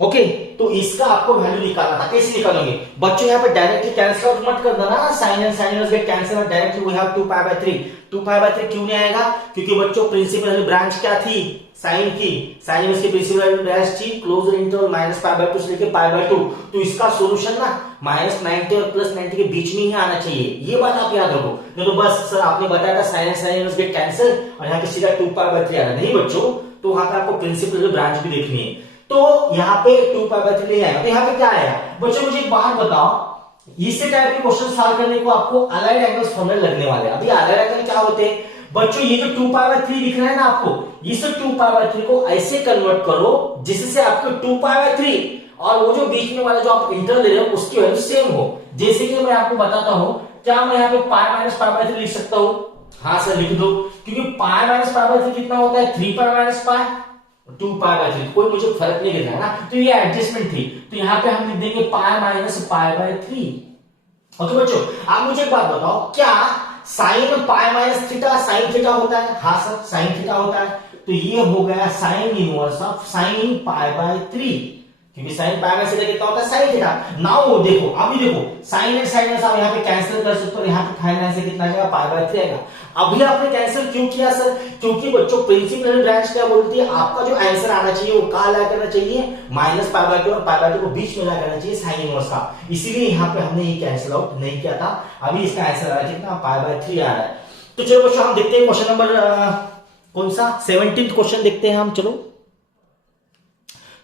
Okay, तो इसका आपको वैल्यू निकालना था, कैसे निकालोगे बच्चों, यहाँ पे डायरेक्टली कैंसिल आउट मत कर देना, sine and sine inverse get cancel out, directly we have 2 pi by 3। 2 pi by 3 क्यों नहीं आएगा, क्योंकि बच्चों प्रिंसिपल वैल्यू ब्रांच क्या थी, साइन की, साइन इनवर्स की प्रिंसिपल वैल्यू ब्रांच थी closed interval minus pi by 2 से लेके पाई बाय 2, तो इसका सॉल्यूशन ना माइनस 90 और प्लस 90 के बीच में ही आना चाहिए, ये बात आप याद रखो। नहीं तो बस सर आपने बताया था sine and sine inverse get cancel, और यहाँ पे सीधा 2 पाई बाय 3 आ रहा, नहीं बच्चों, तो वहां पे आपको प्रिंसिपल वैल्यू ब्रांच भी देखनी है। तो यहाँ पे 2 पाई बाय 3 ले आएगा, तो यहाँ पे क्या आएगा बच्चों, मुझे एक बात बताओ, इसी टाइप के क्वेश्चन सॉल्व करने को आपको अलाइड एंगल्स फॉर्मूले लगने वाले हैं। अभी अलाइड एंगल क्या होते हैं बच्चों, ये जो 2 पाई बाय 3 दिख रहा है ना आपको, इस 2 पाई बाय 3 को ऐसे कन्वर्ट करो जिससे आपको 2 पाई बाय 3 और वो जो बीच में वाला जो आप इंटरवल ले रहे हो उसकी वैल्यू सेम हो। जैसे कि मैं आपको बताता हूं, क्या मैं यहाँ पे पाई माइनस पाई बाय 3 लिख सकता हूं, हाँ सर लिख दो, क्योंकि पाई माइनस पाई बाय 3 कितना होता है, 3 pi minus pi, 2 pi by 3, कोई मुझे फर्क नहीं गिर रहा है ना, तो ये एडजस्टमेंट थी, तो यहाँ पे हम लिख देंगे pi minus pi by 3, okay बच्चों, आप मुझे एक बात बताओ, क्या sine pi minus theta sine theta होता है? हाँ सर, साइन थीटा होता है। तो ये हो गया sign inverse of sine pi by 3, क्योंकि साइन पाई बाय थीटा कितना होता है? Sine theta. नाउ देखो, अभी देखो साइन एंड साइन आप यहाँ पे कैंसिल कर सकते हो, यहाँ पे फाइनल आंसर कितना आ जाएगा? पाई बाय 3 आएगा। अभी आपने कैंसिल क्यों किया सर? क्योंकि बच्चों प्रिंसिपल ब्रांच क्या बोलती है, आपका जो आंसर आना चाहिए वो कहां ला करना चाहिए? माइनस पाई बाय 2 और पाई बाय 2 को बीच में ला करना चाहिए साइन इनवर्स का, इसीलिए यहाँ पे हमने ये कैंसिल आउट नहीं किया था। अभी इसका आंसर आ रहा है कितना? पाई बाय 3 आ रहा है। तो चलो बच्चों हम देखते हैं क्वेश्चन नंबर कौन सा 17th क्वेश्चन देखते हैं हम। चलो,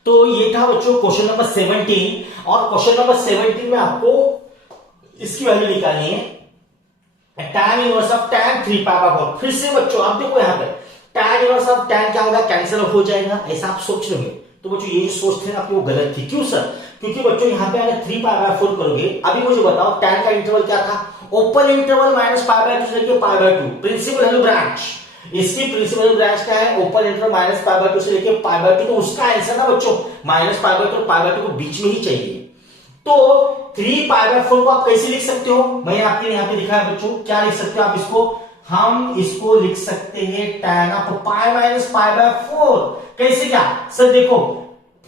तो ये था बच्चों क्वेश्चन नंबर 17, और क्वेश्चन नंबर 17 में आपको इसकी वैल्यू निकालनी है, tan inverse of tan 3 pi by 4। फिर से बच्चों आप देखो यहाँ पे tan इनवर्स ऑफ tan क्या होगा? कैंसिल हो जाएगा, ऐसा आप सोच लोगे। तो बच्चों ये जो सोचते हैं आपकी वो गलत थी। क्यों सर? क्योंकि बच्चों यहाँ पे अगर 3 पाई बाय 4 करोगे, अभी मुझे बताओ tan का इंटरवल क्या था? Open interval minus pi by 2 से लेके pi by 2, principal value branch. इसकी प्रिंसिपल ब्रांच क्या है? Open interval minus pi by 2 से लेके पाई बाय 2, तो उसका आंसर ना बच्चों माइनस पाई बाय 2 और पाई बाय 2 को बीच में ही चाहिए। तो 3 पाई बाय 4 को आप कैसे लिख सकते हो? मैंने आपके यहाँ पे लिखा है बच्चों, क्या लिख सकते हो आप इसको? हम इसको लिख सकते हैं tan of pi minus pi by 4। कैसे? क्या सर? देखो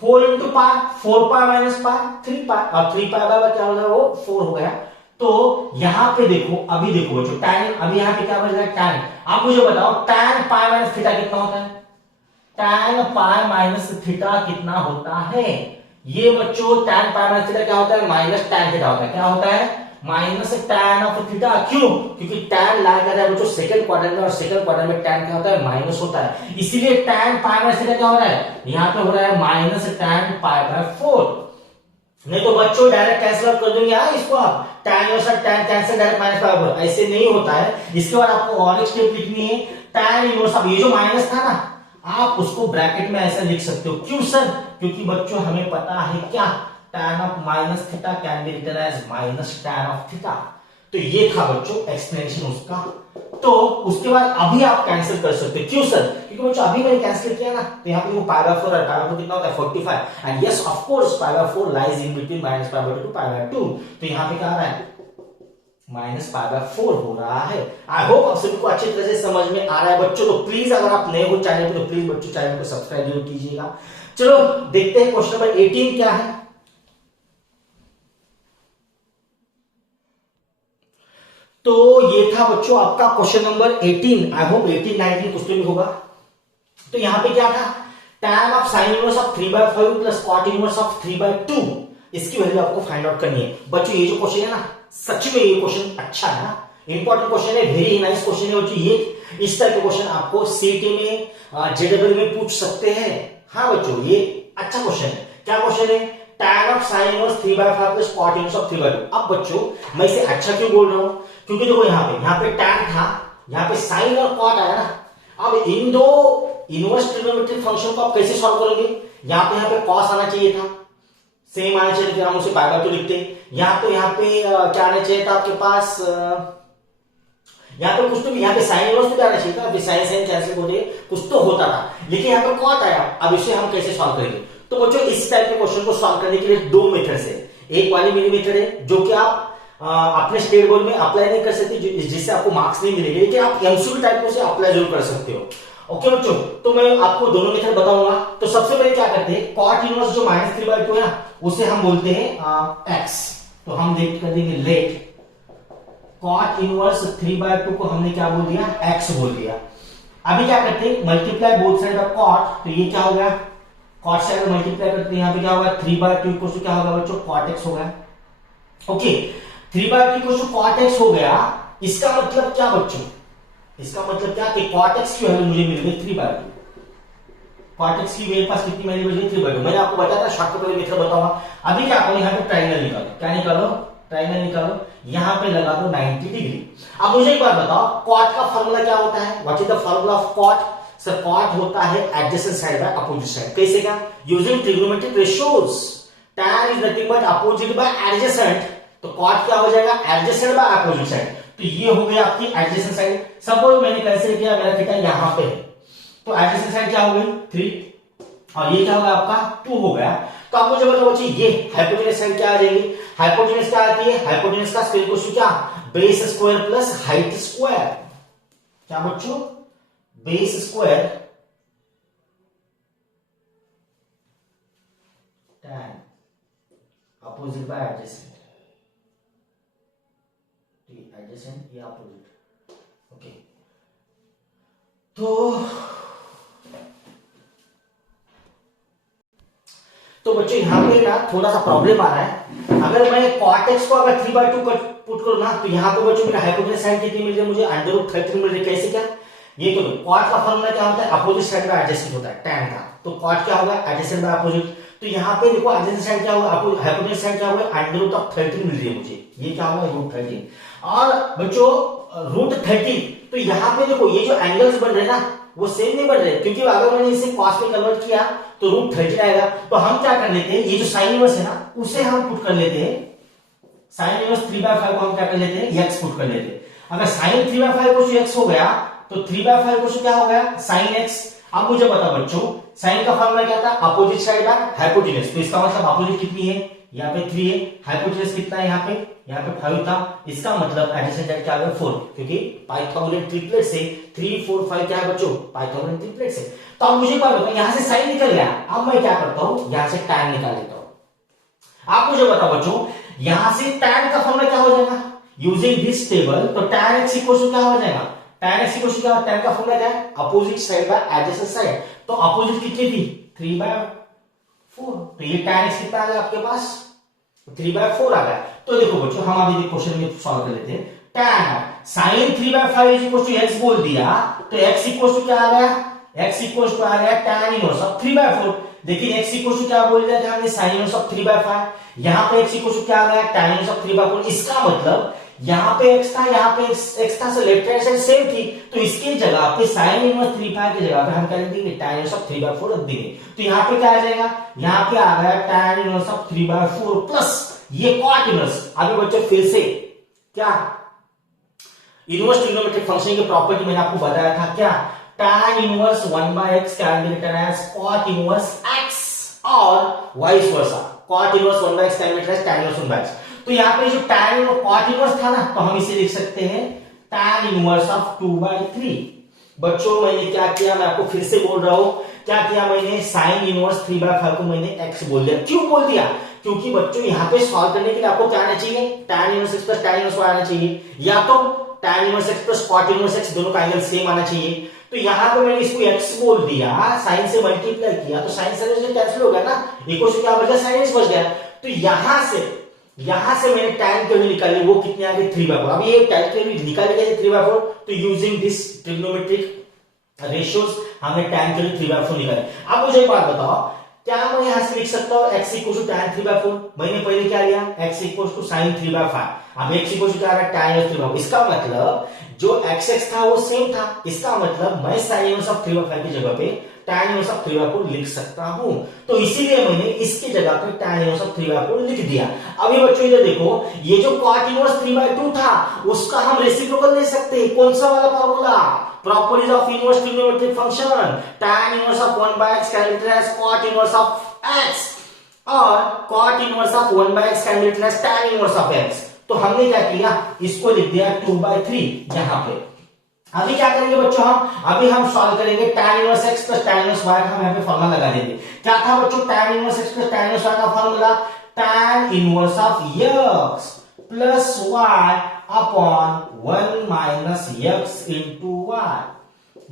4 into pi, 4 pi minus pi 3 पाई, और 3 पाई बाय क्या हो गया? वो 4 हो गया। तो यहां पे देखो, अभी देखो बच्चों tan, अभी यहां पे क्या बच रहा है? tan। आप मुझे बताओ tan पाई माइनस थीटा कितना होता है? tan पाई माइनस थीटा कितना होता है? ये बच्चों tan पाई माइनस थीटा क्या होता है? माइनस tan थीटा होता है। क्या होता है? Minus tan of theta. क्यों? क्योंकि tan ला कर है बच्चों सेकंड क्वाड्रेंट में, और सेकंड क्वाड्रेंट में tan क्या होता है? माइनस होता है। इसीलिए tan पाई माइनस थीटा क्या हो रहा है? यहां पे हो रहा है माइनस tan पाई बाय 4। नहीं तो बच्चों डायरेक्ट कैंसिल आउट कर देंगे इसको आप, tan और tan cancel direct minus pi by 4, ऐसे नहीं होता है। इसके बाद आपको और एक स्टेप लिखनी है, tan इनवर्स ऑफ ये जो माइनस था ना, आप उसको ब्रैकेट में ऐसा लिख सकते हो। क्यों सर? क्योंकि बच्चों हमें पता है क्या, tan of minus theta can be written as minus tan of theta. तो ये था बच्चों एक्सप्लेनेशन उसका। तो उसके बाद अभी आप कैंसिल कर सकते हो। क्यों सर? क्योंकि बच्चों अभी मैंने कैंसिल किया ना, तो यहाँ पे वो पाई बाय 4 और पाई बाय 2 कितना होता है? 45। And yes of course pi by 4 lies in between minus pi by 2 to pi by 2। तो यहाँ पे क्या आ रहा है? माइनस पाई बाय 4 हो रहा है। आई होप आप सभी को अच्छी तरह से समझ में आ रहा है बच्चों। तो प्लीज अगर आप नए हो चैनल पे, तो प्लीज बच्चों चैनल को सब्सक्राइब जरूर कीजिएगा। चलो देखते हैं क्वेश्चन नंबर 18 क्या है। तो ये था बच्चों आपका क्वेश्चन नंबर 18। आई होप 18 19 कुछ तो भी होगा। तो यहां पे क्या था? tan of sine inverse of 3 by 5 plus cot inverse of 3 by 2, इसकी वैल्यू आपको फाइंड आउट करनी है। बच्चों ये जो क्वेश्चन है ना, सच में ये क्वेश्चन अच्छा है ना, इंपॉर्टेंट क्वेश्चन है, वेरी नाइस क्वेश्चन है बच्चों। ये इस तरह के क्वेश्चन आपको सीटी में जेडब्ल्यू में पूछ सकते हैं। हाँ बच्चों ये अच्छा क्वेश्चन है। क्या क्वेश्चन है? tan of sine inverse 3 by 5 plus cot inverse of 3 by 2। अब बच्चों मैं इसे अच्छा क्यों बोल रहा हूं? क्योंकि देखो यहाँ पे tan था, यहाँ पे साइन और कॉट आया ना। अब इन दो इनवर्स ट्रिग्नोमेट्रिक फंक्शन को आप कैसे सॉल्व करोगे? यहाँ पे cos आना चाहिए था, सेम आना चाहिए, फिर हम उसे पाई बाय 2 लिखते। यहाँ पे क्या आना चाहिए था आपके पास? यहाँ पे कुछ तो भी, यहाँ पे साइन इनवर्स तो आना चाहिए था, अभी साइन साइन कैंसिल हो गए, कुछ तो होता था, लेकिन यहाँ पे कॉट आया। अब इसे हम कैसे सॉल्व करेंगे? तो बच्चों इस टाइप के क्वेश्चन को सॉल्व करने के लिए दो मेथड है। एक वाली मेरी मेथड है जो कि आप अपने स्टेट बोर्ड में अप्लाई नहीं कर सकते, जिससे आपको मार्क्स नहीं मिलेंगे, लेकिन आप एमसीक्यू टाइप से अप्लाई जरूर कर सकते हो। ओके बच्चों, तो मैं आपको दोनों मेथड बताऊंगा। तो सबसे पहले क्या करते हैं, कॉट इनवर्स जो -3 बाय 2 है ना, उसे हम बोलते हैं x। तो हम लेट कर देंगे, लेट कॉट इनवर्स 3 बाय 2 को हमने क्या बोल दिया? x बोल दिया। अभी क्या करते हैं, multiply both side of cot. तो ये क्या हो गया? कॉट से अगर मल्टीप्लाई करते हैं, यहाँ पे क्या होगा? 3 बाय 2 इक्वल टू क्या होगा बच्चों? कॉट x हो गया। Okay, 3 by 2 equal to cot x हो गया। इसका मतलब क्या बच्चों? इसका मतलब क्या कि कॉट x की वैल्यू मुझे मिल गई 3 बाय 2। कॉट x की मेरे पास कितनी वैल्यू बची? 3 बाय 2। मैंने आपको बताया था शॉर्टकट वाली मेथड बताऊंगा। अभी क्या करो, यहाँ पे ट्रायंगल निकालो। क्या निकालो? ट्रायंगल निकालो। यहाँ पे लगा दो 90 डिग्री। अब मुझे एक बात बताओ, कॉट का फॉर्मूला क्या होता है? What is the formula of cot? Sir cot होता है adjacent side by opposite side. कैसे? क्या? Using trigonometric ratios. tan is nothing but opposite by adjacent. तो कॉट क्या हो जाएगा? Adjacent by opposite side. तो ये हो गई आपकी एडजेसेंट साइड। सपोज मैंने कैंसिल किया, मेरा थीटा यहां पे है, तो एडजेसेंट साइड क्या हो गई? 3, और ये क्या होगा आपका? 2 हो गया। तो आप मुझे बताओ बच्चे ये हाइपोटेनस साइड क्या आ जाएगी, हाइपोटेनस क्या आती है, हाइपोटेनस का स्क्वायर इक्वल टू क्या, base square plus height square, क्या बच्चों, base square tan opposite by adjacent, adjacent ये अपोजिट, ओके। तो बच्चों यहाँ पे ना थोड़ा सा प्रॉब्लम आ रहा है, अगर मैं cot x को अगर 3/2 पुट करूँ ना, तो यहाँ पे बच्चों मेरा हाइपोटेनस साइड कितनी मिल रही है मुझे, √13 मिल रही है। कैसे क्या, ये तो cot का फॉर्मूला क्या होता है, अपोजिट साइड बाय एडजेसेंट होता है tan का, तो cot क्या होगा, एडजेसेंट बाय अपोजिट। तो यहाँ पे देखो एडजेसेंट साइड क्या होगा, हाइपोटेनस साइड क्या होगा, √13 मिल रही है मुझे, ये क्या होगा √13। और बच्चों √13, तो यहाँ पे देखो ये जो एंगल्स बन रहे हैं ना वो सेम नहीं बन रहे, क्योंकि अगर मैंने इसे cos में कन्वर्ट किया तो √13 आएगा। तो हम क्या कर लेते हैं, ये जो साइन इनवर्स है ना उसे हम पुट कर लेते हैं, साइन इनवर्स 3/5 को हम क्या कर लेते हैं, x पुट कर लेते हैं। अगर साइन 3/5 को x हो गया तो 3/5 को क्या हो गया, साइन x। अब मुझे बताओ बच्चों साइन का फॉर्मूला क्या था, अपोजिट साइड बाय हाइपोटेनस, तो इसका मतलब अपोजिट कितनी है, यहाँ पे 3 है, हाइपोटेनस कितना है, यहाँ पे 5 था, इसका मतलब एडजेसेंट साइड क्या आ गया 4, क्योंकि पाइथागोरियन ट्रिपलेट से 3 4 5 क्या है बच्चों, पाइथागोरियन ट्रिपलेट से। तो अब मुझे बात बताओ, यहाँ से साइन निकल गया, अब मैं क्या करता हूँ, यहाँ से tan निकाल लेता हूँ। आप मुझे बताओ बच्चों यहां से tan का फॉर्मूला क्या हो जाएगा, यूजिंग दिस टेबल, तो tan x इक्वल टू क्या हो जाएगा, tan x इक्वल टू क्या, tan का फॉर्मूला क्या है, opposite side by adjacent side, तो अपोजिट कितनी थी 3/4, तो ये tan x कितना आ गया आपके पास 3/4 आ गया। तो देखो बच्चों हम अभी क्वेश्चन में सॉल्व कर लेते हैं, tan sin 3/5 equal to x बोल दिया, तो x इक्वल टू क्या आ गया, x इक्वल टू आ गया tan इनवर्स ऑफ 3/4। देखिए x इक्वल टू क्या बोल दिया था हमने, sin इनवर्स ऑफ 3/5, यहां पे x इक्वल टू क्या आ गया, tan इनवर्स ऑफ 3/4। इसका मतलब यहां पे x था, यहां पे x था, so left hand side same थी, तो इसकी जगह पे sin इनवर्स 3/5 की जगह पे हम क्या लिख देंगे, tan इनवर्स ऑफ 3/4 रख देंगे। तो यहां पे क्या आ जाएगा, यहां पे आ गया tan इनवर्स ऑफ 3/4 प्लस ये cot इनवर्स। अभी बच्चों फिर से क्या, इनवर्स ट्रिग्नोमेट्रिक फंक्शन की प्रॉपर्टी मैंने आपको बताया था, क्या tan inverse 1/x can be written as cot inverse x और vice versa, cot inverse 1/x can be written as tan inverse 1/x। तो यहाँ पे जो tan cot इनवर्स था ना, तो हम इसे लिख सकते हैं tan इनवर्स ऑफ 2/3। बच्चों मैंने क्या किया, मैं आपको फिर से बोल रहा हूं, क्या किया मैंने, sin इनवर्स 3/5 को मैंने x बोल दिया। क्यों बोल दिया, क्योंकि बच्चों यहाँ पे सॉल्व करने के लिए आपको क्या आना चाहिए, tan inverse x plus tan inverse y आना चाहिए, या तो tan inverse x plus cot inverse x, दोनों का एंगल सेम आना चाहिए। तो यहाँ पे मैंने इसको x बोल दिया, साइन से मल्टीप्लाई किया तो साइन से कैंसिल हो गया ना, इक्वल टू क्या बचा, sin x बच गया। तो यहां से मैंने tan की वैल्यू निकाली, वो कितनी आ गई 3/4। अब ये tan की वैल्यू निकाली गई 3/4, तो यूजिंग दिस ट्रिग्नोमेट्रिक रेशियोज हमने tan की वैल्यू 3/4 निकाली। अब मुझे एक बात बताओ, क्या मैं यहां से लिख सकता हूं x इक्वल टू tan 3/4, मैंने पहले क्या लिया, x इक्वल टू sin 3/5, अब x इक्वल टू क्या आ रहा है, tan इनवर्स 3/4। इसका मतलब जो x था वो सेम था, इसका मतलब मैं sin इनवर्स ऑफ 3/5 की जगह पे tan इनवर्स ऑफ 3/4 लिख सकता हूं, तो इसीलिए मैंने इसकी जगह पे tan इनवर्स ऑफ 3/4 लिख दिया। अभी बच्चों इधर देखो, ये जो cot इनवर्स 3/2 था उसका हम रेसिप्रोकल ले सकते हैं, कौन सा वाला formula, properties of inverse trigonometric function, tan inverse of 1/x can be written as cot inverse of x और cot inverse of 1/x can be written as tan inverse of x। तो हमने क्या किया, इसको लिख दिया 2/3 यहां पे। अभी क्या करेंगे बच्चों, अभी हम सॉल्व करेंगे tan inverse x plus tan inverse y का हम यहाँ पे फॉर्मूला लगा देंगे। क्या था बच्चों, tan inverse x plus tan inverse y का formula, tan inverse of x plus y upon 1 minus x into y,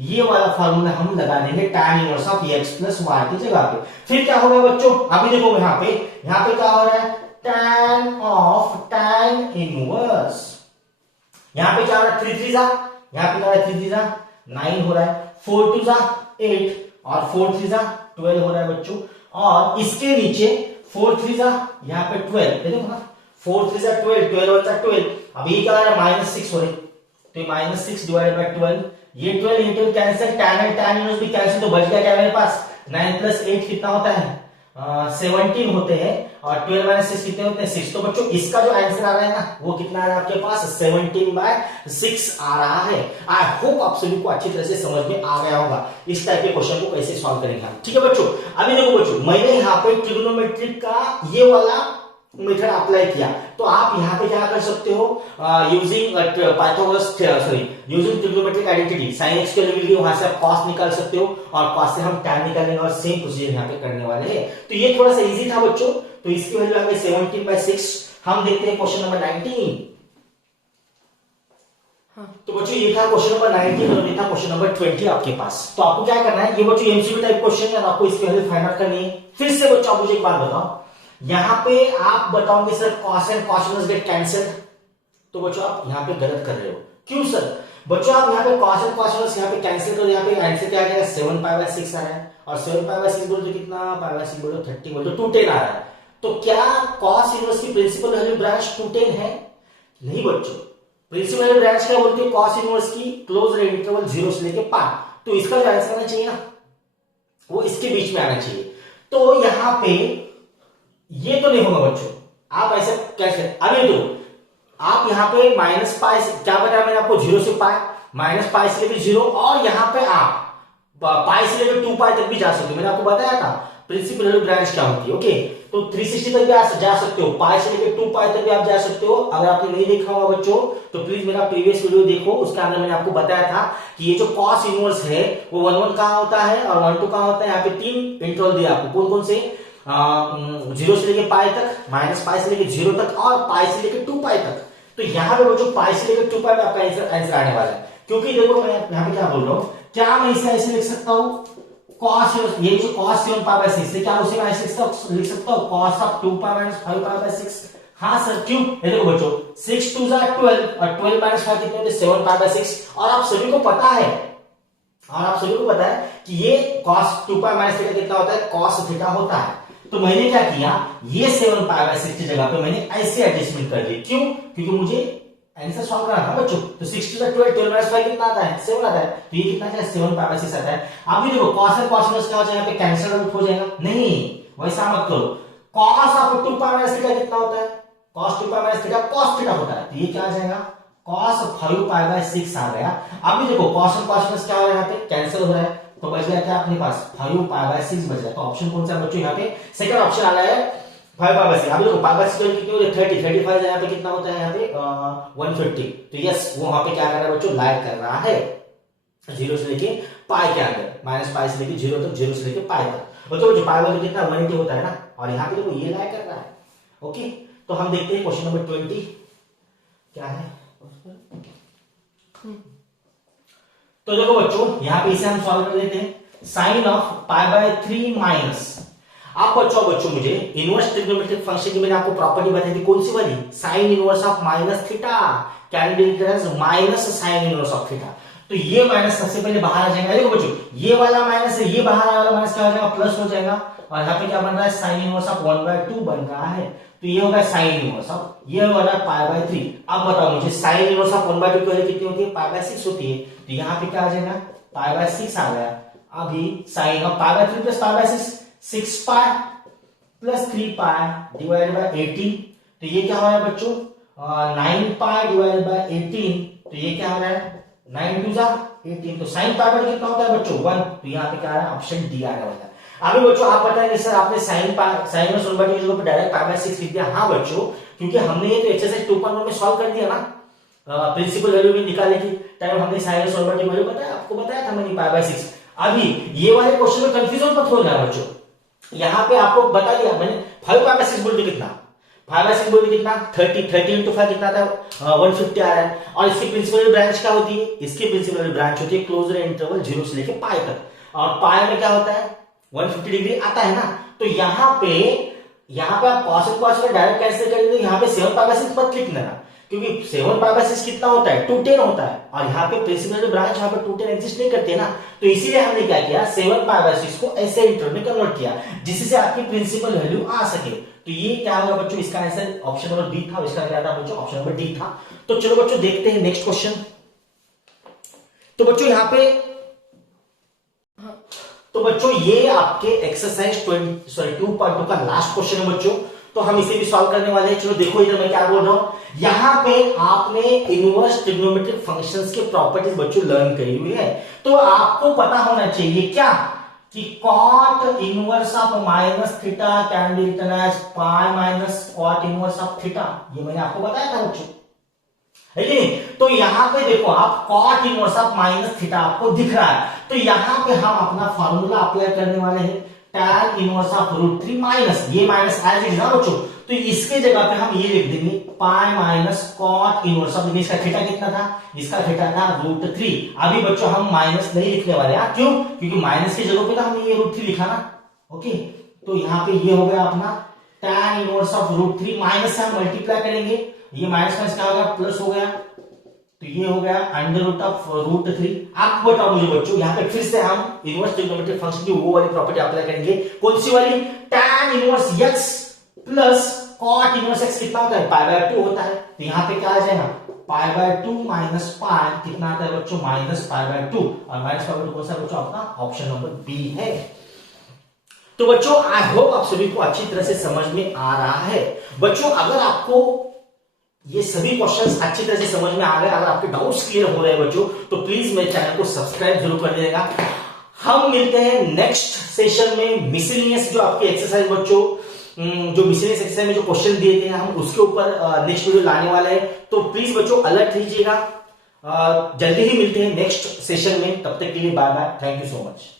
ये वाला फॉर्मूला हम लगा देंगे tan inverse of x plus y की जगह पे। फिर क्या होगा बच्चों, अभी देखो यहाँ पे क्या हो रहा है, tan ऑफ tan इनवर्स, यहाँ पे क्या हो रहा है 3 3 जा, यहाँ पे क्या हो रहा है 3 3 जा 9 हो रहा है, 4 2 जा 8 और 4 3 जा 12 हो रहा है बच्चों, और इसके नीचे 4 3 जा यहाँ पे 12, देखो ना 4 3 जा 12, 12 जा 12, अब ये क्या आ रहा है -6 हो रही, तो -6 डिवाइडेड बाय 12, ये 12 into cancel, tan and tan inverse भी कैंसिल, तो बच गया क्या मेरे पास 9 प्लस 8 कितना होता है 17 होते हैं और 12 माइनस 6 कितने होते हैं 6। तो बच्चों इसका जो आंसर आ रहा है ना वो कितना आ रहा है आपके पास 17/6 आ रहा है। आई होप आप सभी को अच्छी तरह से समझ में आ गया होगा इस टाइप के क्वेश्चन को कैसे सॉल्व करेंगे हम। ठीक है बच्चों, अभी देखो बच्चों मैंने यहाँ पे ट्रिग्नोमेट्रिक का ये वाला मेथड अप्लाई किया, तो आप यहाँ पे क्या कर सकते हो using Pythagoras sorry using trigonometric identity sin x की वैल्यू मिल गई, वहां से आप cos निकाल सकते हो और cos से हम tan निकालेंगे और सेम प्रोसीजर यहाँ पे करने वाले हैं। तो ये थोड़ा सा इजी था बच्चों, तो इसकी वैल्यू आ गई 17/6। हम देखते हैं क्वेश्चन नंबर 19। तो बच्चों ये था क्वेश्चन नंबर 19 और ये था क्वेश्चन नंबर 20 आपके पास। तो आपको क्या करना है, ये बच्चों एमसीक्यू टाइप क्वेश्चन है और आपको इसकी वैल्यू फाइंड आउट करनी है। फिर से बच्चों आप मुझे एक बात बताओ, यहां पे आप बताओगे sir cos and cos inverse get cancelled, तो बच्चों आप यहां पे गलत कर रहे हो। क्यों सर? बच्चों आप यहां पे cos एंड cos इनवर्स यहां पे कैंसिल करो, यहां पे आंसर क्या आ जाएगा 7π/6 आ रहा है और 7π/6 बोलो तो कितना π/6 बोलो 30 बोलो तो 210 आ रहा है। तो क्या cos इनवर्स की प्रिंसिपल वैल्यू ब्रांच 210 है? नहीं बच्चों, प्रिंसिपल वैल्यू ब्रांच क्या बोलती है cos इनवर्स की क्लोज इंटरवल 0 से लेके π, तो इसका जो आंसर आना चाहिए ना वो इसके बीच में आना चाहिए। तो यहां पे ये तो नहीं होगा बच्चों, आप ऐसे कैसे, अभी तो आप यहाँ पे माइनस पाई क्या बताया मैंने आपको 0 से पाई, माइनस पाई से लेकर 0 और यहाँ पे आप पाई से लेकर 2 पाई तक भी जा सकते हो। मैंने आपको बताया था प्रिंसिपल वैल्यू ब्रांच क्या होती है। ओके, तो 360 तक भी आप जा सकते हो, पाई से लेकर 2 पाई तक भी आप जा सकते हो। अगर आपने नहीं देखा होगा बच्चों तो प्लीज मेरा प्रीवियस वीडियो देखो, उसके अंदर मैंने आपको बताया था कि ये जो कॉस इनवर्स है वो 1 कहां होता है और 1 कहां होता है। यहाँ पे 3 इंटरवल दिया आपको, कौन कौन से 0 से लेके पाई तक, माइनस पाई से लेके 0 तक और पाई से लेके 2 पाई तक। तो यहाँ पे बच्चों पाई से लेकर 2 पाई में आपका आंसर आने वाला है। क्योंकि देखो मैं यहाँ पे क्या बोल रहा हूँ, क्या मैं इसे ऐसे लिख सकता हूँ cos, ये जो cos 7π/6 क्या उसे मैं ऐसे लिख सकता हूँ cos ऑफ 2π - 5π/6। हाँ सर, क्यों? ये देखो बच्चों 6 2 12 और 12 - 5 कितने होते 7π/6 और आप सभी को पता है कि ये cos 2π - कितना होता है cos थीटा होता है। तो मैंने क्या किया, ये 7π/6 की जगह पे मैंने ऐसे एडजस्टमेंट कर दी। क्यों? क्योंकि मुझे आंसर सॉल्व करना था बच्चों। तो 6 2 12 12 - 5 कितना आता है 7 आता है, तो ये कितना है 7π/6 आता है। अभी देखो cos और cos इनवर्स क्या हो जाएगा, यहाँ पे कैंसिल आउट हो जाएगा। नहीं, वैसा मत करो। cos ऑफ 2π - कितना होता है cos 2π - cos थीटा होता है, तो ये क्या आ जाएगा cos 5π/6 आ गया। अभी देखो cos और cos इनवर्स क्या हो रहा है, यहाँ पे कैंसिल हो रहा है, तो बच गया क्या अपने पास 5π/6 बच गया। तो ऑप्शन कौन सा बच्चों, यहाँ पे सेकंड ऑप्शन आ रहा है 5π/6। अभी देखो π/6 कितनी होती है 30 35 यहाँ पे कितना होता है यहाँ पे 150। तो यस वो वहां पे क्या कर रहा है बच्चों, लाइक कर रहा है 0 से लेके पाई के अंदर, माइनस पाई से लेके 0 तक, 0 से लेके पाई तक। तो जो पाई वैल्यू कितना 180 होता है ना, और यहाँ पे देखो ये लाइक कर रहा है। ओके, तो हम देखते हैं क्वेश्चन नंबर 20 क्या है। तो देखो बच्चों यहाँ पे इसे हम सॉल्व कर लेते हैं। साइन ऑफ π/3 माइनस, आप बच्चों मुझे इनवर्स ट्रिग्नोमेट्रिक फंक्शन की मैंने आपको प्रॉपर्टी बताई थी, कौन सी वाली, sine inverse of minus theta can be written as minus sine inverse of theta. तो ये माइनस सबसे पहले बाहर आ जाएगा। देखो बच्चों ये वाला माइनस है, ये बाहर वाला माइनस क्या हो जाएगा प्लस हो जाएगा, और यहाँ पे क्या बन रहा है साइन इनवर्स ऑफ 1/2 बन रहा है, तो ये होगा साइन इनवर्स ऑफ, ये हो रहा है π/3। अब बताओ मुझे साइन इनवर्स ऑफ 1/2 की वैल्यू कितनी होती है π/6 होती है, तो यहाँ पे क्या आ जाएगा π/6 आ गया। अभी sine of π/3 plus π/6 6π plus 3π divided by 18, तो ये क्या हो रहा है बच्चों 9π डिवाइडेड बाय 18, तो ये क्या हो रहा है 9 2 18। तो साइन π/2 कितना होता है बच्चों 1, तो यहाँ पे क्या आ रहा है ऑप्शन डी आने वाला है। अभी बच्चों आप बताएंगे सर आपने साइन इनवर्स 1/2 की जगह पे डायरेक्ट π/6 लिख दिया। हाँ बच्चों, क्योंकि हमने ये तो एक्सरसाइज 2.1 में सॉल्व कर दिया ना, प्रिंसिपल वैल्यू भी निकालने की टाइम हमने साइन इनवर्स 1/2 की वैल्यू बताया, आपको बताया था मैंने π/6। अभी ये वाले क्वेश्चन में कंफ्यूजन मत हो जाए बच्चों, यहाँ पे आपको बता दिया मैंने 5π/6 बोल कितना 5/6 बोल कितना 30 into 5 कितना था 150 आ रहा है। और इसकी प्रिंसिपल ब्रांच क्या होती है, इसकी प्रिंसिपल ब्रांच होती है क्लोजर इंटरवल 0 से लेके पाई तक, और पाई में क्या होता है 150 डिग्री आता है ना। तो यहाँ पे आप cos और cos में डायरेक्ट कैंसिल करेंगे, यहाँ पे 7π/6 मत लिखना, क्योंकि 7π/6 कितना होता है 210 होता है, और यहाँ पे प्रिंसिपल ब्रांच यहाँ पे 210 एग्जिस्ट नहीं करते ना, तो इसीलिए हमने क्या किया 7π/6 को ऐसे इंटरवल में कन्वर्ट किया जिससे आपकी प्रिंसिपल वैल्यू आ सके। तो ये क्या होगा बच्चों, इसका आंसर ऑप्शन नंबर बी था, इसका क्या था बच्चों ऑप्शन नंबर डी था। तो चलो बच्चों देखते हैं नेक्स्ट क्वेश्चन। तो बच्चों यहाँ पे तो बच्चों ये आपके एक्सरसाइज 2.2 का लास्ट क्वेश्चन है बच्चों। तो हम इसे भी सॉल्व करने वाले हैं। चलो देखो इधर मैं क्या बोल रहा हूं, यहां पे आपने इनवर्स ट्रिग्नोमेट्रिक फंक्शंस के प्रॉपर्टीज बच्चों लर्न करी हुई है। तो आपको पता होना चाहिए क्या कि cot inverse of minus theta can be written as pi minus cot inverse of theta. ये मैंने आपको बताया था बच्चों, है कि नहीं? तो यहां पे देखो आप cot inverse of minus theta आपको दिख रहा है, तो यहां पे हम अपना फॉर्मूला अप्लाई करने वाले हैं tan इनवर्स ऑफ √3 माइनस, ये माइनस एज इट इज ना बच्चों, तो इसके जगह पे हम ये लिख देंगे pi minus cot inverse of, इसका थीटा कितना था, इसका थीटा था √3। अभी बच्चों हम माइनस नहीं लिखने वाले हैं, क्यों? क्योंकि माइनस की जगह पे तो हमने ये √3 लिखा ना। ओके, तो यहाँ पे ये हो गया अपना tan इनवर्स ऑफ √3 माइनस से हम मल्टीप्लाई करेंगे, ये माइनस माइनस क्या होगा प्लस हो गया, तो ये हो गया √3। आप बताओ मुझे बच्चों, यहाँ पे फिर से हम इनवर्स ट्रिग्नोमेट्रिक फंक्शन की वो वाली प्रॉपर्टी अप्लाई करेंगे, कौन सी वाली? tan inverse x plus cot inverse x कितना होता है, π/2 होता है। तो यहाँ पे क्या आ जाएगा, π/2 माइनस पाई कितना आता है बच्चों, -π/2, और -π/2 कौन सा बच्चों, अपना ऑप्शन नंबर बी है। तो बच्चों आई होप आप सभी को अच्छी तरह से समझ में आ रहा है। बच्चों अगर आपको ये सभी क्वेश्चंस अच्छी तरह से समझ में आ गए, अगर आपके डाउट्स क्लियर हो रहे हैं बच्चों, तो प्लीज मेरे चैनल को सब्सक्राइब जरूर कर दीजिएगा। हम मिलते हैं नेक्स्ट सेशन में, मिसलेनियस जो आपके एक्सरसाइज बच्चों, जो मिसलेनियस एक्सरसाइज में जो क्वेश्चन दिए गए हैं हम उसके ऊपर नेक्स्ट वीडियो लाने वाले हैं। तो प्लीज बच्चों अलर्ट रहिएगा, जल्दी ही मिलते हैं नेक्स्ट सेशन में, तब तक के लिए bye bye, thank you so much.